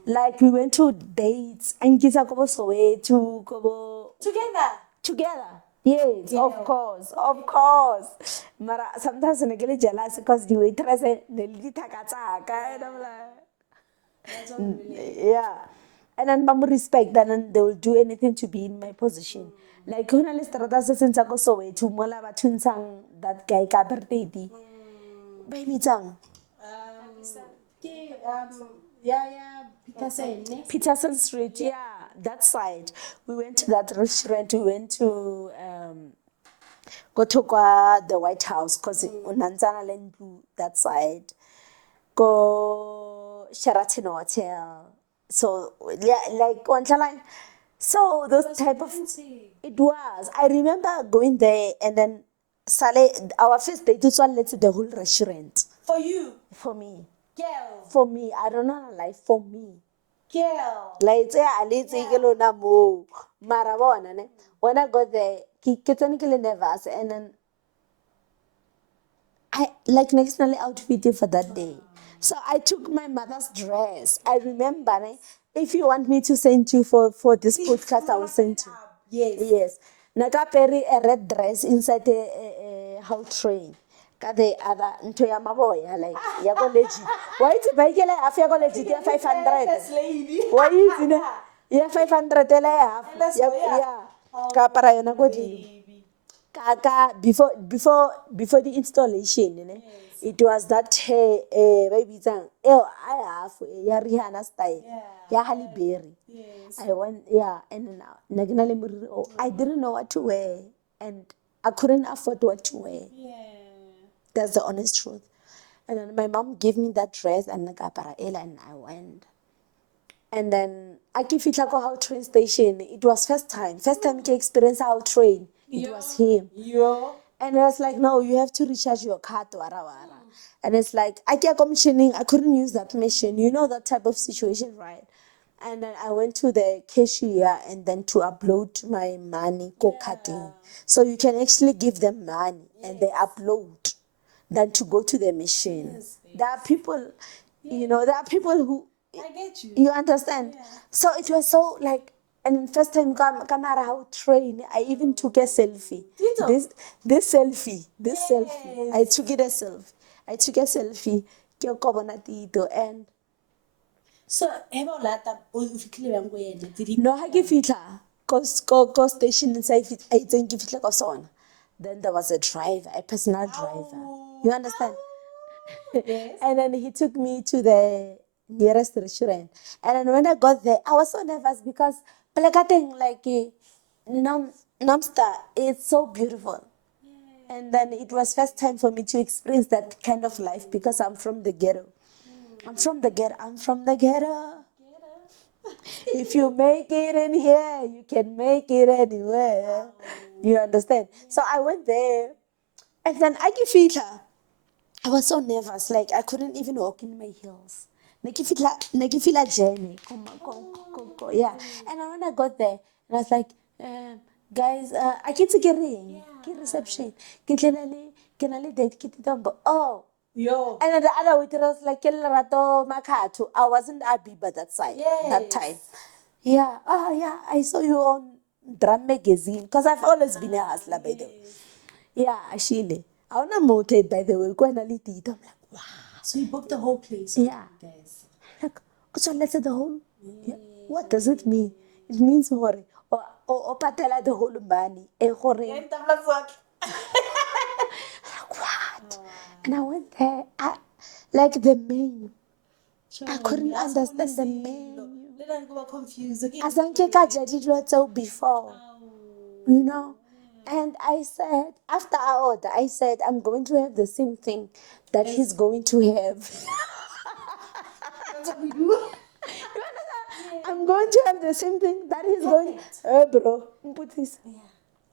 Like we went to dates and Kisa Kobo Sowe to Kobo together. Yes, yeah. Of course. Mara sometimes I get jealous because the waitress said Nelly Takataka and I'm like yeah. And then mom respect that and they will do anything to be in my position. Like when I started since I go so way to Mola Batunsang that guy birthday. Baby tongue. Peterson Street, yeah, that side. We went to that restaurant. We went to go to the White House because Unanzana Lendu that side. Go Sheraton Hotel. So yeah, like one line. So those type of it was. I remember going there and then Sale, our first date was let's the whole restaurant. For you? For me. Girl. For me, I don't know like for me. Girl. Like Marabona, ne? When I got there, technically nervous and then I like next outfitted for that day. So I took my mother's dress. I remember, ne? If you want me to send you for this podcast, I will send you. Yes. Naga peri a red dress inside a how train. Kade other into ya maboya like ya go legit. Why is it like after go legit ya 500? Why is it? Ya 500 ele half. Yeah. Ka para yona go di. Kaka before the installation, it was that baby song. I have ya Rihanna style. Ya Halle Berry. Yes. I went, yeah, and now I didn't know what to wear, and I couldn't afford what to wear. Yeah. That's the honest truth. And then my mom gave me that dress and and I went. And then I give it like how train station. It was first time I experienced how train. It was him. Yo. And I was like, no, you have to recharge your card. And it's like, I kept commissioning. I couldn't use that machine. You know that type of situation, right? And then I went to the cashier and then to upload my money, cutting. So you can actually give them money and they upload than to go to the machine. There are people, there are people who, I get you. you understand? Yeah. So it was so like, and first time Kamara how train, I even took a selfie. Tito. This selfie, I took it a selfie. I took a selfie. Ke kobona Tito, and So, eba o lata o fitlhile bang go yena? Did he? no ha ke fitla ko station inside I think ke fitla ko sona. Then there was a driver, a personal driver. You understand? Yes. And then he took me to the nearest restaurant. And then when I got there, I was so nervous because plakating like Nomstar, it's so beautiful. And then it was first time for me to experience that kind of life because I'm from the ghetto. I'm from the ghetto. If you make it in here, you can make it anywhere. You understand? So I went there, and then I was so nervous, like I couldn't even walk in my heels. Nakifila journey. Yeah. And when I got there, and I was like, guys, I get to get in, get reception. Get le date, get it oh. Yo. And then the other waiter was like, Rato Makato. I wasn't Habiba that side, that time. Yeah. Oh, yeah. I saw you on Drum Magazine because I've always been a hustler, by the way. Yeah, actually. I want to motivate, by the way. Go and Tito. I'm like, wow. So you booked the whole place? Yeah. Guys. Like, so let's say the whole. Yeah. What does it mean? It means hore. Or patela the whole money. Hore. What? And I went there, like the menu. I couldn't understand the menu. Let go confused. Okay. As I did before, And I said, after I ordered, I said, I'm going to have the same thing that he's going to have. That's what we do. I'm going to have the same thing that he's going. Bro, put this.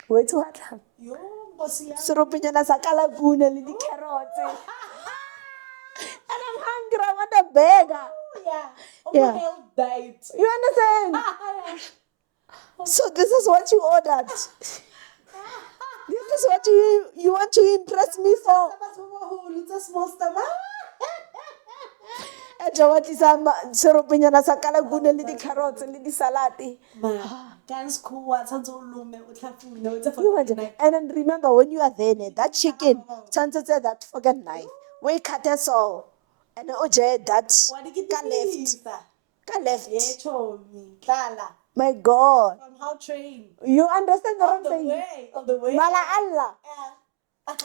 Wait to what? Yo, bossy. Surupinyana sakala guna li di carrots. And I'm hungry. I want a burger. Yeah. Health diet. You understand? So this is what you ordered. This is what you want to impress me for. It's a small stomach. Seropinyana sa kalaguna le di carrots le di salati. And then remember when you are there, that chicken, chances are that forget knife. We cut us all. And oje that ka left. My God. From how trained. You understand what I'm saying? On the way. Mala Allah.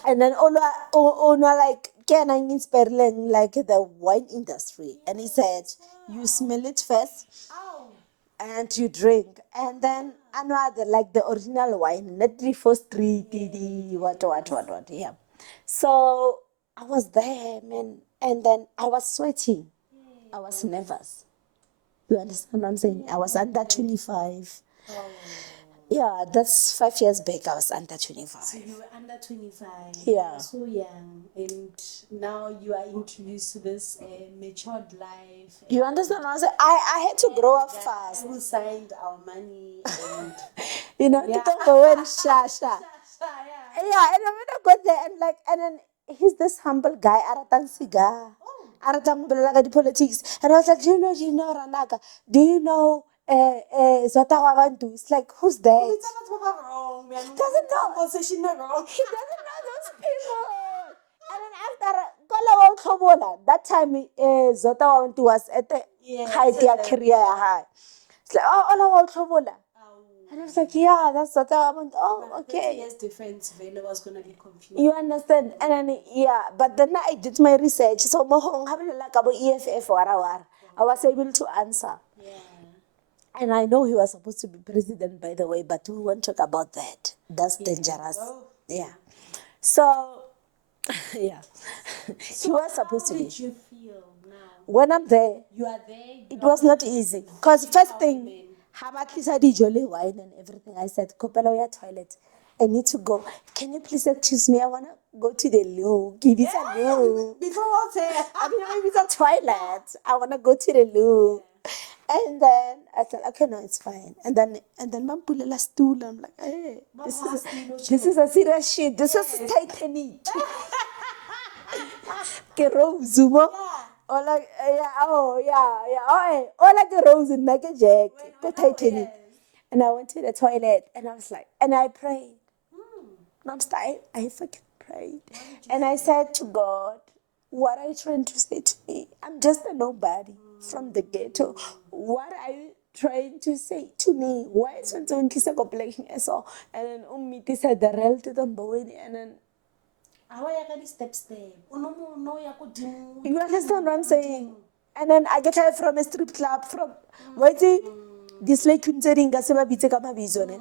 And then Ona like Canon inspiring like the wine industry. And he said, you smell it first and you drink. And then another like the original wine, not 343 what. Yeah. So I was there, man, and then I was sweating. I was nervous. You understand what I'm saying? I was under 25. Yeah, that's 5 years back. I was under 25. So you were under 25. Yeah. So young, and now you are introduced to this matured life. You understand what I'm saying? I had to grow up fast. Who signed our money and Tito Mboweni, Shasha. Yeah, and then when I got there, and then he's this humble guy, Aratang Siga. Aratang Belaga politics. And I was like, do you know Ranaka? Do you know Zota Wabantu? It's like, who's that? He doesn't know. He doesn't know Those people. And then after that time, Zota Wabantu was at the height of their career. It's like, all Kobola. And I was like, yeah, that's what I want. Oh, okay. Years difference, Vela was going to be confused. You understand? And then, but then I did my research. So, EFF, I was able to answer. Yeah. And I know he was supposed to be president, by the way, but we won't talk about that. That's dangerous. Oh. Yeah. So, yeah. He was supposed to be. How did you feel now? When I'm there, You are there. it was not easy. Because first thing, wine and everything. I said, Kopelo, your toilet. I need to go. Can you please excuse me? I want to go to the loo. Give it a loo. Before what's here? Maybe it's a toilet. I want to go to the loo. And then I said, okay, no, it's fine. And then mom put a stool. I'm like, hey, this is a serious shit. This is Titanic. Ke rose mo. Or like or like a rose in like a jack. Go Titanic. And I went to the toilet and I was like, and I prayed. Nomstar, I fucking prayed. And I said to God, what are you trying to say to me? I'm just a nobody from the ghetto. What are you trying to say to me? Why is it on Kisa Complexion so? And then Umiti said the rel to the Mboweni and then Step. you understand what I'm saying? And then I get her from a strip club from waiting this like kunzering gasema bitse ka mabizo ne.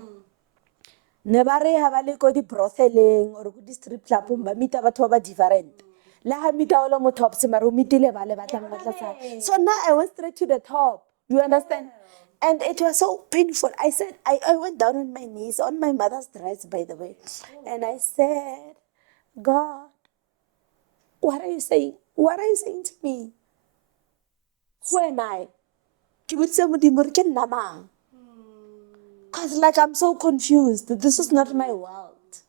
Ne ba re ha ba le ko di brotheleng or ko di strip club ba mita batho ba different. La ha mita ola mo top se maro mitile ba le batlang ba tlatsa. So now I went straight to the top. You understand? And it was so painful. I said, I went down on my knees, on my mother's dress, by the way. And I said, God, what are you saying? What are you saying to me? Who am I? Because like I'm so confused. This is not my world.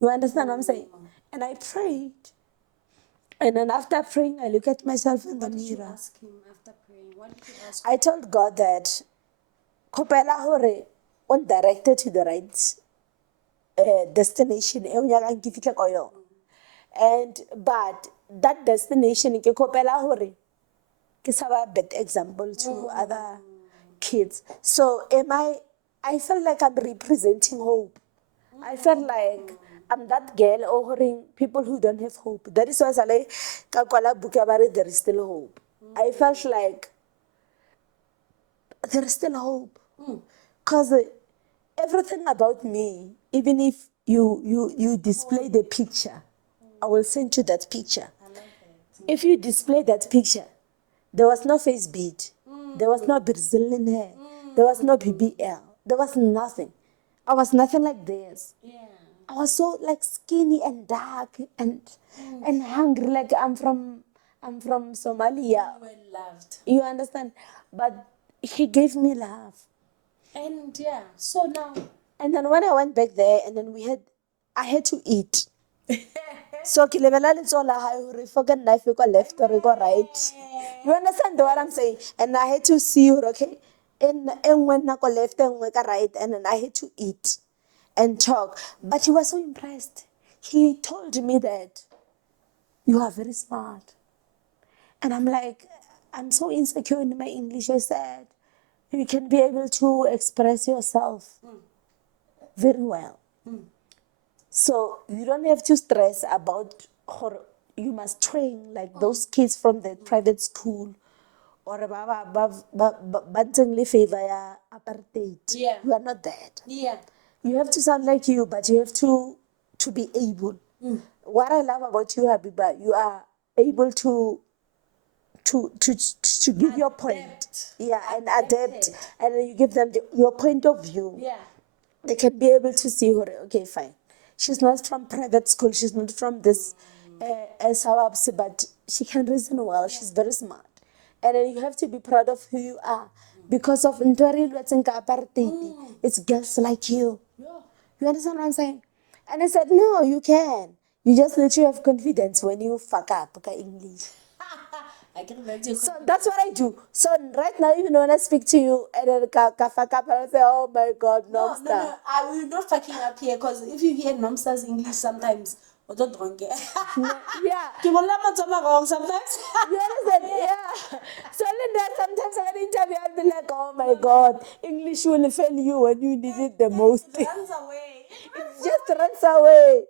You understand what I'm saying? And I prayed. And then after praying, I look at myself in the mirror. Ask him after praying. What did you ask? I told God that Kopela hore on directed to the right destination. And but that destination ke kopela hore ke sa ba bad example to other kids. So I felt like I'm representing hope. I felt like I'm that girl offering people who don't have hope. That is why I like kakwala book about it, there is still hope. I felt like there is still hope. Because everything about me, even if you display the picture, I will send you that picture. If you display that picture, there was no face bead. There was no Brazilian hair. There was no BBL. There was nothing. I was nothing like this. Yeah. I was so like skinny and dark and hungry. Like I'm from Somalia. You were loved. You understand? But he gave me love. And yeah, so now. And then when I went back there, and then I had to eat. So kilebela letsola ha hore forget knife go left or go right. You understand what I'm saying? And I had to see her, okay? And when I go left and when I right, and then I had to eat and talk. But he was so impressed. He told me that you are very smart. And I'm like, I'm so insecure in my English. I said, you can be able to express yourself very well. So you don't have to stress about how you must train like those kids from the private school or favor apartheid. Yeah. You are not that. Yeah. You have to sound like you, but you have to be able. What I love about you, Habiba, you are able to give your point. Yeah, and adapt. And then you give them your point of view. Yeah. They can be able to see her, okay, fine. She's not from private school. She's not from this suburbs, but she can reason well. She's very smart. And then you have to be proud of who you are. Because of it's girls like you. Yeah. You understand what I'm saying? And I said, no, you can. You just need to have confidence when you fuck up English. I can imagine. So that's what I do. So right now, even when I speak to you and then fuck up, I say, oh my God, No, Nomstar. I will not fucking up here because if you hear Nomstar's English sometimes, or don't drink it. Yeah. You will not wrong sometimes. You understand? Yeah. So then there sometimes I get interview, I'll be like, oh my God, English will fail you when you need it the most. It runs away. It just runs away.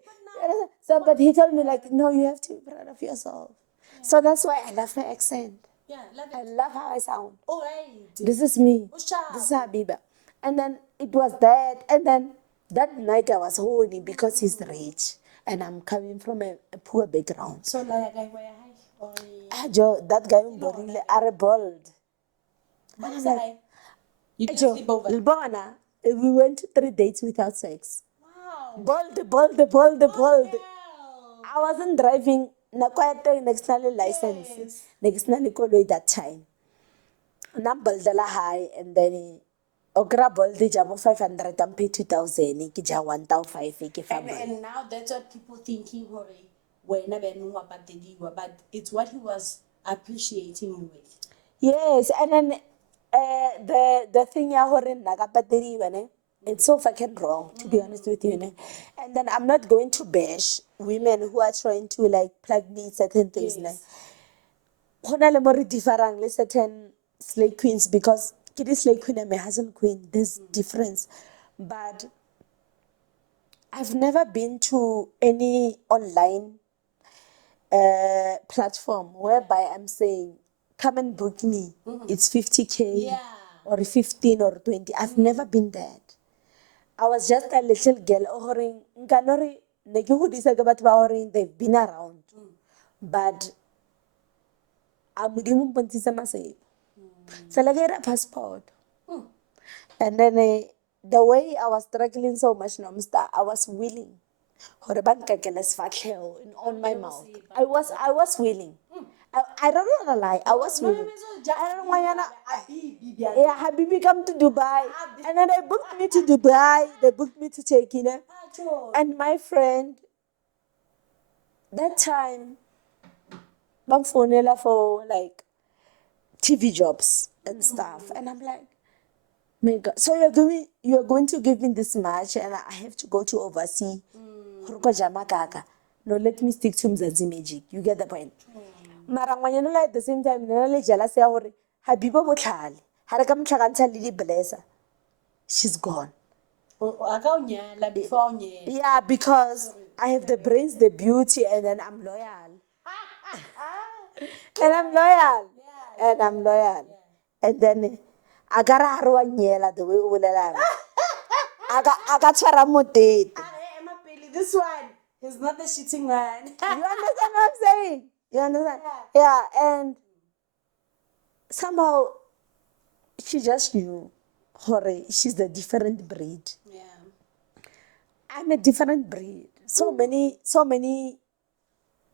So, but he told me like, no, you have to be proud of yourself. So that's why I love my accent. Yeah, love I it. love how I sound. All right. This is me. Usha. This is Habiba. And then it was that. And then that night I was horny because he's rich. And I'm coming from a poor background. So like I wear high. Or Joe, that guy are bold. what is like, that? You didn't Joe, sleep over. Lbona, we went to 3 dates without sex. Wow. Bold. Wow. I wasn't driving national license. Yes. National koloi that time. Namboldela high and then Ogra boldi jamo 500 and pay 2,000. Ki ja 1,500 ki And now that's what people thinking, Hori. wena ben wa patediwa, but it's what he was appreciating you with. Yes, and then the thing ya hore nna ka patediwa ne, it's so fucking wrong, to be honest with you. Ne? And then I'm not going to bash women who are trying to like plug me certain things. Ne? Yes. Ho na le mo re differang le certain slay queens, because ke di slay queen and my husband queen, there's difference. But I've never been to any online platform whereby I'm saying, come and book me. It's 50K Yeah. or 15 or 20. I've never been that. I was just a little girl. They've been around. But I'm so like I get a passport. And then the way I was struggling so much, Nomstar, I was willing. Hore ba nkakele sefatlhego on my mouth. I was willing. I don't want to lie. I was willing. Yeah, Habibi come to Dubai. And then they booked me to Dubai. They booked me to take in it. And my friend, that time, bamfonela for like TV jobs and stuff. And I'm like, my God. So you're going to give me this much and I have to go to overseas. No, let me stick to Mzansi Magic. You get the point. Mara ngwanyana at the same time, nana le jealous ya hore Habiba botlhale. Ha re ka motlhakantsha le di blesser. She's gone. Before unyala. Yeah, because I have the brains, the beauty, and then I'm loyal. And I'm loyal. And I'm loyal. And then I got a haruanyela the way we bolela. I got tshwara motete. This one is not the shitting one. You understand what I'm saying? You understand? Yeah, and somehow she just knew hore she's the different breed. Yeah. I'm a different breed. So many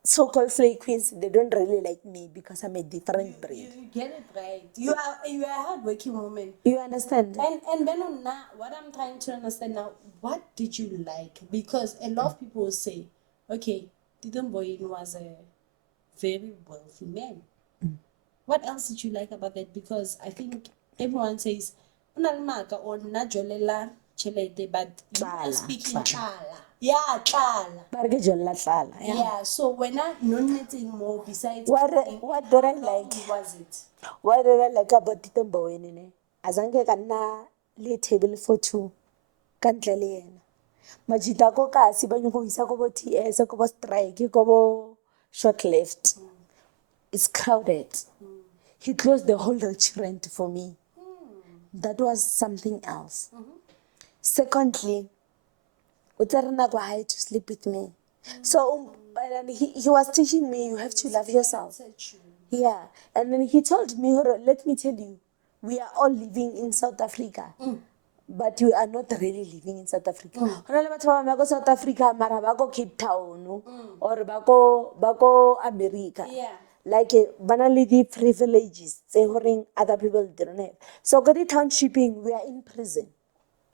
so-called slay queens, they don't really like me because I'm a different breed. You get it right. You are a hardworking woman. You understand? And then on now, what I'm trying to understand now, what did you like? Because a lot of people will say, okay, Tito Mboweni was a very wealthy man. What else did you like about that? Because I think everyone says, "Unalmaka or najolela chelete," but you are speaking tlala. Yeah, tlala. Yeah. So when I know nothing more besides What did I how like? was it? What did I like about Tito Mboweni ne? Azange ka nna le table for two ka ntle le yena. Majita ko kasi ba nyoko isa ko bo TS ko bo strike ko bo short left. It's crowded. He closed the whole restaurant for me. That was something else. Secondly, utarana go hide to sleep with me. So and he was teaching me you have to love yourself. Yeah, and then he told me, let me tell you, we are all living in South Africa. But we are not really living in South Africa. Hona le batho ba bang ba go South Africa mara ba go Cape Town or ba go America. Yeah. Like bana le di privileges tse horeng other people didn't have. So go di townshipping, we are in prison.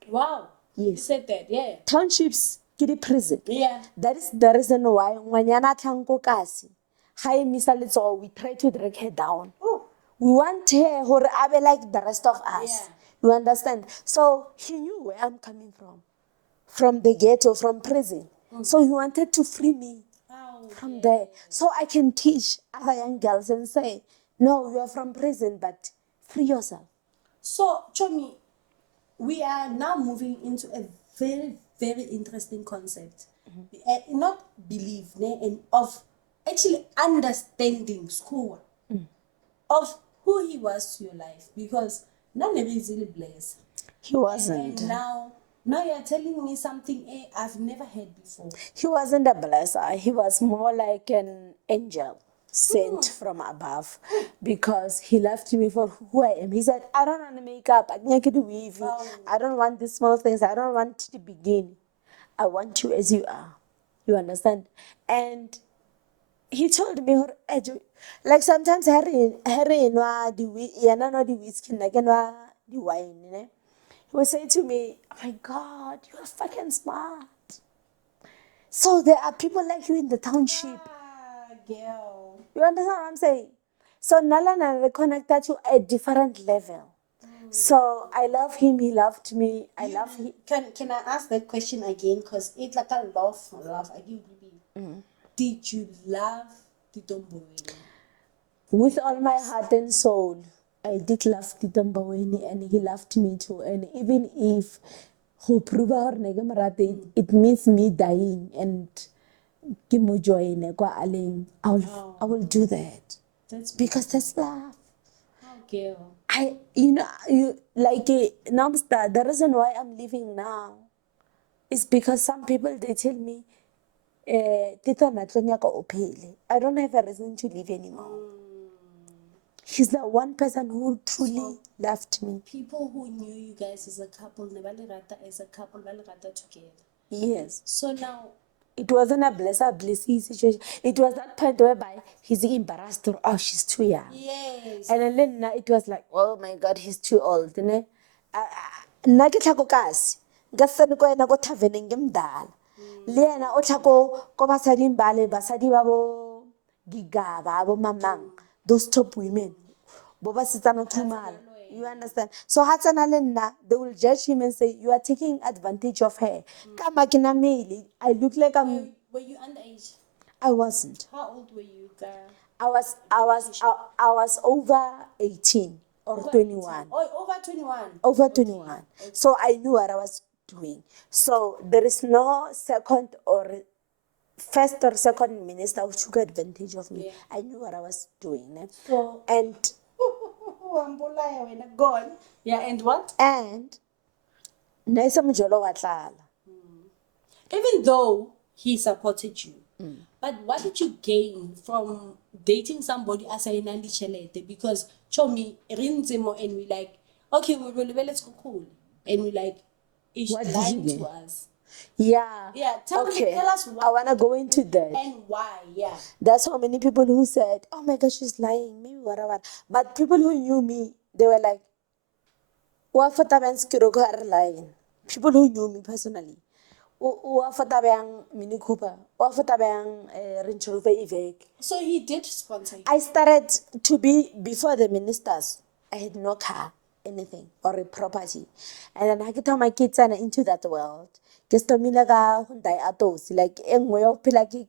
Wow. You Yes. said that, yeah. Townships ke di prison. Yeah. That is the reason why ngwanyana tlanko kasi ha e misa letsogo, we try to drag her down. We want her hore abe like the rest of us. Yeah. You understand? So he knew where I'm coming from the ghetto, from prison. So he wanted to free me from there, so I can teach other young girls and say, no, you are from prison, but free yourself. So, Chomi, we are now moving into a very, very interesting concept. Not belief, and of actually understanding school of who he was to your life, because none of it is really blessed. He wasn't. And now you are telling me something I've never heard before. He wasn't a blesser. He was more like an angel sent from above, because he left me for who I am. He said, I don't want to make up. I don't want these small things. I don't want to begin. I want you as you are. You understand? And he told me, like sometimes Harry no the whiskey, like no the wine. He would say to me, oh my God, you're fucking smart. So there are people like you in the township. Girl. You understand what I'm saying? So Nalana reconnected to a different level. So I love him, he loved me, I love him. Can I ask that question again? Because it's like a love. I give you. Did you love Tito Mboweni? With all my heart and soul, I did love Tito Mboweni and he loved me too. And even if who prove our it means me dying and give me joy in I will do that. That's Because that's love. girl. You like Nomstar, the reason why I'm living now is because some people they tell me, Tito natlonyaka uphele. I don't have a reason to live anymore. He's the one person who truly loved me. People who knew you guys as a couple, never as a couple, together. Yes. So now, It wasn't a blessing situation. It was that point whereby he's embarrassed or oh she's too young. yes. And then it was like, oh my God, he's too old. Nna ke tlhako kasi nka sene ko ena ko taveneng ke mdala le ena o tlhako ko basading bale basadi ba bo gigaba bo mamang those top women bo ba setsana thumala. You understand? So hatsana le nna they will judge him and say you are taking advantage of her. Ka makina mele I look like I'm. Were you underage? I wasn't. How old were you, girl? I was over 18 or 21. Oh, over 21. Over 21. So I knew what I was doing. So there is no second or first or second minister who took advantage of me. Yeah. I knew what I was doing. So, And gone. Yeah, and what? and naisa mjolo wa tlala. Even though he supported you, but what did you gain from dating somebody as a Nandi Chelete? Because Chomi, Rinzemo, and we like, okay, we're really well, let's go cool. And we like, is What did lying you to gain? us. Yeah. Yeah, tell us what. I wanna go into that. And why, yeah. That's how many people who said, oh my gosh, she's lying, maybe whatever. But people who knew me, they were like, what for lying? People who knew me personally. What for Mini Cooper? What for Range Rover Evoque? So he did sponsor you. I started to be, before the ministers, I had no car, anything, or a property. And then I get all my kids and into that world. Just to me like Hyundai Atos, like engwe of pila ki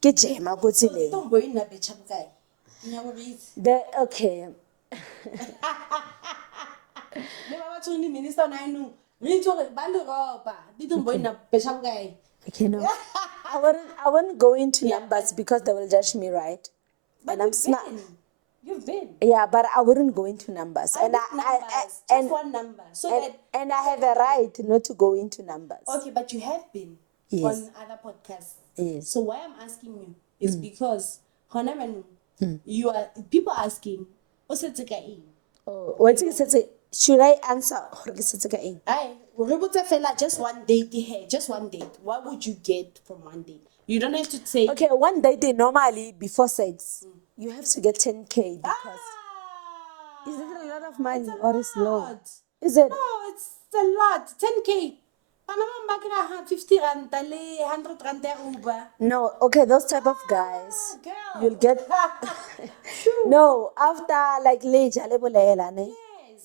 jema go tsileng. Don't worry, na betcha guy. You know what it is? Okay. The minister I know. Me too. Banduroba. Didn't boy na betcha guy. Okay, no. I wouldn't go into numbers because they will judge me, right? But And I'm smart. You've been. Yeah, but I wouldn't go into numbers. Just one number. So And I have a right not to go into numbers. okay, but you have been Yes. on other podcasts. Yes. So why I'm asking you is because you are people asking, what's it Oh, what is it? Should I answer? just one date here, just one date. What would you get from one date? You don't have to say Okay, one day normally before sex, you have to get 10K because is it a lot of money or is low? Is it? No, it's a lot. 10K. Panama 50 rand, 100 rand Uber. No, okay, those type of guys, Girl. you'll get. No, after like leja lebolela ne. Yes.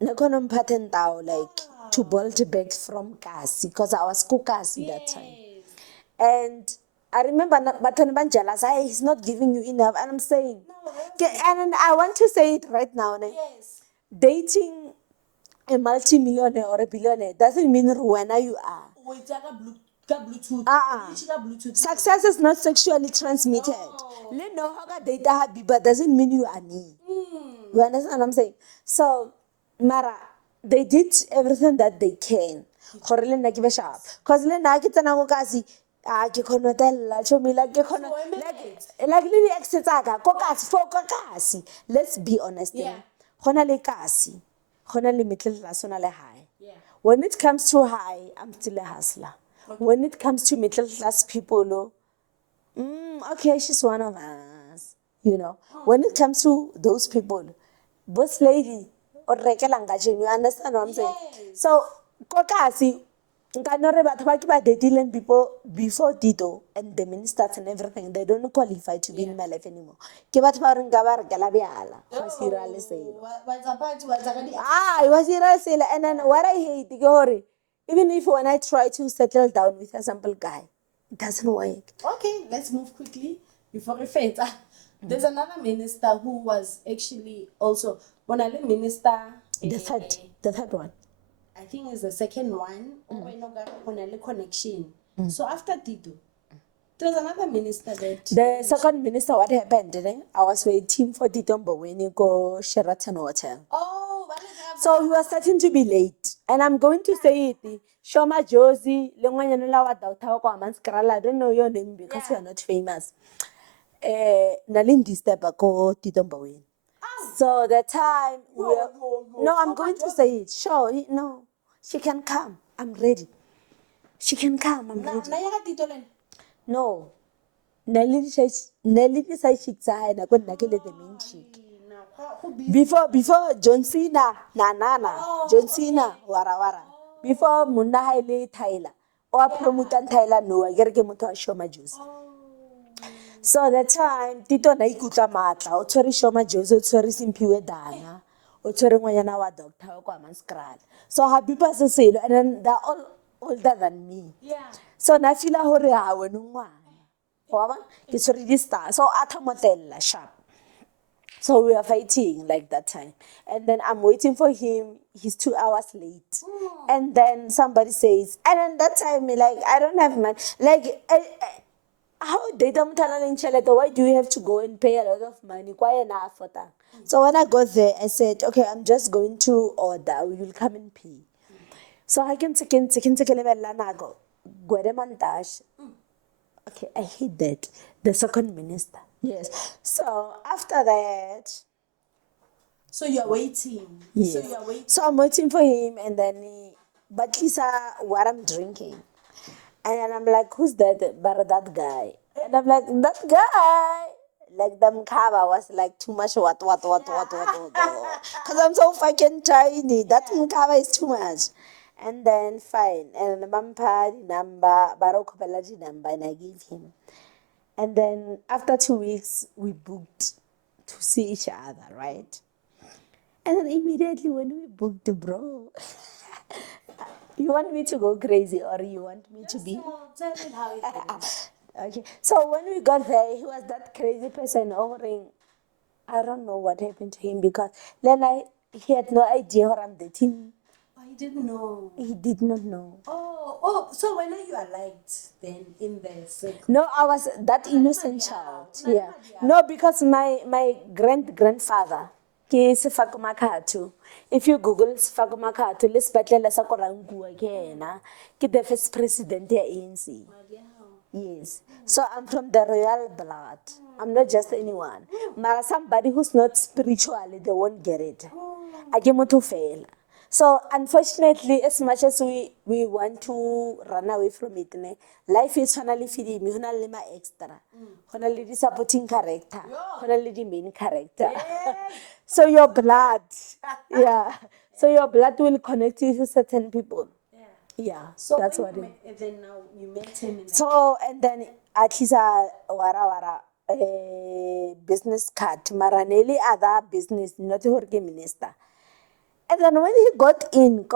Nakono mpathen tao like to bolt back from Kasi because I was Kasi that time. Yes. And I remember Batoni Banjala say he's not giving you enough, and I'm saying, and I want to say it right now. Ne? Yes. Dating a multi-millionaire or a billionaire doesn't mean whenever you are. Wait, Bluetooth. Bluetooth. Success is not sexually transmitted. Le no hoga data Habiba doesn't mean you are me. You understand what I'm saying? So, Mara, they did everything that they can. Gore le nna ke be sharp. Because le nna ke tsena go kasi ke khonotella chomi like ke khono like le ex tsaka ko kasi for ko kasi. Let's be honest. Yeah. Khona le kasi. Khona le middle class ona le high. Yeah. When it comes to high, I'm still a hustler. Okay. When it comes to middle class people, okay, she's one of us. You know, when it comes to those people, boss lady or rekelanga, you understand what I'm saying? So, kokasi, People before Tito and the ministers and everything, they don't qualify to be in my life anymore. Ke batho ba reng ka ba re ke la bjala, ga se ira le selo. It was ira selo. And then what I hate, ke hore, even if when I try to settle down with a simple guy, it doesn't work. Okay, let's move quickly before we fade. There's another minister who was actually also one of the minister. The third one. I think is the second one. Connection. So after Tito, there's another minister that. The second minister, what happened? I was waiting for Tito Mboweni go Sheraton Hotel. Oh, what is happening? So he was starting to be late. And I'm going to say it. Shoma Josie, I don't know your name because you are not famous. Nalindi step ko Tito Mboweni. So the time no, I'm going to say it. Sure, no. She can come. I'm ready. She can come. I'm ready. No. Nelly says she said I couldn't get the main chick. Before John Cena, John Cena, wara. Before Munda Haile Tyler. Or promoter Tyler no, I get to Shoma Juice. So that time, Tito na ikuta matla, o tshwere Shoma Juice, o tshwere Simpiwe Dana, o tshwere ngwanyana wa doctor o kwa Maskral. So Habiba se selo, and then they're all older than me. Yeah. So na feel hore ha wena ngwana. Wa ke tshwere di star. So atha motella sharp. So we are fighting like that time. And then I'm waiting for him. He's 2 hours late. And then somebody says, and then that time, like, I don't have money. Like, how they don't tell in Chelete, why do you have to go and pay a lot of money? Why enough for that? So when I got there, I said, okay, I'm just going to order. We will come and pay. So I can take go. Okay, I hate that. The second minister. Yes. So after that. So you're waiting. Yes. So you're waiting. So I'm waiting for him, and then but Lisa, what I'm drinking. And then I'm like, who's that? But that guy. And I'm like, that guy. Like the mkaba was like too much what. Because I'm so fucking tiny. That mkaba is too much. And then fine. And the mampa number, Baroko Balaji number, and I gave him. And then after 2 weeks, we booked to see each other, right? And then immediately when we booked, bro, you want me to go crazy or you want me to be? Tell me how it happened. Okay. So when we got there, he was that crazy person offering. I don't know what happened to him because then he had no idea what I'm dating. Oh, he didn't know. He did not know. Oh, so when you are liked then in the circle? No, I was that innocent child. Yeah. No, because my grandfather, ke Sefako Makatu. If you Google Sefako Makatu, let's battle Sakorangu again. Ke the first president of ANC. Yes. So I'm from the royal blood. I'm not just anyone. But somebody who's not spiritually, they won't get it. I came to fail. So unfortunately, as much as we want to run away from it, life is finally feeding me. Honestly, my extra. Honestly, the supporting character. Honestly, the main character. So your blood, yeah. So your blood will connect you to certain people. Yeah, So that's what it is. then now you met him in So, and then at least wara business card, Maranelli other business, not a minister. And then when he got in,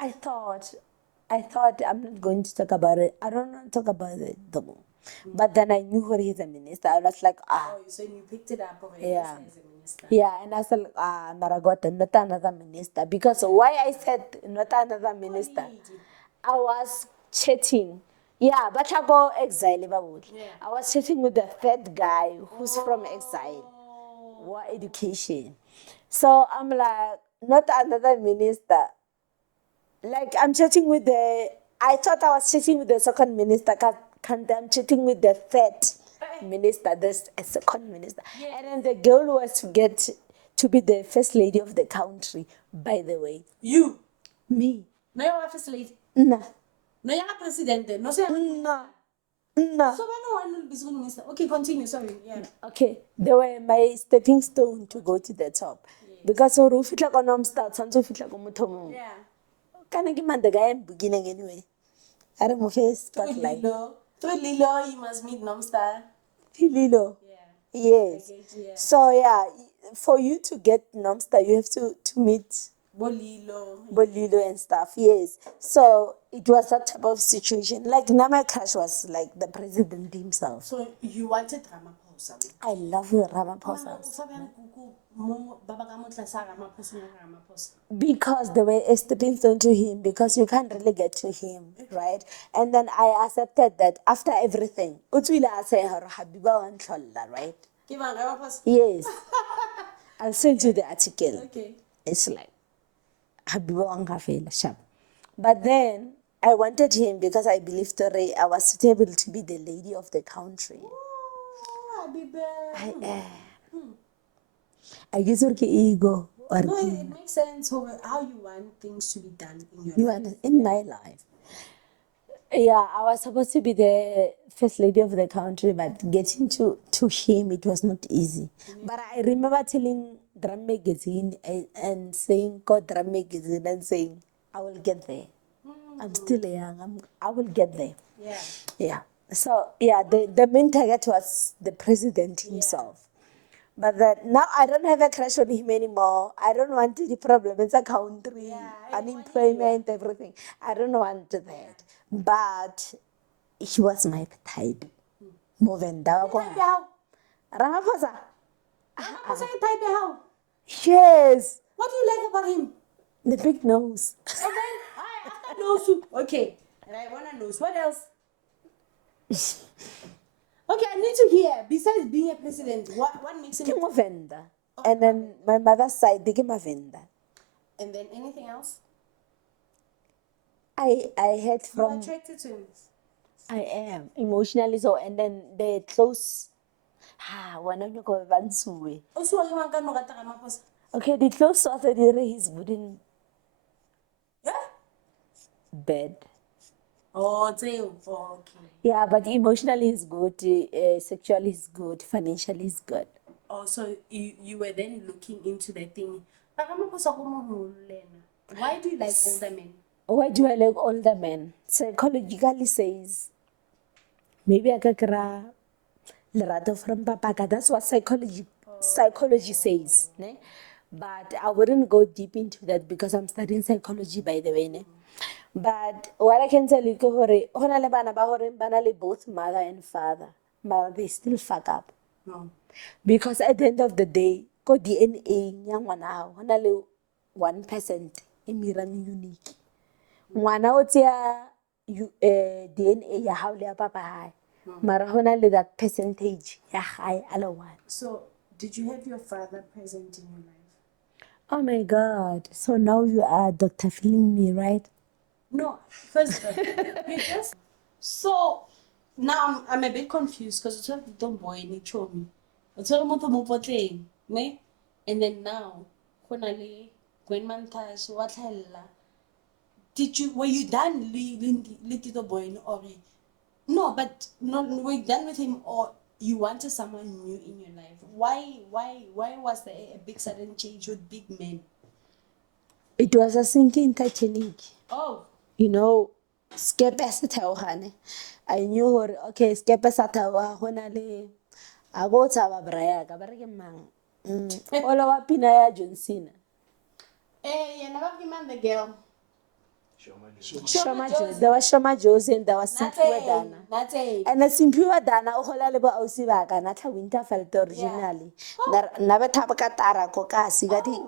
I thought I'm not going to talk about it. I don't want to talk about it though. But then I knew where he's a minister. I was like, so you picked it up already Yeah. as a minister. Yeah, and I said, Maragot, not another minister. Because why I said not another minister, I was chatting. Yeah, but I go exile. I was chatting with the third guy who's from exile. What education. So I'm like, not another minister. Like I'm chatting with I thought I was chatting with the second minister. I'm chatting with the third minister, there's a second minister. And then the girl was to get to be the first lady of the country, by the way. You? Me. No, you're first lady. No. No, you're president. No, so No. when will be soon minister? Okay, continue. Sorry. Yeah. Okay. They were my stepping stone to go to the top. Because if you like Nomstar, Yeah. Kana ke man the guy in beginning anyway. I don't know face spotlight. Through Lilo, you must meet Nomstar. Lilo. Yeah. Yes. Yeah. So yeah, for you to get Nomstar, you have to meet Bolilo. and stuff. Yes. So it was that type of situation. Like now my crush was like the president himself. So you wanted Ramaphosa? I love Ramaphosa. Because they were stepping stone to him, because you can't really get to him, right? And then I accepted that after everything. Utswile a say Habiba wa ntlholla, right? Yes. I'll send you the article. Okay. It's like Habiba wa ngafela sharp. But then I wanted him because I believed I was suitable to be the lady of the country. Oh, Habiba. I guess ego. No, it makes sense how you want things to be done in your life. In my life. Yeah, I was supposed to be the first lady of the country, but getting to him, it was not easy. But I remember telling Drum Magazine and saying, God, Drum Magazine, and saying, I will get there. I'm still young. I will get there. Yeah. Yeah. So, yeah, the main target was the president himself. But that now I don't have a crush on him anymore. I don't want the problem. It's a country, unemployment, everything. I don't want that. But he was my type. Movenda. Ramaphosa. Yes. What do you like about him? The big nose. And then, after nose. Okay. And I want to know. What else? Okay, I need to hear. Besides being a president, what makes him? Movenda. And then my mother's side, they gave Movenda. And then anything else? I had from. You're attracted to him. I am emotionally so, and then the close. Also, you want to know what Ramaphosa? Okay, the close also he's good in bed. Oh, okay. Yeah, but emotionally is good, sexually is good, financially is good. Oh, so you were then looking into that thing. Why do you like older men? Why do I like older men? Psychologically says, maybe I can cry lerato from Papa. That's what psychology says. Ne? But I wouldn't go deep into that because I'm studying psychology, by the way. Ne? But what I can tell you, both mother and father, but they still fuck up. No. Because at the end of the day, ko DNA yang ngwana hona le 1% emirang unique. Ngwana o tsia DNA ya hao le ya papa hae. Mara hona le that percentage ya hae ala 1. So, did you have your father present in your life? Oh my God. So now you are Dr. Feeling me, right? No, first, you just. So now I'm a bit confused because it's not the boy ni chomi. It's all about the ne? And then now, konale Gwenmantash what were you done with Tito boy or no? But were you done with him or you wanted someone new in your life? Why was there a big sudden change with big men? It was a sinking Titanic. Oh. You know, skepe sa theohane. I knew her, okay, skepe sa theoha hona le a go tsaba braya ka ba re ke mang. Ola wa pina ya John Cena. You never remember the girl. Shoma Josie. There was Shoma Josie and there was Simpiwe Dana. And the Simpiwe Dana o hola le ba ausi ba ka na tla Winterfeld originally. Na ba thaba ka tara ko ka si ka di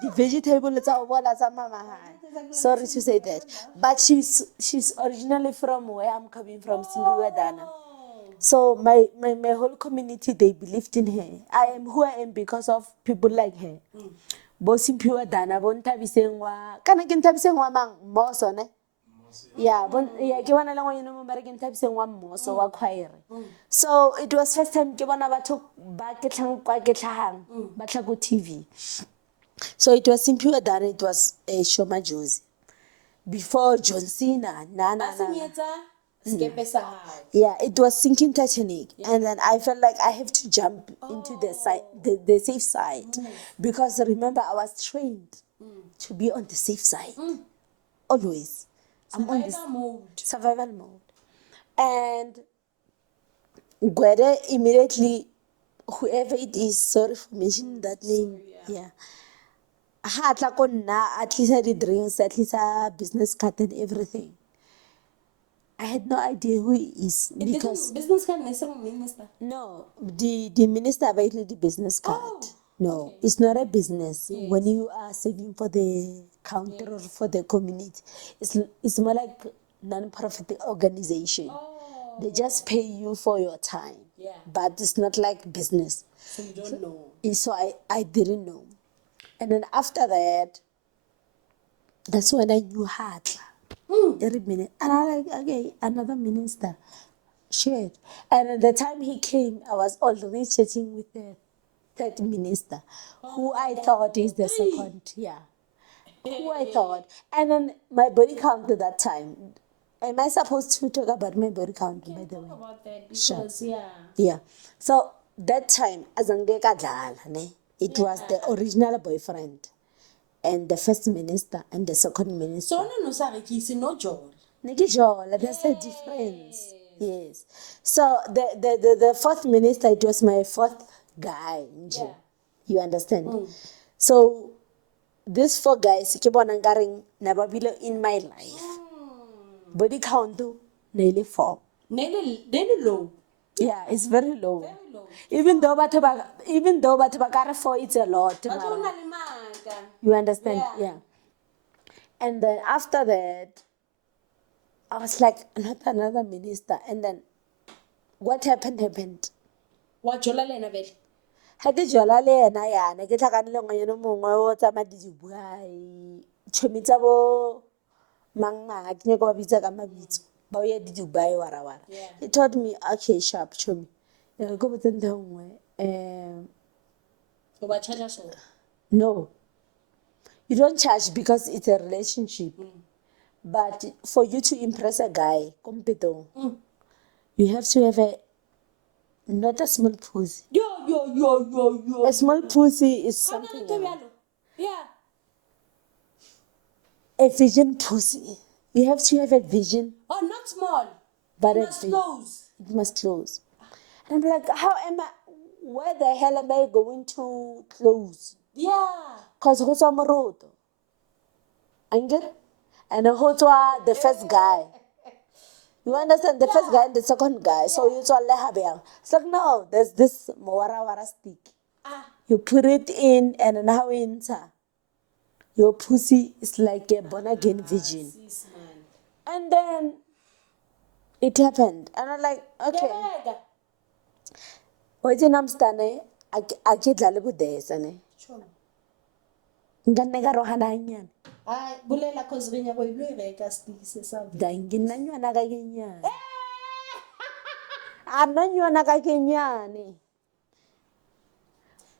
the vegetable mama. Sorry to say that, but she's originally from where I'm coming from, Simbiwadana. So my whole community, they believed in her. I am who I am because of people like her. Bo Simbiwadana, bon tabisengwa, kana kin tabisengwa mang moso ne. Yeah, ke bona la ngwana mo American type sengwa mmoso wa choir. So it was first time ke bona batho ba ke tlhang kwa ke tlhang ba tla go TV. So it was Simpiwe Dana, it was Shoma Josie. Before John Cena, na. Skepe sa hao. Yeah, it was sinking Titanic, and then I felt like I have to jump into the side, the safe side, because remember I was trained to be on the safe side always. I'm on this survival mode, and Gwede immediately, whoever it is, sorry for mentioning that name, yeah. Ha tla ko nna, at least I did drinks, at least a business card and everything. I had no idea who he is because Business card nesang minister. no, the minister about the business card. No, it's not a business. When you are saving for the counter or for the community, it's more like non-profit organization. They just pay you for your time. Yeah. But it's not like business. So you don't know. So I didn't know. And then after that, that's when I knew her. Every minute. And I like, okay, another minister. Shit. And at the time he came, I was already chatting with the third minister, who I thought is the second. Yeah. Who I thought. And then my body count at that time. Am I supposed to talk about my body count, by the way? About that because Yeah. So that time, it was the original boyfriend and the first minister and the second minister. So no sarikisi no joy. Nikijola, there's a difference. Yes. So the fourth minister, it was my fourth guy. Yeah. You understand? So these four guys, nababilo in my life. Body count nearly 4. Nearly low. Yeah, it's very low. Very low. Even though Batubakara 4, it's a lot. But Mara. You understand? Yeah. And then after that, I was like, not another minister. And then what happened. What jola lena bel? Had the Jolale and I get a canlong what am I did you buy? Chomitabo Manga, I think go visit a mabit. But where did you buy Warawara? He told me, okay, sharp, chomi. Go with them home. So what charge us? No. You don't charge because it's a relationship. But for you to impress a guy, you have to have not a small pussy. Yo. A small pussy is something else. Yeah. A vision pussy. You have to have a vision. Oh, not small. But It a must vision. close. It must close. And I'm like, where the hell am I going to close? Yeah. Because who's on the road? And who's the first guy? You understand? The first guy and the second guy. So you saw Lehabiang. It's like, no, there's this wara stick. You put it in and now inside. Your pussy is like a born again virgin. And then it happened. And I'm like, okay. What's your Nomstar? I get a little days. Nganega rohana nyan. Ay, bulela cause rinya go ilwe ka stick se sa. Dangina nyana ka kenyane. Ana nyana ka kenyane.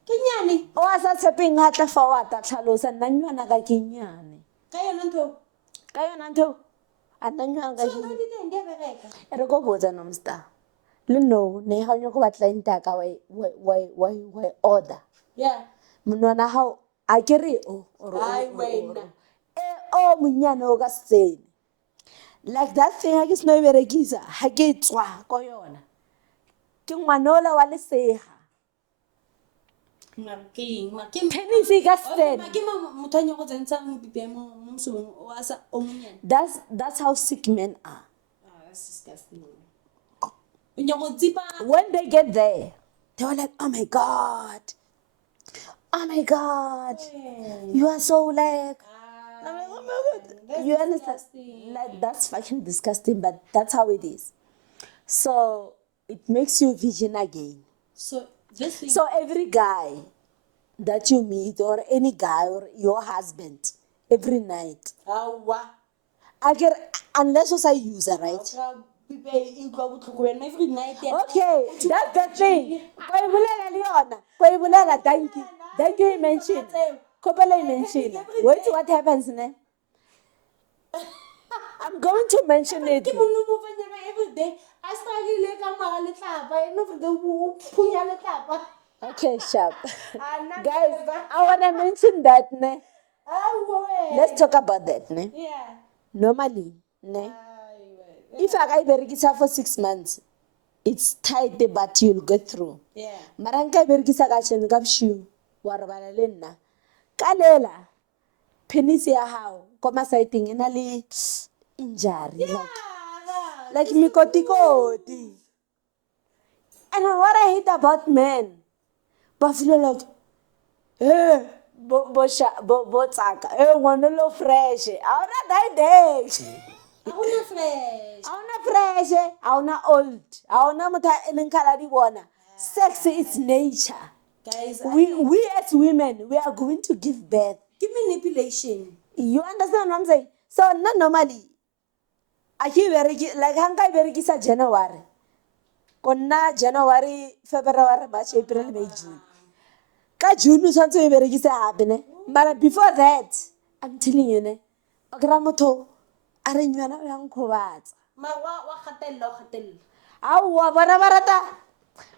Kenyane. O asa tsepeng ha tla fa wa ta tlhalosa nna nyana ka kenyane. Ka yona ntho. Ana nyana ka So no di teng bereka. Ere go botsa Nomstar. Le no ne ha nyo go batla ntaka why order. Yeah. Monwana hao a kere Ay wena. Oh munyane o ka sene. Like that thing ha ke sno berekisa ha ke tswa ko yona. Ke ngwanola wa lesega. Tennis ka sene. Mutanya go tsentsa mo pipemo mo mosong o asa o munyane. That's how sick men are. That's disgusting. When they get there, they were like, oh my God. Oh my God. You are so like, I'm like, oh my God. You understand? Like, that's fucking disgusting, but that's how it is. So it makes you vision again. So this thing. So every guy that you meet, or any guy, or your husband, every night. I get, unless you're a user, right? Every night. Okay, that's the thing. Thank you, you mentioned. Kopela you mentioned. Wait, what happens, ne? I'm going to mention it. every day. I struggle ka mara letlapa, eno for the punya letlapa. Okay, sharp. Not Guys, ever. I wanna mention that, ne? Oh, Let's talk about that, ne? yeah. Normally, ne? If I bergisa for 6 months, it's tight, but you'll go through. Yeah. Maranka bergisa ka chen ka shoe, warabala le nna. Ka lela, penis ya hao, ko masaiting ena le injury, like mikoti. And what I hate about men, but feel like, bo tsaka, ngwana lo fresh. I wanna die day. Ahuna fresh. Auna fresh, auna old, auna motho e leng kala di bona. Sex is nature. Guys, We as women, we are going to give birth. give manipulation. You understand what I'm saying? So not normally. I keep like hanga berigisa January. Konna January, February, March, April, May, June. Ka June santo e berigisa happen. But before that, I'm telling you ne. Okra motho are nyana yang khobatsa. Ma wa khatella. Awa bara barata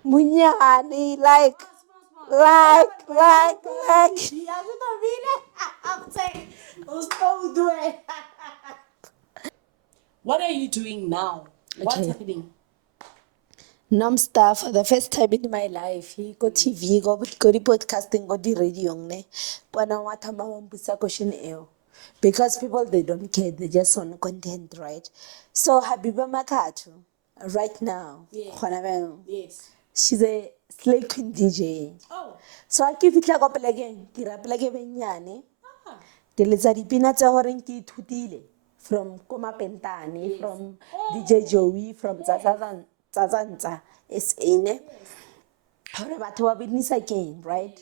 munyane like Yeah, we don't read it. I'm saying, who's do it? What are you doing now? What's Okay. happening? Nomstar for the first time in my life. He go TV, go the podcasting, go the radio ne. Pana wata mambusa question eo. Because people they don't care, they just want content, right? So Habiba Makato, right now, Yeah. khona beng, Yes. she's a slay queen DJ. Oh. So I keep it like up again, ke rapela ke benyane. Ah. Ke letsa dipina tsa gore ke ithutile from Koma Pentane, from DJ Joey, from Tsatsa SA ne. Hore batho ba business again, right?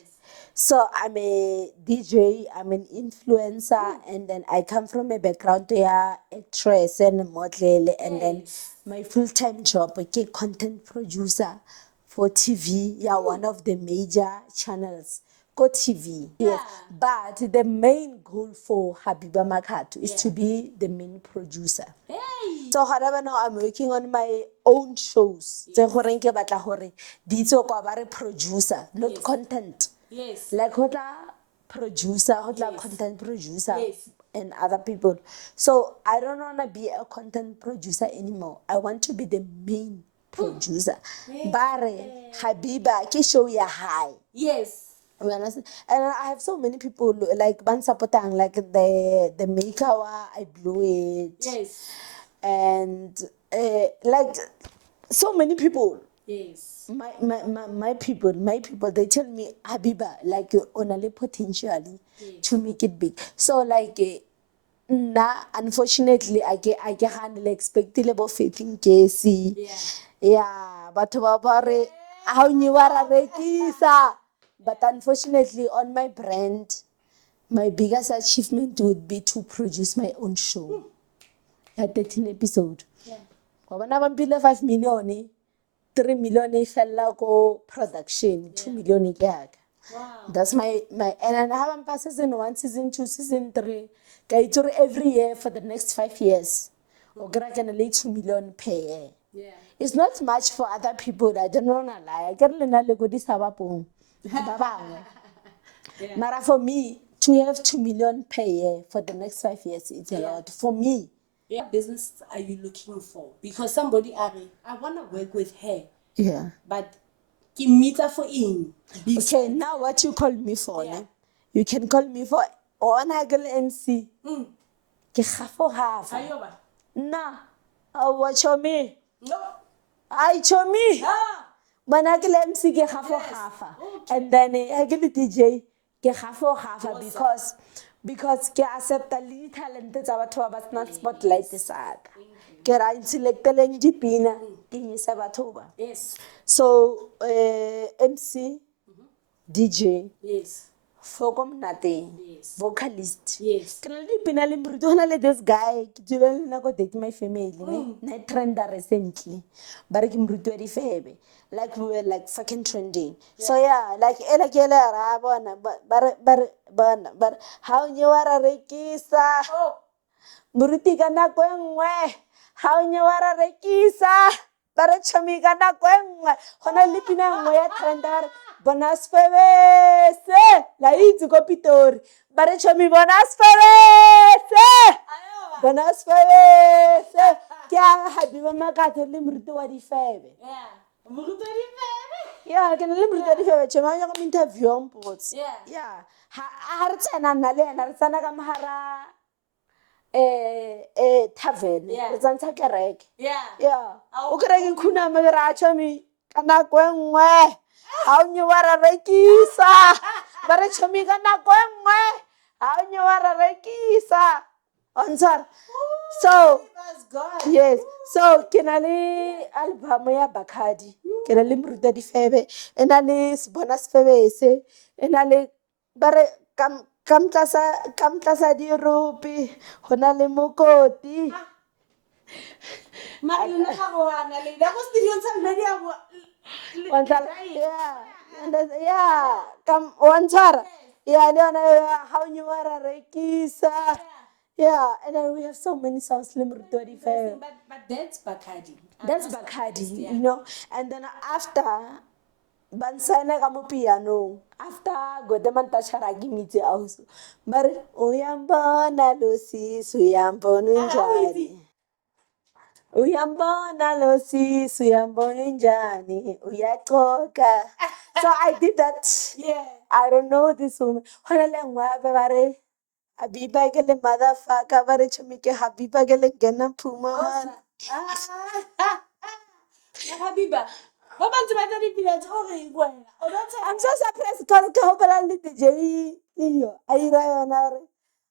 So I'm a DJ, I'm an influencer, and then I come from a background where actress and model, and then my full-time job, okay, content producer for TV, yeah, one of the major channels, Go TV. Yes. But the main goal for Habiba Makato is to be the main producer. Hey. So however now I'm working on my own shows. Tse goreng ke batla gore di itse kwa ba re producer, not content. Yes. Like hotla producer, hotla content producer, Yes. and other people. So I don't want to be a content producer anymore. I want to be the main producer. Bare Habiba ke show ya high. Yes. You understand? And I have so many people like ban supporting like the maker I blew it. Yes. And like so many people. Yes. My people, they tell me, Habiba, like you only potentially to make it big. So like unfortunately I can handle expecting about fitting Casey. Yeah, but about how you are rekisa. But unfortunately on my brand, my biggest achievement would be to produce my own show. A 13 episode. Yeah. When I want 5 million, 3 million fell go production, 2 million gag. Wow. That's my and I haven't passed season 1, season 2, season 3. Kaito every year for the next 5 years. Or can only 2 million per year. Yeah. It's not much for other people. I don't wanna lie. I get le go this abapong. Mara for me, to have 2 million per year for the next 5 years, it's a lot. For me. Yeah. What business are you looking for? Because somebody I wanna work with her. Yeah. But ki meet her for in. Okay, now what you call me for, ne? You can call me for one girl MC. Ke gafo gafa. Ayoba. Na, watch me. No. I show me. Ah. Bana ke MC ke gafo gafa. And then I get the DJ ke gafo gafa because ke accept the talent tsa batho ba not spotlight saka. Ke ra selecteleng dipina ke nyisa batho ba. Yes. So MC, DJ, Yes. Fokomnate, Yes. vocalist. Yes. Can I be this guy? I go date my family. I trend recently, but I can like we were like fucking trending. So yeah, like how you are a rekisa. Oh. Muruti kana kwengwe. ha o nye wa ra rekisa ba re chomi ka nako e nngwe go na le pina nngwe ya trenda ba re bona sefebese la itse ko Pitori ba re chomi bona sefebese bona sefebese ke a Habiba Makatho le moruti wa difebe ke na le moruti wa difebe chomi a nyaka mo interview on bots ha re tsena nna le ena re tsena ka mogara tavern re tsantsa kereke o kereke khunama be ra chomi ka nako e nngwe ha o nye wa ra rekisa ba re chomi ka nako e nngwe ha o nye wa ra rekisa ontshwara so yes so ke na le album ya Bakhadi ke na le moruta difebe e na le bona sefebese e na le ba re ka mtlasa dirope go na le mokoti ontshwara le yona ha o nye wa ra rekisa and then we have so many songs le moruti wa difebe. But that's Bakhadi. That's Bakhadi, you know. And then after bansana ka mo piano after godemanta sharagi mitse auso bare uyambona losisi uyambona unjani uyambona losisi uyambona unjani uyaxoka. So I did that. I don't know this woman hona le ngwa ba bare Habiba ke le motherfucker bare chomi ke Habiba ke le gena phuma Habiba, what about the village? I'm so surprised because ke hopela le DJ iyo ayira yona re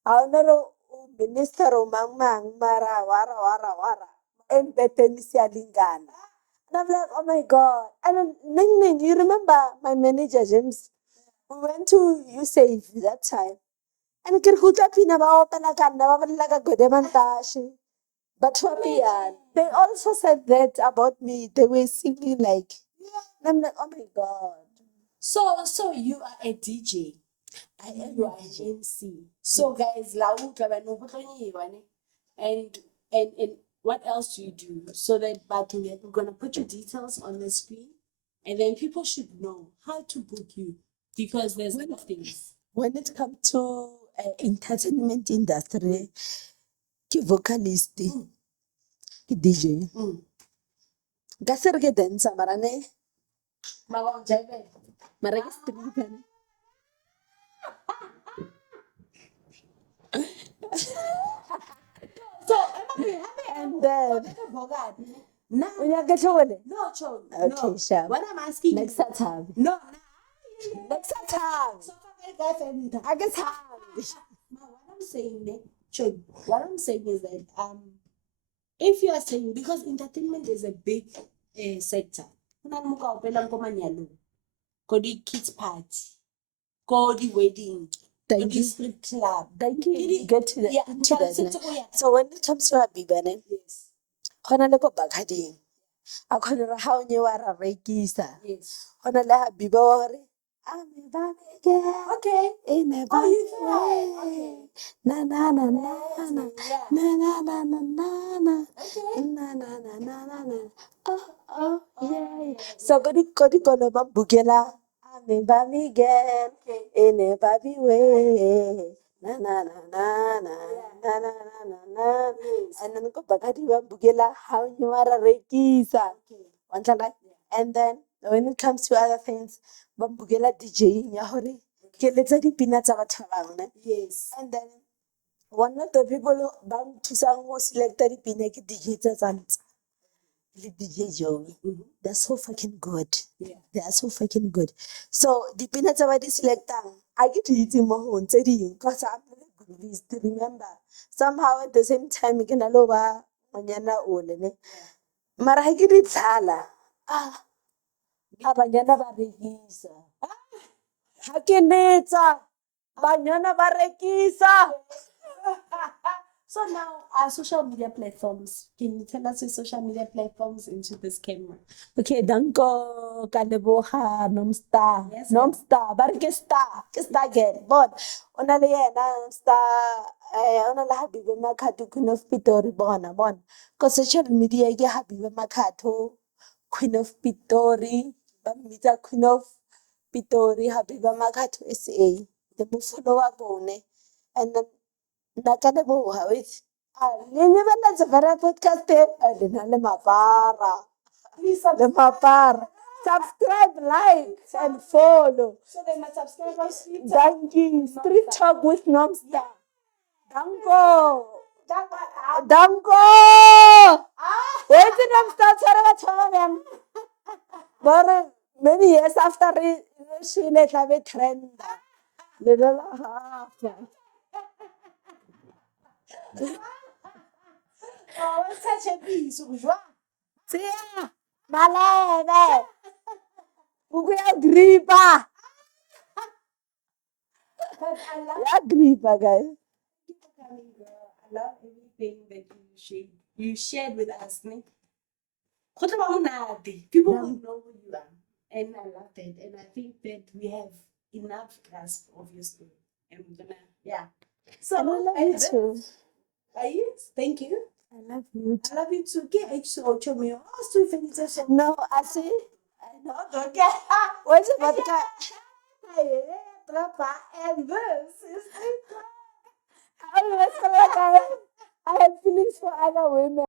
ha ona ro minister o mang mara wara embeteni siyalingana. And I'm like, oh my God. And then you remember my manager James, we went to USAID that time and ke re go tla pina ba opela ka nna ba bolela ka Godemantashi. But they also said that about me. They were singing like, and I'm like, oh my God. So you are a DJ. I am You are an MC. So guys, and what else do you do? So that we're gonna put your details on the screen, and then people should know how to book you because there's a lot of things. When it comes to entertainment industry, ke vocalist, ke DJ. Ka se re ke dancer mara ne mara ke stripper. So And then no, unyaka chole. Cho. Okay, No. sure. What I'm asking Next you. time. No. Next time. So I I guess what I'm saying, Cho, what I'm saying is that if you are saying because entertainment is a big sector, go the kids party, go the wedding, go Thank the you. strip club. Thank you. Get to that. Yeah, To that. yeah. So when it comes to Habiba, Yes. gona le ko Bakhading. A khona re ha o nye wa ra rekisa. Yes. Gona le Habiba wa re ame ba ke. Okay. Ene ba. Oh, you can. Okay. Na na na na na Yeah. na na na na na na Okay. na na na na na na. Oh yeah. So go di kono ba bukela. Ame ba Miguel. Ene ba biwe. Na na na na na na na na na na. And then go Bakhadi ba bukela ha o nye wa ra rekisa. And then when it comes to other things, ba bukela DJing ya hore ke letsa dipina tsa batho ba bang. Yes. And then one of the people ba nthusang go selecta dipina ke DJ tsa Tsantsa le DJ Joey. They're so fucking good. Yeah. They are so fucking good. So dipina tsa ba di selectang I get to itse mo go ntse ding because I'm really good to remember. Somehow at the same time ke na lo ba ngonyana ole ne. Mara ha ke di tlhala. Banyana ba rekisa. Ha ke netsa banyana ba rekisa. So now our social media platforms. Can you tell us your social media platforms into this camera? Okay, danko ka leboga Nomstar. Yes, Nomstar, ba re ke star girl. Bon, o na le yena Nomstar, o na le Habiba Makhato, Queen of Pitori, bona, bon. Ko social media ke Habiba Makhato, Queen of Pitori, ba mmitsa Queen of Pitori, Habiba Makhato SA. The mo follower bone. And then nna ka leboga wait. Le lebeletse Vera podcast le na le mapara. Le mapara. Subscribe, like, and follow. So they must subscribe on Twitter. Thank you. Street Talk with Nomstar. Danko. Danko. Wait till Nomstar tshware batho ba bang. Bore many years after she let have a trend. Little half. Oh, it's such a piece. Tia, malebe. Ukuya gripa. But I love Ya gripa, guys. you for coming, girl. I love everything that you shared with us. Ne? Go tla ba monate. People will know who you are. And I love that. And I think that we have enough grasp of your story. And we're gonna, yeah. So, And I love you too. Are you? Thank you. I love you too. I love you too. Get extra ocho mil. Oh, sweet felicitation. No, I see. I know. Don't get. What's about the guy? And this is I have feelings for other women.